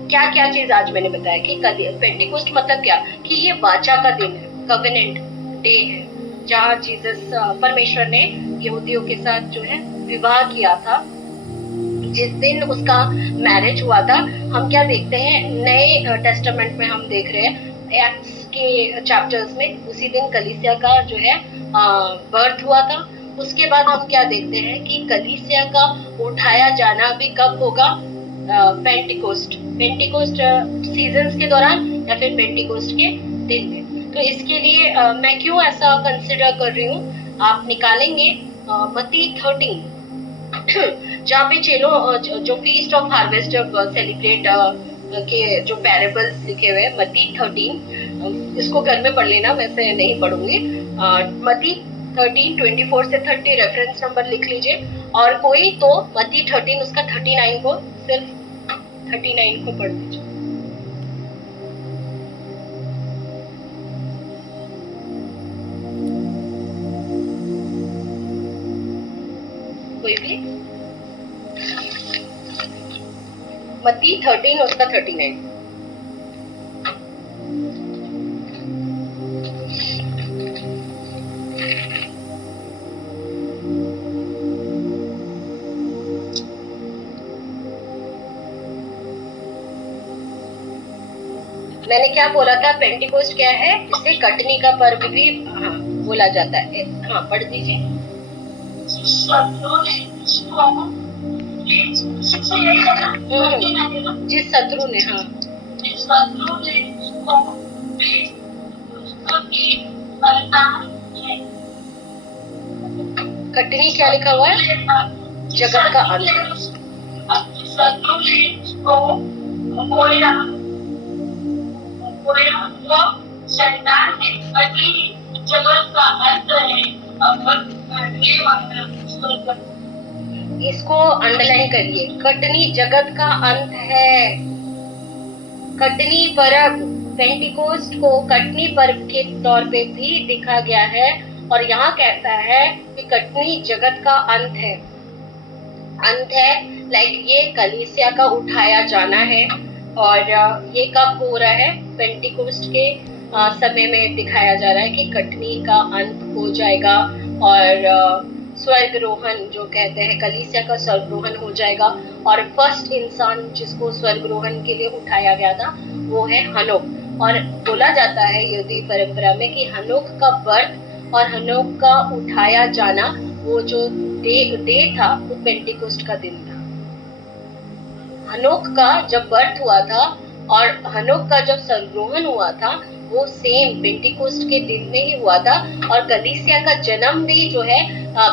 क्या क्या चीज आज मैंने बताया कि पेंटिकोस्ट मतलब क्या, कि ये वाचा का दिन है, कवेनेंट डे है, जहाँ जीसस परमेश्वर ने यहूदियों के साथ जो है विवाह किया था। जिस दिन उसका मैरिज हुआ था, हम क्या देखते हैं नए टेस्टामेंट में हम देख रहे हैं एक्ट्स के चैप्टर्स में, उसी दिन कलीसिया का जो है बर्थ हुआ था। उसके बाद हम क्या देखते हैं कि कलीसिया का उठाया जाना भी कब होगा, पेंटिकोस्ट सीजन्स के दौरान या फिर पेंटिकोस्ट के दिन में। तो इसके लिए मैं क्यों ऐसा कंसिडर कर रही हूँ, आप निकालेंगे मत्ती 13 जहाँ पे चलो जो फीस्ट ऑफ हार्वेस्ट सेलिब्रेट के जो पैरेबल्स लिखे हुए हैं, मत्ती 13, इसको घर में पढ़ लेना, वैसे नहीं पढ़ूंगी। मत्ती 13 24 से 30 रेफरेंस नंबर लिख लीजिए, और कोई तो मत्ती 13 उसका 39 को सिर्फ 39 को पढ़ लीजिए। कोई भी मत्ती 13 उसका 39। मैंने क्या बोला था, पेंटिकोस्ट क्या है, इसे कटनी का पर्व भी बोला जाता है। हाँ पढ़ दीजिए। जिस शत्रु ने कटनी क्या लिखा हुआ है, जगत का अंत। शैतान है, जगत का अंत है। इसको अंडरलाइन करिए, कटनी जगत का अंत है। कटनी पर्व, पेंटिकोस्ट को कटनी पर्व के तौर पे भी देखा गया है, और यहाँ कहता है कि कटनी जगत का अंत है। अंत है लाइक ये कलीसिया का उठाया जाना है, और ये कब हो रहा है, पेंटिकोस्ट के समय में दिखाया जा रहा है कि कटनी का अंत हो जाएगा और स्वर्गरोहण जो कहते हैं, कलीसिया का स्वर्गरोहण हो जाएगा। और फर्स्ट इंसान जिसको स्वर्गरोहण के लिए उठाया गया था वो है हनोक। और बोला जाता है यहूदी परंपरा में कि हनोक का बर्थ और हनोक का उठाया जाना वो जो डे था वो पेंटिकोस्ट का दिन था। हनोक का जब बर्थ हुआ था और हनोक का जब संरोहण हुआ था वो सेम पेंटिकोस्ट के दिन में ही हुआ था। और कलीसिया का जन्म भी जो है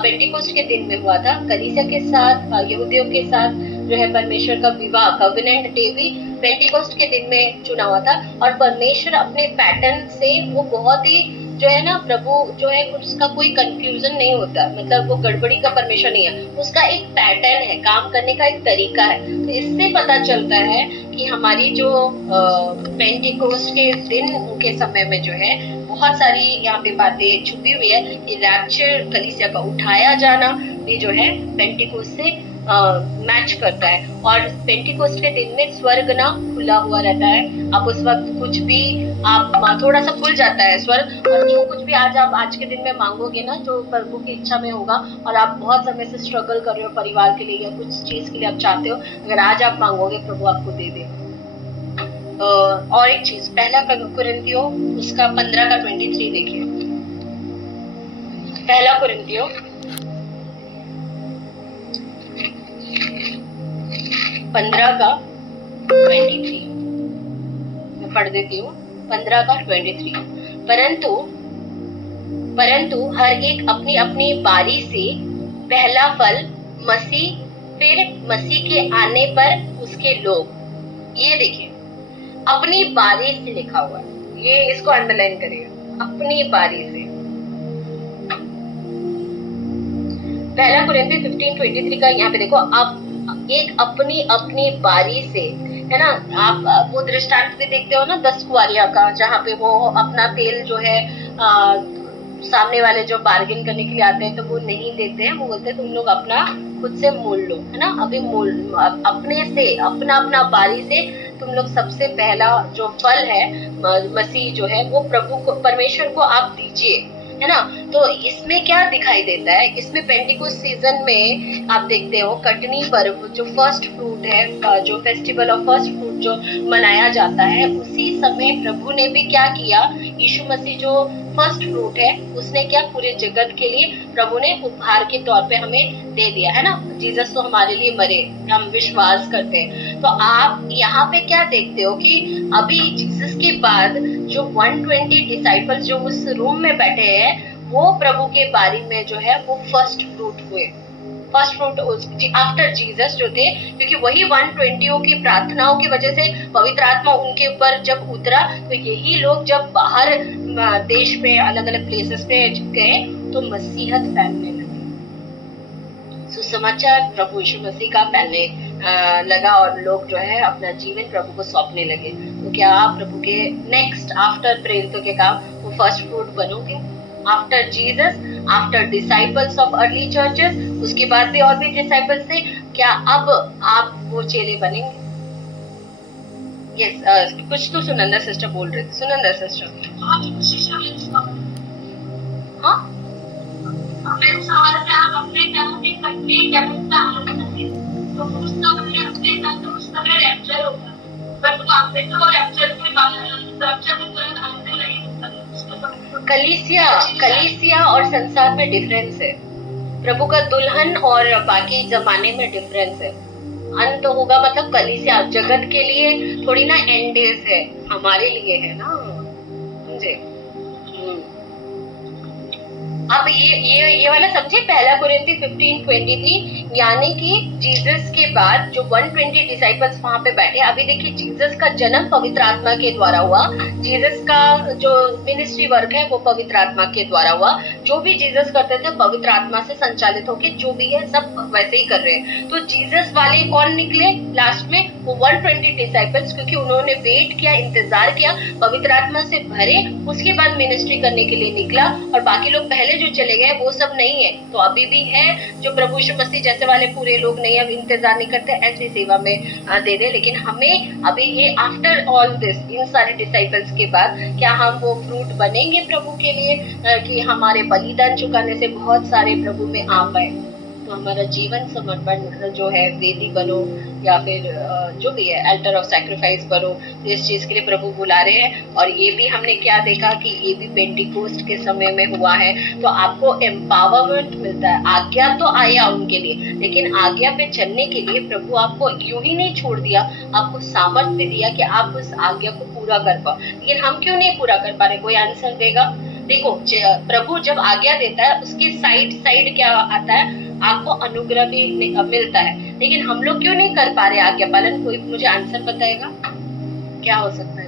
पेंटिकोस्ट के दिन में हुआ था। कलीसिया के साथ यहूदियों के साथ जो है परमेश्वर का विवाह कवेनेंट डे भी पेंटिकोस्ट के दिन में चुना हुआ था। और परमेश्वर अपने पैटर्न से वो बहुत ही जो है ना, प्रभु जो है उसका कोई कंफ्यूजन नहीं होता, मतलब वो गड़बड़ी का परमेश्वर नहीं है, उसका एक पैटर्न है, काम करने का एक तरीका है। तो इससे पता चलता है कि हमारी जो पेंटिकोस्ट के दिन के समय में जो है बहुत सारी यहाँ पे बातें छुपी हुई है कि रैप्चर कलीसिया का उठाया जाना भी जो है पेंटिकोस्ट से मैच करता है। और पेंटिकोस्ट के दिन में स्वर्ग ना खुला हुआ रहता है। आप उस वक्त कुछ भी आप थोड़ा सा खुल जाता है स्वर्ग, और जो कुछ भी आज के दिन में मांगोगे ना जो प्रभु की इच्छा में होगा, और आप बहुत समय से स्ट्रगल कर रहे हो परिवार के लिए या कुछ चीज के लिए आप चाहते हो, अगर आज आप मांगोगे प्रभु आपको दे देगा। और एक चीज, पहला कुरिन्थियों उसका 15 का 23 देखिए। पहला कुरिन्थियों 15 का 23 मैं पढ़ देती हूँ। 15 का 23 परंतु हर एक अपनी अपनी बारी से पहला फल मसीह, फिर मसीह के आने पर उसके लोग। ये देखिए अपनी बारी से लिखा हुआ है, ये इसको अंडरलाइन करिए, अपनी बारी से। पहला कुरिन्थियों 15:23 का यहाँ पे देखो, अब एक अपनी अपनी बारी से, है ना। आप वो दृष्टांत भी देखते हो ना 10 कुंवारियां का, जहाँ पे वो अपना तेल जो है सामने वाले जो बार्गेन करने के लिए आते हैं तो वो नहीं देते हैं, वो बोलते हैं तुम लोग अपना खुद से मोल लो, है ना। अभी मोल अपने से अपना बारी से तुम लोग सबसे पहला जो फल है मसीह जो है वो प्रभु को, परमेश्वर को आप दीजिए, है ना। तो इसमें क्या दिखाई देता है, इसमें पेंटिकोस्ट सीजन में आप देखते हो कटनी पर्व जो फर्स्ट फ्रूट है, जो फेस्टिवल ऑफ फर्स्ट फ्रूट जो मनाया जाता है, उसी समय प्रभु ने भी क्या किया, यीशु मसीह जो फर्स्ट फ्रूट है उसने क्या पूरे जगत के लिए प्रभु ने उपहार के तौर पे हमें दे दिया, है ना। जीसस तो हमारे लिए मरे, हम विश्वास करते हैं। तो आप यहाँ पे क्या देखते हो कि अभी जीसस के बाद जो 120 डिसाइपल्स जो उस रूम में बैठे हैं वो प्रभु के बारे में जो है वो फर्स्ट फ्रूट हुए, फर्स्ट फ्रूट आफ्टर जीसस जो थे, क्योंकि वही 120 की प्रार्थनाओं की वजह से पवित्र आत्मा उनके ऊपर जब उतरा, तो यही लोग जब बाहर देश पे अलग अलग प्लेसेस पे गए तो मसीहत फैलने लगी, सुसमाचार प्रभु यीशु मसीह का फैलने लगा और लोग जो है अपना जीवन प्रभु को सौंपने लगे। तो क्या आप प्रभु के नेक्स्ट आफ्टर प्रेरितों के काम वो फर्स्ट फ्रूट बनोगे? After Jesus, after disciples of early churches, उसके बाद भी और भी डिसाइपल्स थे, क्या अब आप वो चेले बनेंगे? यस, कुछ तो सुनंदा सिस्टर बोल रहे थे। सुनंदा सिस्टर, हाँ कलीसिया और संसार में डिफरेंस है। प्रभु का दुल्हन और बाकी जमाने में डिफरेंस है। अंत होगा मतलब कलीसिया जगत के लिए थोड़ी ना एंड डेज है, हमारे लिए है ना, समझे। अब ये वाला समझे, पहला कुरिन्थी 15:23, यानी कि जीसस के बाद जो 120 डिसाइपल्स वहां पे बैठे। अभी देखिए जीसस का जन्म पवित्र आत्मा के द्वारा हुआ, जीसस का जो मिनिस्ट्री वर्क है वो पवित्र आत्मा के द्वारा हुआ। जो भी जीसस करते थे पवित्र आत्मा से संचालित होके, जो भी है सब वैसे ही कर रहे हैं। तो जीसस वाले कौन निकले लास्ट में? वो 120 डिसाइपल्स, क्योंकि उन्होंने वेट किया, इंतजार किया, पवित्र आत्मा से भरे, उसके बाद मिनिस्ट्री करने के लिए निकला। और बाकी लोग पहले जो चले गए वो सब नहीं है। तो अभी भी है जो प्रभु यीशु मसीह जैसे वाले पूरे लोग नहीं, अब इंतजार नहीं करते, ऐसी सेवा में दे दे। लेकिन हमें अभी ये आफ्टर ऑल दिस, इन सारे डिसाइपल्स के बाद क्या हम वो फ्रूट बनेंगे प्रभु के लिए कि हमारे बलिदान चुकाने से बहुत सारे प्रभु में आ पाए? तो हमारा जीवन समर्पण जो है वेदी बनो या फिर जो भी है अल्टर ऑफ सैक्रिफाइस बनो, तो इस चीज के लिए प्रभु बुला रहे हैं। और ये भी हमने क्या देखा कि ये भी पेंटिकोस्ट के समय में हुआ है। तो आपको एम्पावरमेंट मिलता है। आज्ञा तो आया उनके लिए, लेकिन आज्ञा पे चलने के लिए प्रभु आपको यूं ही नहीं छोड़ दिया, आपको सामर्थ्य दिया कि आप उस आज्ञा को पूरा कर पाओ। लेकिन हम क्यों नहीं पूरा कर पा रहे? कोई आंसर देगा? देखो, प्रभु जब आज्ञा देता है उसके साइड साइड क्या आता है? आपको अनुग्रह भी मिलता है। लेकिन हम लोग क्यों नहीं कर पा रहे आज्ञा पालन? कोई मुझे आंसर बताएगा क्या हो सकता है?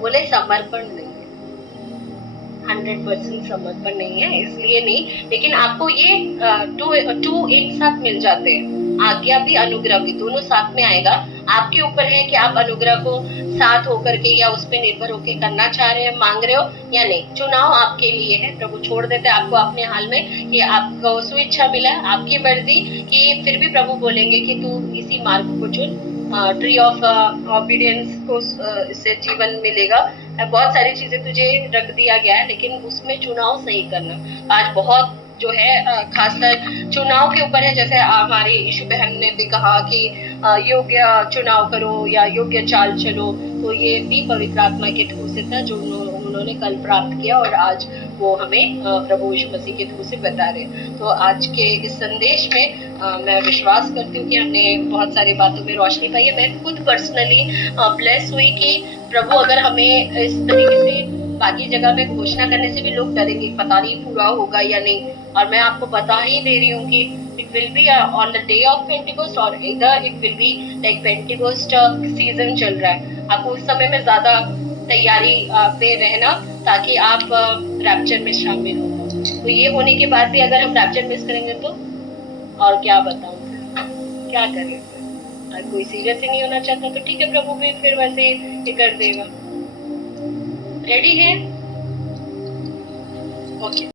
बोले समर्पण नहीं है, 100% समर्पण नहीं है, इसलिए नहीं। लेकिन आपको ये टू एक साथ मिल जाते हैं, आज्ञा भी अनुग्रह भी, दोनों साथ में आएगा। आपके ऊपर है कि आप अनुग्रह को साथ होकर के या उस पर निर्भर होकर करना चाह रहे हैं, मांग रहे हो या नहीं। चुनाव आपके लिए है। प्रभु छोड़ देते हैं आपको अपने हाल में कि आपको स्वेच्छा मिला, आपकी मर्जी, कि फिर भी प्रभु बोलेंगे कि तू इसी मार्ग को चुन, ट्री ऑफ ऑबिडियंस को इससे जीवन मिलेगा। बहुत सारी चीजें तुझे रख दिया गया है, लेकिन उसमें चुनाव सही करना। आज बहुत जो है खासकर चुनाव के ऊपर है। जैसे हमारी यीशु बहन ने भी कहा कि योग्य चुनाव करो या योग्य चाल चलो, तो ये भी पवित्र आत्मा के थ्रू से था जो उन्होंने कल प्राप्त किया और आज वो हमें प्रभु यीशु मसीह के थ्रू से बता रहे हैं। तो आज के इस संदेश में मैं विश्वास करती हूँ कि हमने बहुत सारी बातों में रोशनी पाई है। मैं खुद पर्सनली ब्लेस हुई कि प्रभु अगर हमें इस तरीके से बाकी जगह पे घोषणा करने से भी लोग डरेंगे, पता नहीं पूरा होगा या नहीं। और मैं आपको बता ही दे रही हूँ कि it will be on the day of Pentecost और इधर it will be like Pentecost season चल रहा है। आपको उस समय में ज्यादा तैयारी पे रहना ताकि आप रैप्चर में शामिल हो। तो ये होने के बाद भी अगर हम रैप्चर मिस करेंगे तो और क्या बताऊं, क्या करें? अगर कोई सीरियस ही नहीं होना चाहता तो ठीक है, प्रभु भी फिर वैसे ही कर देगा। रेडी है? ओके।